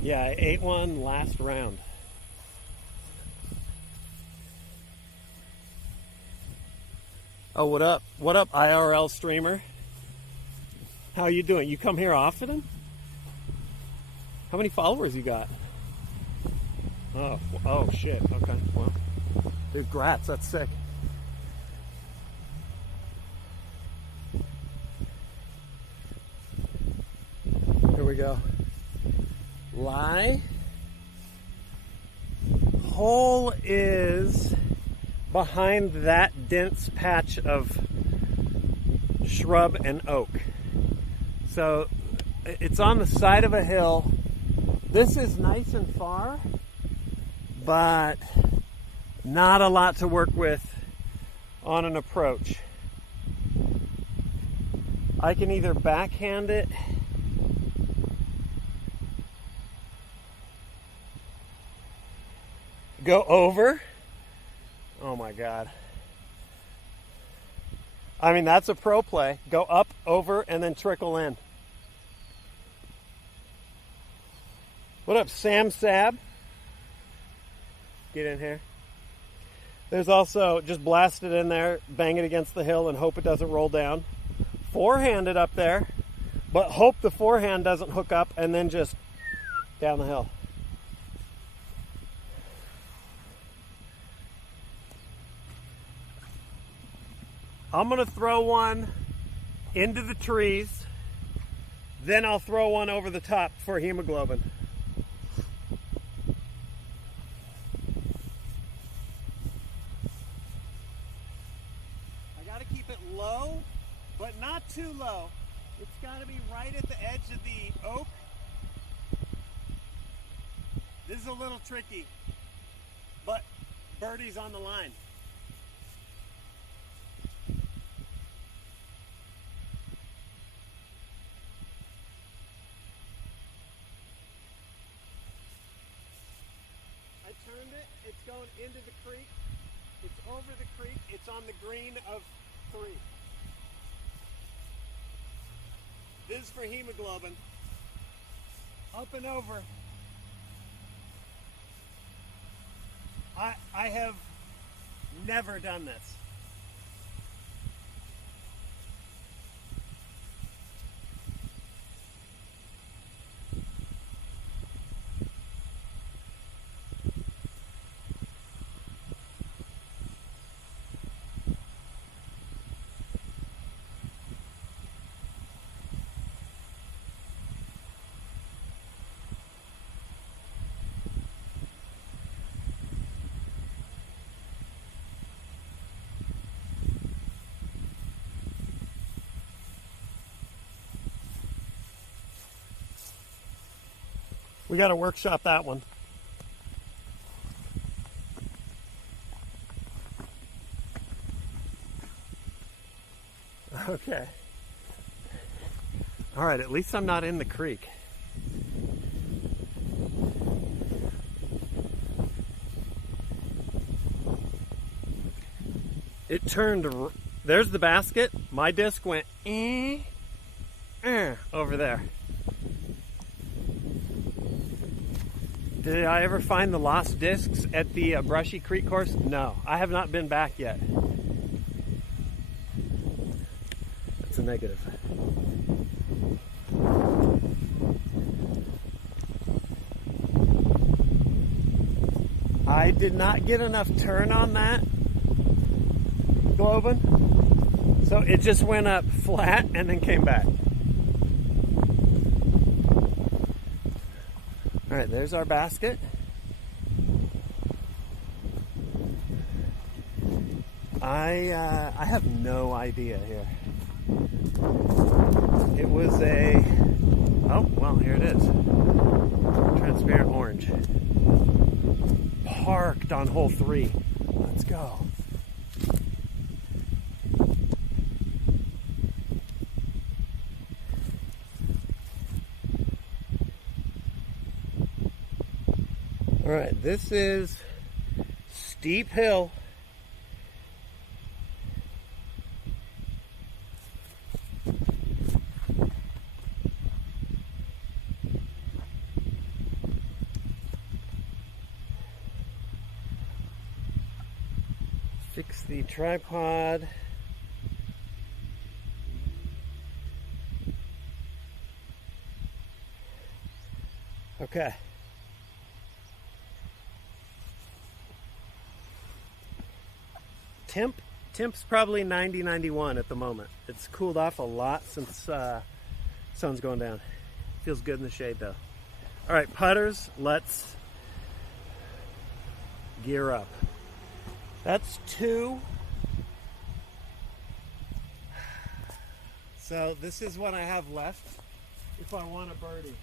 Yeah, I ate one last round. Oh, what up? What up, IRL streamer? How you doing? You come here often? How many followers you got? Oh shit. Okay, well, dude, grats. That's sick. Here we go. Lie. Hole is behind that dense patch of shrub and oak. So it's on the side of a hill. This is nice and far, but not a lot to work with on an approach. I can either backhand it go over. Oh my God. I mean, that's a pro play. Go up, over, and then trickle in. What up, Sam Sab? Get in here. There's also just blast it in there, bang it against the hill, and hope it doesn't roll down. Forehand it up there, but hope the forehand doesn't hook up, and then just down the hill. I'm gonna throw one into the trees, then I'll throw one over the top for hemoglobin. I gotta keep it low, but not too low. It's gotta be right at the edge of the oak. This is a little tricky, but birdie's on the line. It's going into the creek. It's over the creek. It's on the green of 3. This is for hemoglobin. Up and over. I have never done this. We got to workshop that one. Okay. All right, at least I'm not in the creek. It turned, there's the basket. My disc went over there. Did I ever find the lost discs at the Brushy Creek course? No, I have not been back yet. That's a negative. I did not get enough turn on that globin, so it just went up flat and then came back. All right, there's our basket. I have no idea here. It was a, oh, well, here it is. Transparent orange. Parked on hole 3. Let's go. All right, this is steep hill. Fix the tripod. Okay. Temp's probably 90, 91 at the moment. It's cooled off a lot since sun's going down. Feels good in the shade though. All right, putters, let's gear up. That's 2. So this is what I have left if I want a birdie.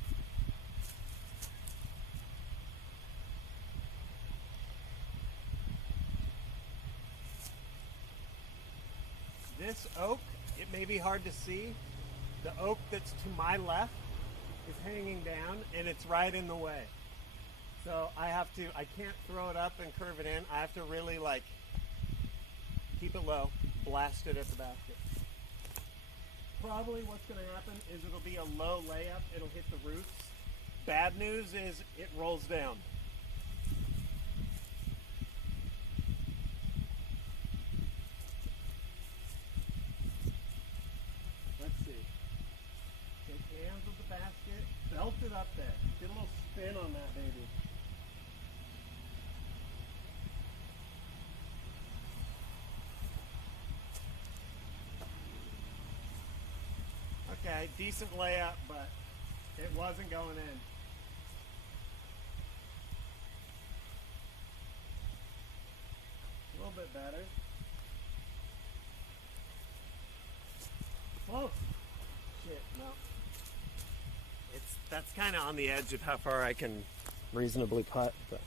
This oak, it may be hard to see. The oak that's to my left is hanging down and it's right in the way. So I can't throw it up and curve it in. I have to really like keep it low, blast it at the basket. Probably what's gonna happen is it'll be a low layup, it'll hit the roots. Bad news is it rolls down. Let's see. Take hands with the basket, belt it up there. Get a little spin on that baby. Okay, decent layup, but it wasn't going in. A little bit better. Close. Shit, no. That's kind of on the edge of how far I can reasonably putt. But.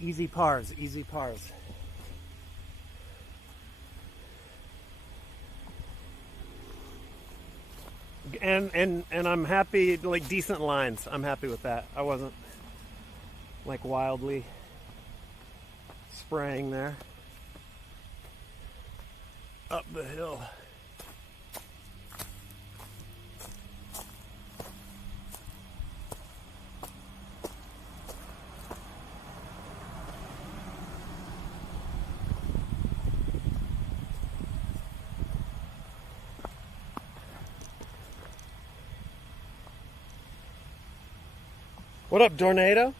Easy pars, easy pars. And I'm happy, like decent lines. I'm happy with that. I wasn't like wildly spraying there. Up the hill. What up, Tornado?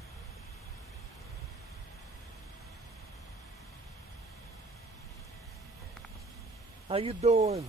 How you doing?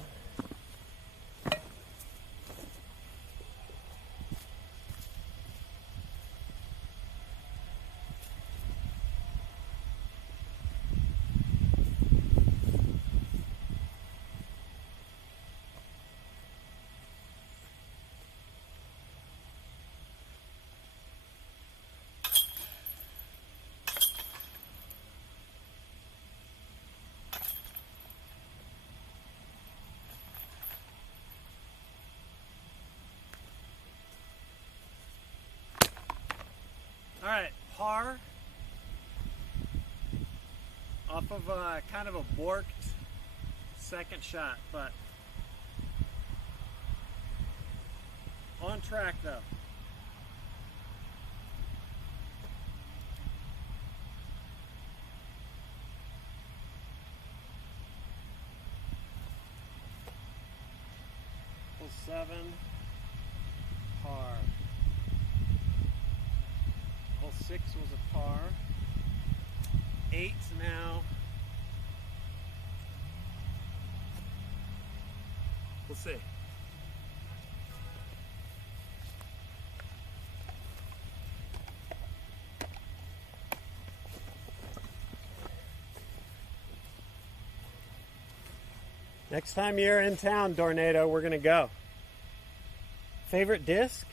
All right, par off of kind of a borked second shot, but on track though. Hole 7, par. Hole 6 was a par. 8 now. We'll see. Next time you're in town, Tornado, we're gonna go. Favorite disc?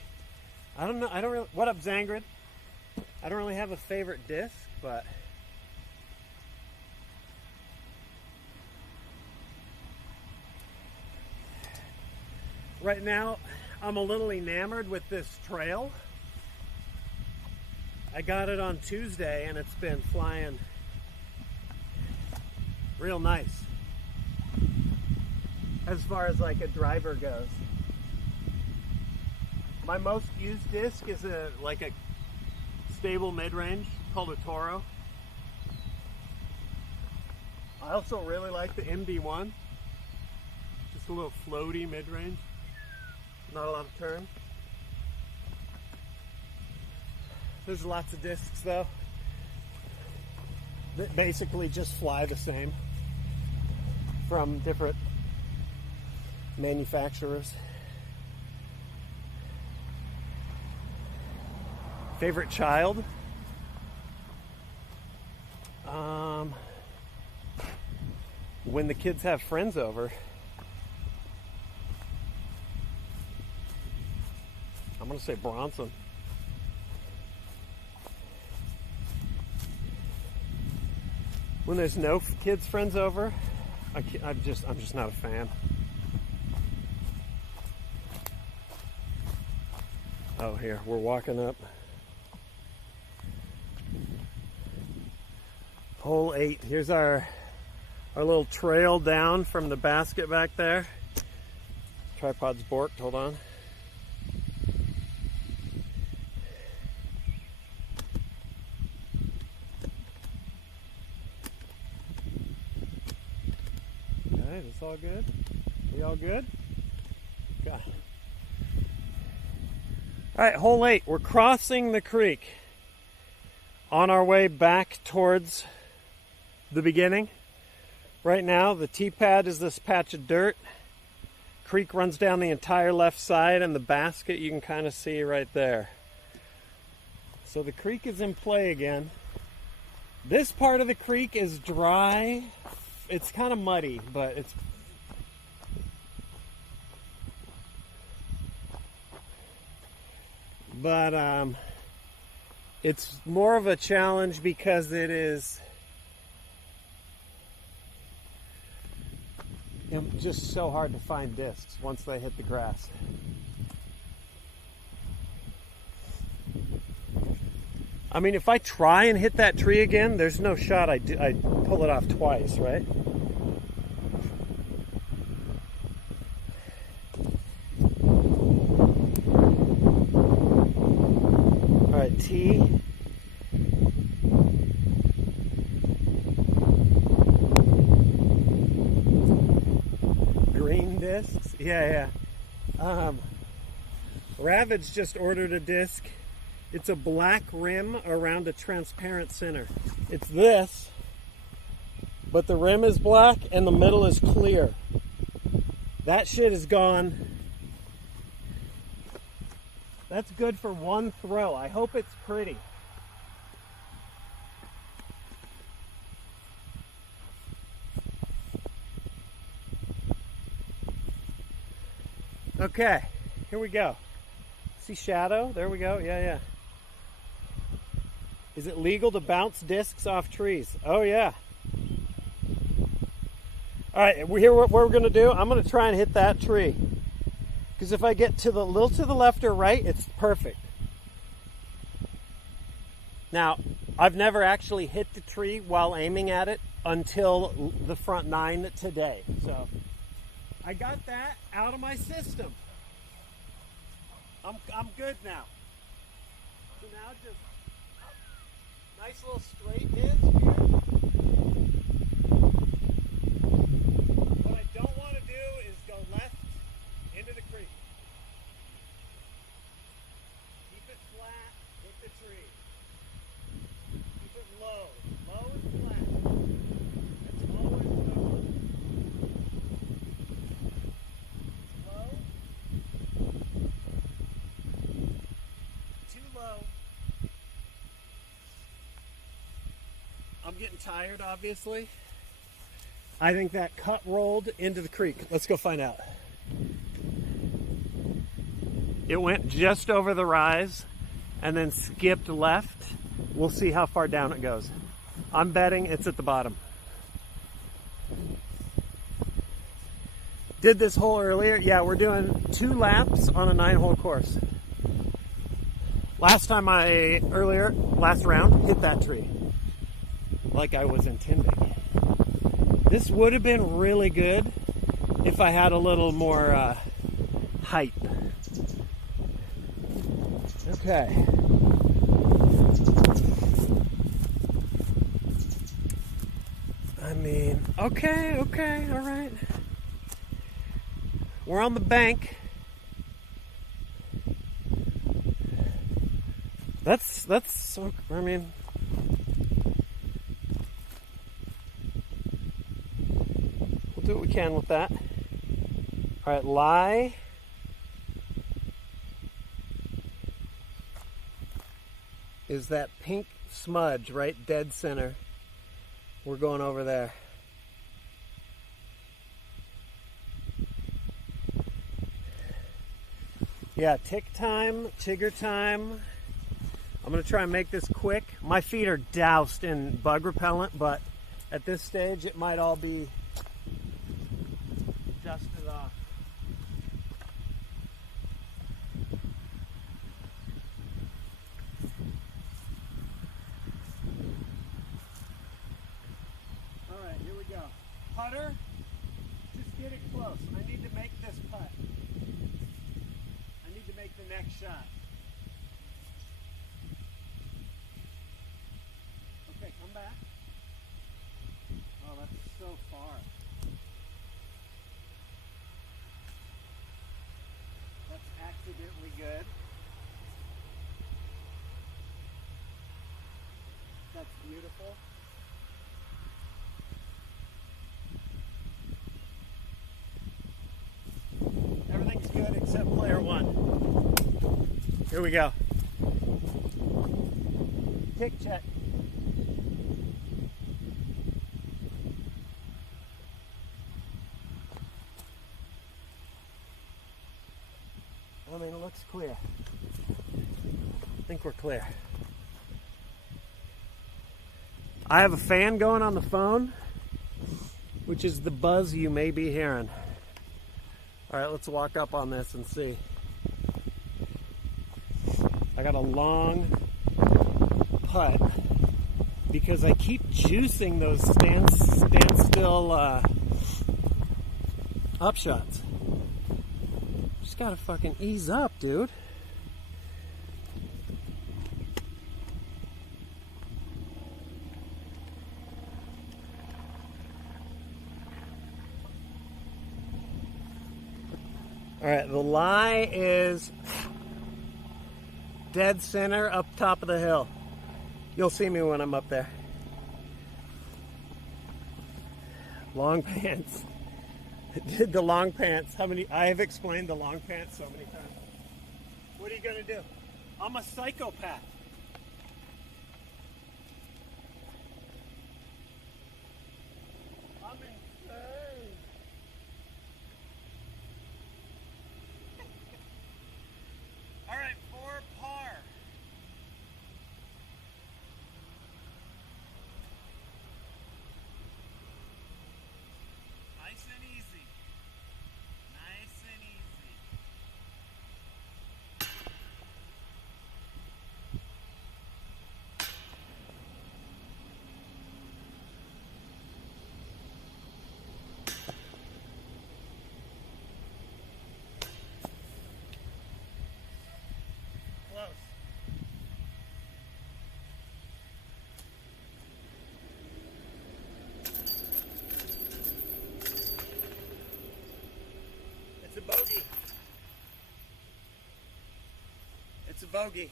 I don't know. I don't really. What up, Zangrid? I don't really have a favorite disc, but right now I'm a little enamored with this trail. I got it on Tuesday and it's been flying real nice as far as like a driver goes. My most used disc is a stable mid-range called a Toro. I also really like the MD1. Just a little floaty mid-range. Not a lot of turn. There's lots of discs though that basically just fly the same from different manufacturers. Favorite child? When the kids have friends over, I'm gonna say Bronson. When there's no kids friends over, I'm just not a fan. Oh, here we're walking up hole 8. Here's our little trail down from the basket back there. Tripod's borked. Hold on. Alright, it's all good? We all good? Okay. Alright, hole 8. We're crossing the creek on our way back towards the beginning. Right now, the T-pad is this patch of dirt. Creek runs down the entire left side, and the basket you can kind of see right there. So the creek is in play again. This part of the creek is dry. It's kind of muddy, but it's more of a challenge because it is just so hard to find discs once they hit the grass. I mean, if I try and hit that tree again, there's no shot I pull it off twice, right? All right, T. Green discs, yeah. Ravage just ordered a disc. It's a black rim around a transparent center. It's this, but the rim is black and the middle is clear. That shit is gone. That's good for one throw. I hope it's pretty. Okay, here we go. See shadow? There we go. Yeah. Is it legal to bounce discs off trees? Oh, yeah. All right, here what we're going to do. I'm going to try and hit that tree. Because if I get to the little to the left or right, it's perfect. Now, I've never actually hit the tree while aiming at it until the front 9 today. So I got that out of my system. I'm good now. So now just nice little straight disc here. What I don't want to do is go left into the creek. Keep it flat with the tree. Keep it low and flat. That's always low. Low. Too low. I'm getting tired, obviously. I think that cut rolled into the creek. Let's go find out. It went just over the rise and then skipped left. We'll see how far down it goes. I'm betting it's at the bottom. Did this hole earlier. Yeah, we're doing 2 laps on a 9-hole course. Last round, hit that tree like I was intending. This would have been really good if I had a little more height. Okay. I mean, okay, all right. We're on the bank. That's so, I mean, we'll do what we can with that. All right, lie. Is that pink smudge right dead center. We're going over there. Yeah, tick time, chigger time. I'm going to try and make this quick. My feet are doused in bug repellent, but at this stage it might all be dusted off. All right, here we go. Putter, just get it close. I need to make this putt. I need to make the next shot. Okay, come back. Oh, that's so far. That's accidentally good. That's beautiful. Everything's good except player 1. Here we go. Tick check. I mean, it looks clear. I think we're clear. I have a fan going on the phone, which is the buzz you may be hearing. All right, let's walk up on this and see. I got a long putt because I keep juicing those standstill upshots. Just gotta fucking ease up, dude. All right, the lie is dead center up top of the hill. You'll see me when I'm up there. Long pants. Did the long pants. How many? I have explained the long pants so many times. What are you gonna do? I'm a psychopath. I'm insane. All right, 4 par. Nice and easy. Nice and easy. Close. It's a bogey. It's a bogey.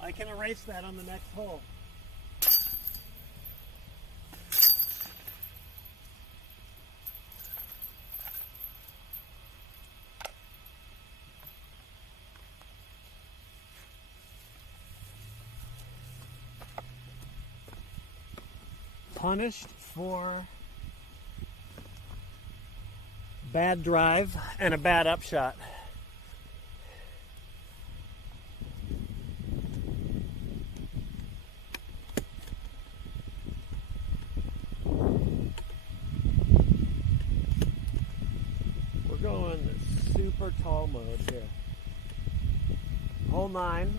I can erase that on the next hole. Punished for bad drive and a bad upshot. We're going super tall mode here. Hole 9.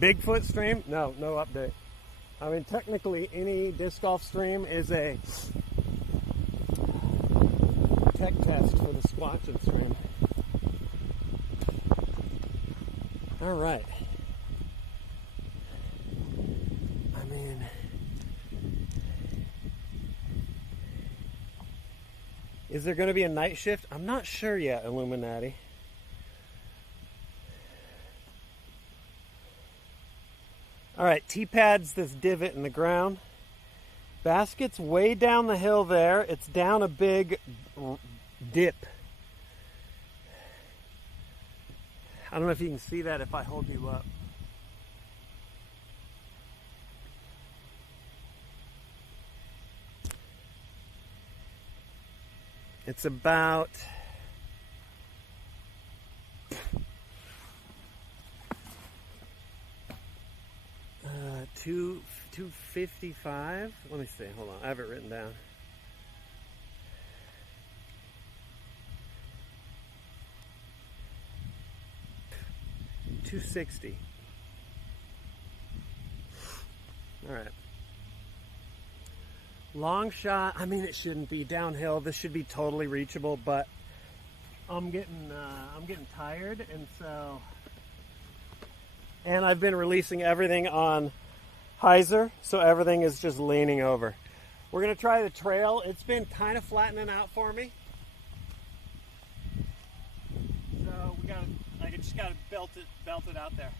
Bigfoot stream? No update. I mean, technically, any disc golf stream is a tech test for the squatching stream. All right. I mean, is there going to be a night shift? I'm not sure yet, Illuminati. All right, T-pad's this divot in the ground. Basket's way down the hill there. It's down a big dip. I don't know if you can see that if I hold you up. It's about 255. Let me see. Hold on. I have it written down. $260. All right. Long shot. I mean, it shouldn't be downhill. This should be totally reachable, but I'm getting tired, and I've been releasing everything on hyzer, so everything is just leaning over. We're gonna try the trail. It's been kind of flattening out for me, so I just gotta belt it out there.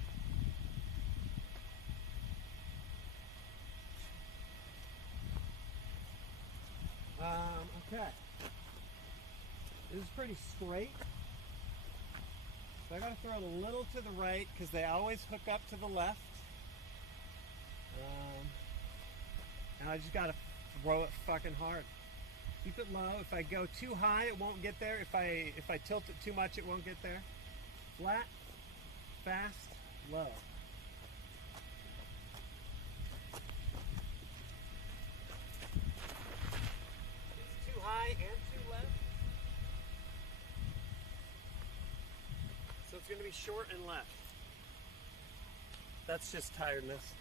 Okay. This is pretty straight. So I gotta throw it a little to the right because they always hook up to the left. And I just gotta throw it fucking hard. Keep it low. If I go too high, it won't get there. If I tilt it too much, it won't get there. Flat, fast, low. It's too high and too left. So it's gonna be short and left. That's just tiredness.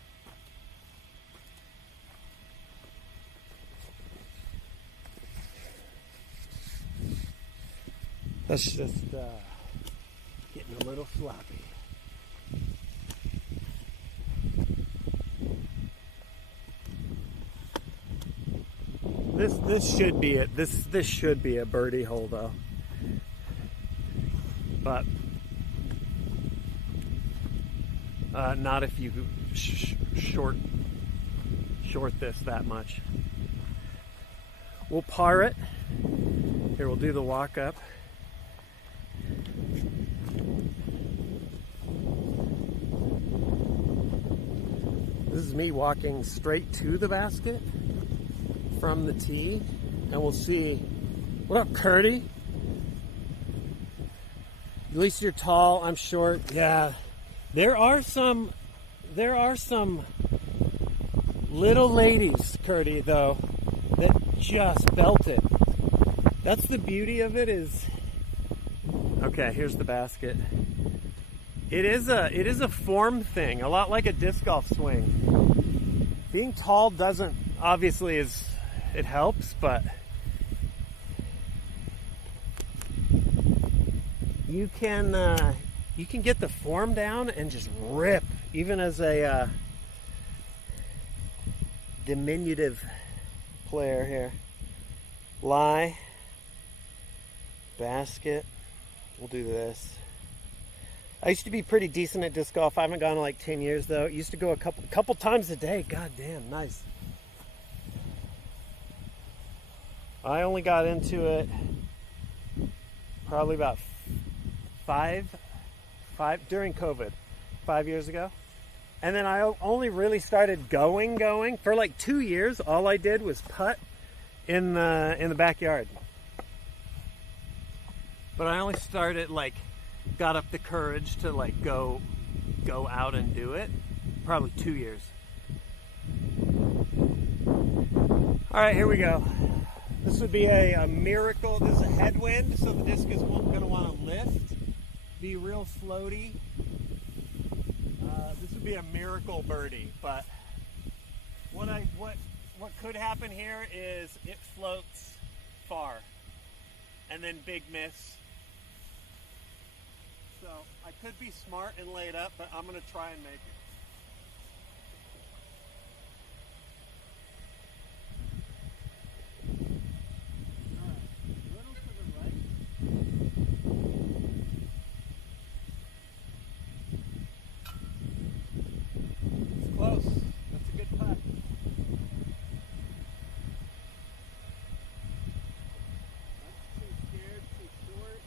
That's just getting a little sloppy. This should be it. This should be a birdie hole though. But not if you short this that much. We'll par it. Here, we'll do the walk up. This is me walking straight to the basket from the tee, and we'll see. What up, Curdy? At least you're tall, I'm short. Yeah, there are some little ladies, Curdy, though, that just belt it. That's the beauty of it. Is okay. Here's the basket. It is a form thing, a lot like a disc golf swing. Being tall doesn't, obviously it helps, but you can get the form down and just rip, even as a diminutive player here. Lie, basket. We'll do this. I used to be pretty decent at disc golf. I haven't gone in like 10 years though. Used to go a couple times a day. God damn, nice. I only got into it probably about five during COVID, 5 years ago. And then I only really started going for like 2 years. All I did was putt in the backyard. But I only started, like, got up the courage to, like, go out and do it probably 2 years. All right, here we go. This would be a miracle. This is a headwind, so the disc is going to want to lift, be real floaty. This would be a miracle birdie, but what could happen here is it floats far, and then big miss. So I could be smart and lay it up, but I'm going to try and make it. Close. That's a good putt. That's too scared, too short.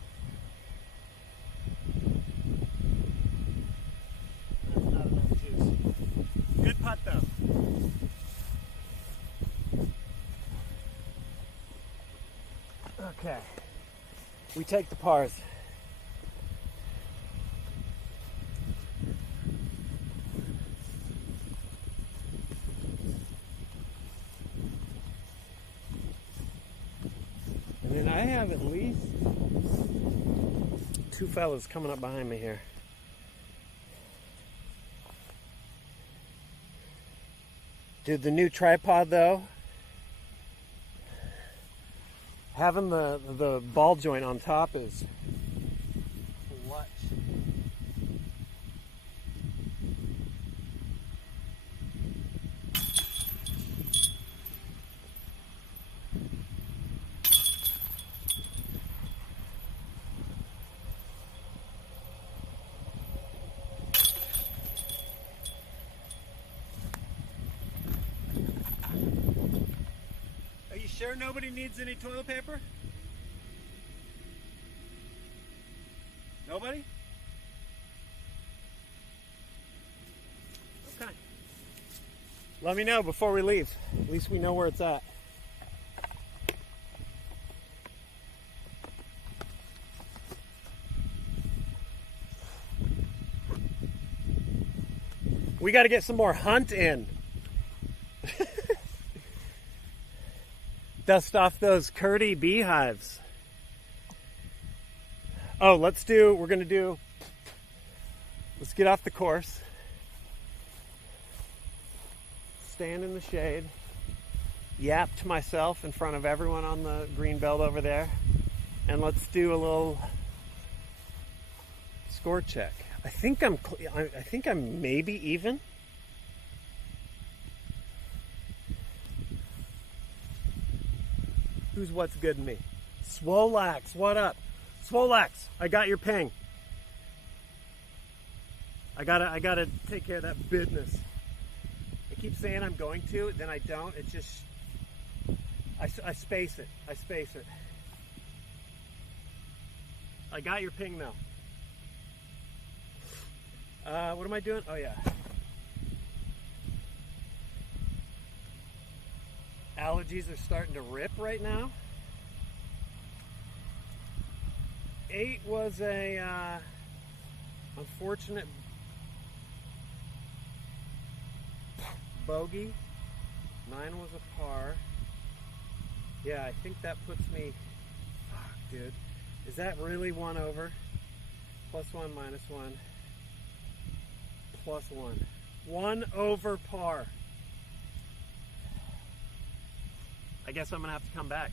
That's not enough juice. Good putt though. Okay. We take the pars. And then I have at least 2 fellas coming up behind me here. Dude, the new tripod though, having the ball joint on top is clutch. Sure nobody needs any toilet paper? Nobody? Okay. Let me know before we leave. At least we know where it's at. We got to get some more hunt in. Dust off those curdy beehives. Oh, let's get off the course. Stand in the shade. Yap to myself in front of everyone on the green belt over there. And let's do a little score check. I think I'm maybe even. Who's what's good in me? Swolax, what up? Swolax, I got your ping. I gotta take care of that business. I keep saying I'm going to, then I don't. It just, I space it. I got your ping though. What am I doing? Oh yeah. Allergies are starting to rip right now. 8 was a unfortunate bogey. 9 was a par. Yeah, I think that puts me, fuck dude. Is that really 1 over? +1, -1, +1. 1 over par. I guess I'm gonna have to come back.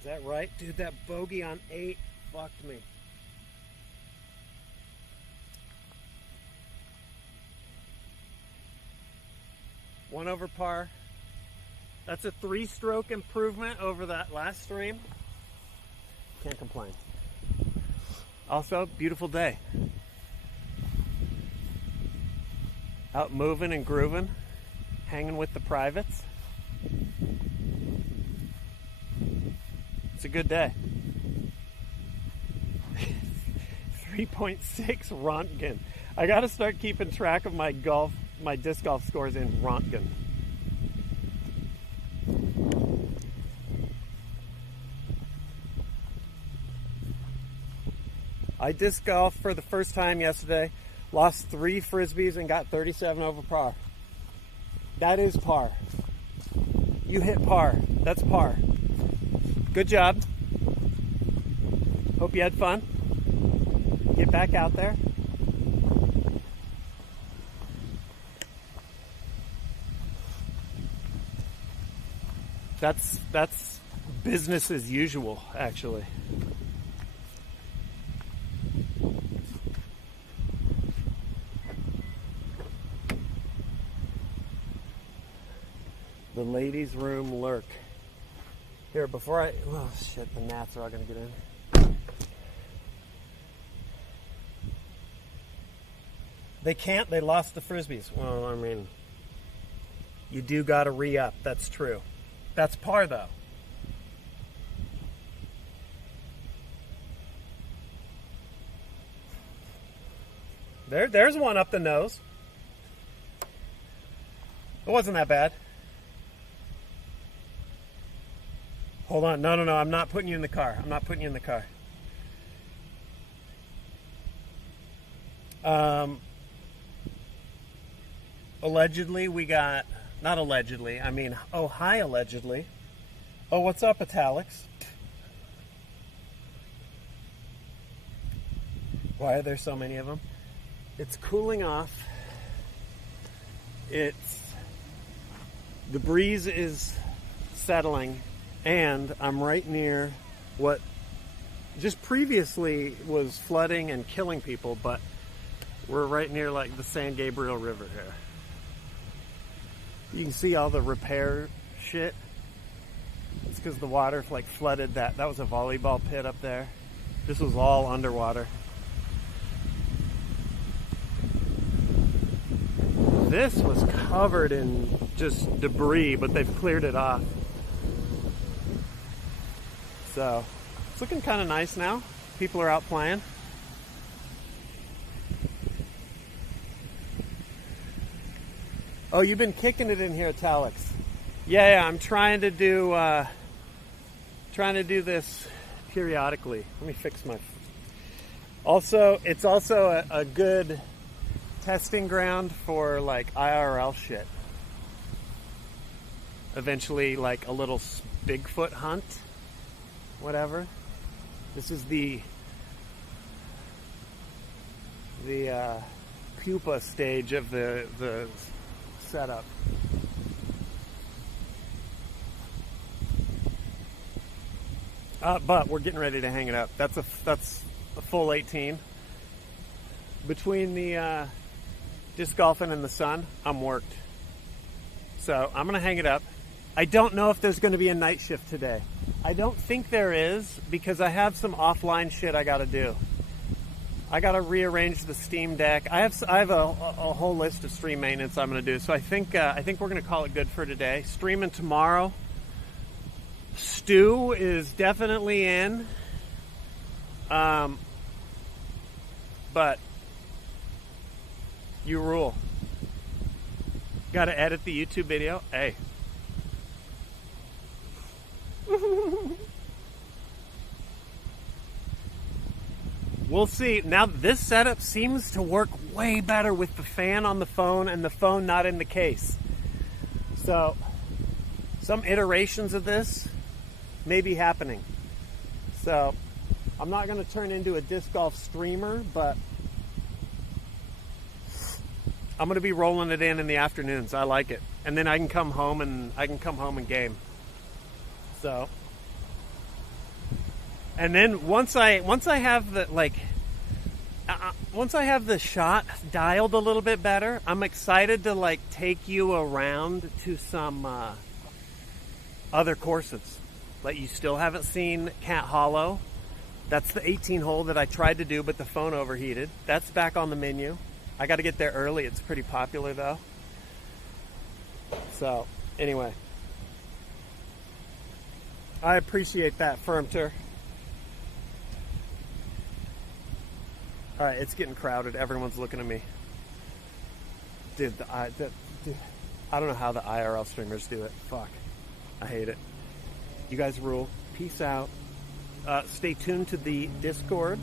Is that right? Dude, that bogey on 8 fucked me. One over par. That's a 3-stroke improvement over that last stream. Can't complain. Also, beautiful day. Out moving and grooving, hanging with the privates. It's a good day. 3.6 Rontgen. I gotta start keeping track of my disc golf scores in Rontgen. I disc golfed for the first time yesterday, lost 3 frisbees and got 37 over par. That is par. You hit par. That's par. Good job. Hope you had fun. Get back out there. That's business as usual, actually. The ladies' room lurk. Here, before I... Oh, shit, the gnats are all going to get in. They can't. They lost the frisbees. Well, I mean, you do got to re-up. That's true. That's par, though. There's one up the nose. It wasn't that bad. Hold on. No. I'm not putting you in the car. I'm not putting you in the car. Allegedly, we got... Not allegedly. I mean, oh, hi, allegedly. Oh, what's up, Italics? Why are there so many of them? It's cooling off. The breeze is settling, and I'm right near what just previously was flooding and killing people, but we're right near like the San Gabriel River here. You can see all the repair shit. It's because the water like flooded that. That was a volleyball pit up there. This was all underwater. This was covered in just debris, but they've cleared it off. So, it's looking kind of nice now. People are out playing. Oh, you've been kicking it in here, Italics. Yeah, I'm trying to do this periodically. Let me fix my... Also, it's also a good testing ground for like IRL shit. Eventually, like a little Bigfoot hunt, whatever. This is the pupa stage of the setup. But we're getting ready to hang it up. That's a full 18. Between the disc golfing and the sun, I'm worked. So I'm gonna hang it up. I don't know if there's gonna be a night shift today. I don't think there is, because I have some offline shit I gotta do. I gotta rearrange the Steam Deck. I have a whole list of stream maintenance I'm gonna do. So I think we're gonna call it good for today. Streaming tomorrow. Stu is definitely in. But you rule. Gotta edit the YouTube video. Hey. We'll see. Now this setup seems to work way better with the fan on the phone and the phone not in the case. So some iterations of this may be happening. So I'm not going to turn into a disc golf streamer, but I'm going to be rolling it in the afternoons. I like it. And then I can come home and game. So, and then once I have the shot dialed a little bit better, I'm excited to like take you around to some other courses. Like you still haven't seen Cat Hollow. That's the 18 hole that I tried to do, but the phone overheated. That's back on the menu. I got to get there early. It's pretty popular though. So anyway, I appreciate that, Firmter. All right, it's getting crowded. Everyone's looking at me. Dude, I don't know how the IRL streamers do it. Fuck. I hate it. You guys rule. Peace out. Stay tuned to the Discord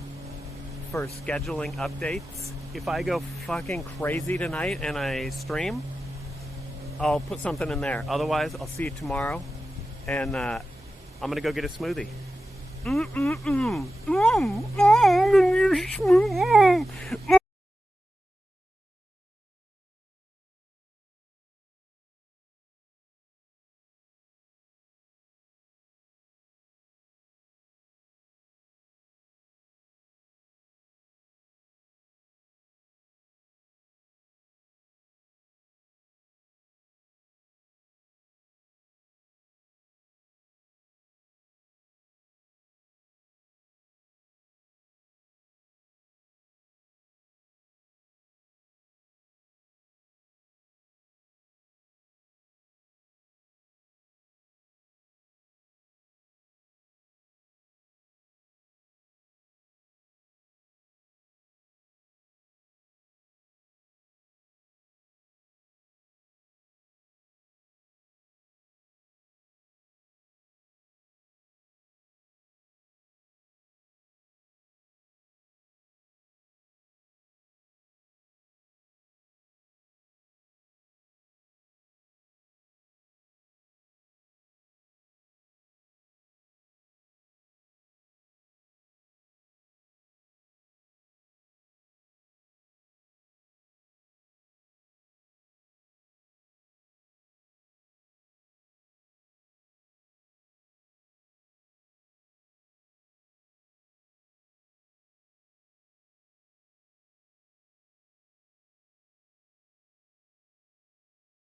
for scheduling updates. If I go fucking crazy tonight and I stream, I'll put something in there. Otherwise, I'll see you tomorrow, and I'm gonna go get a smoothie. I'm gonna get a smoothie.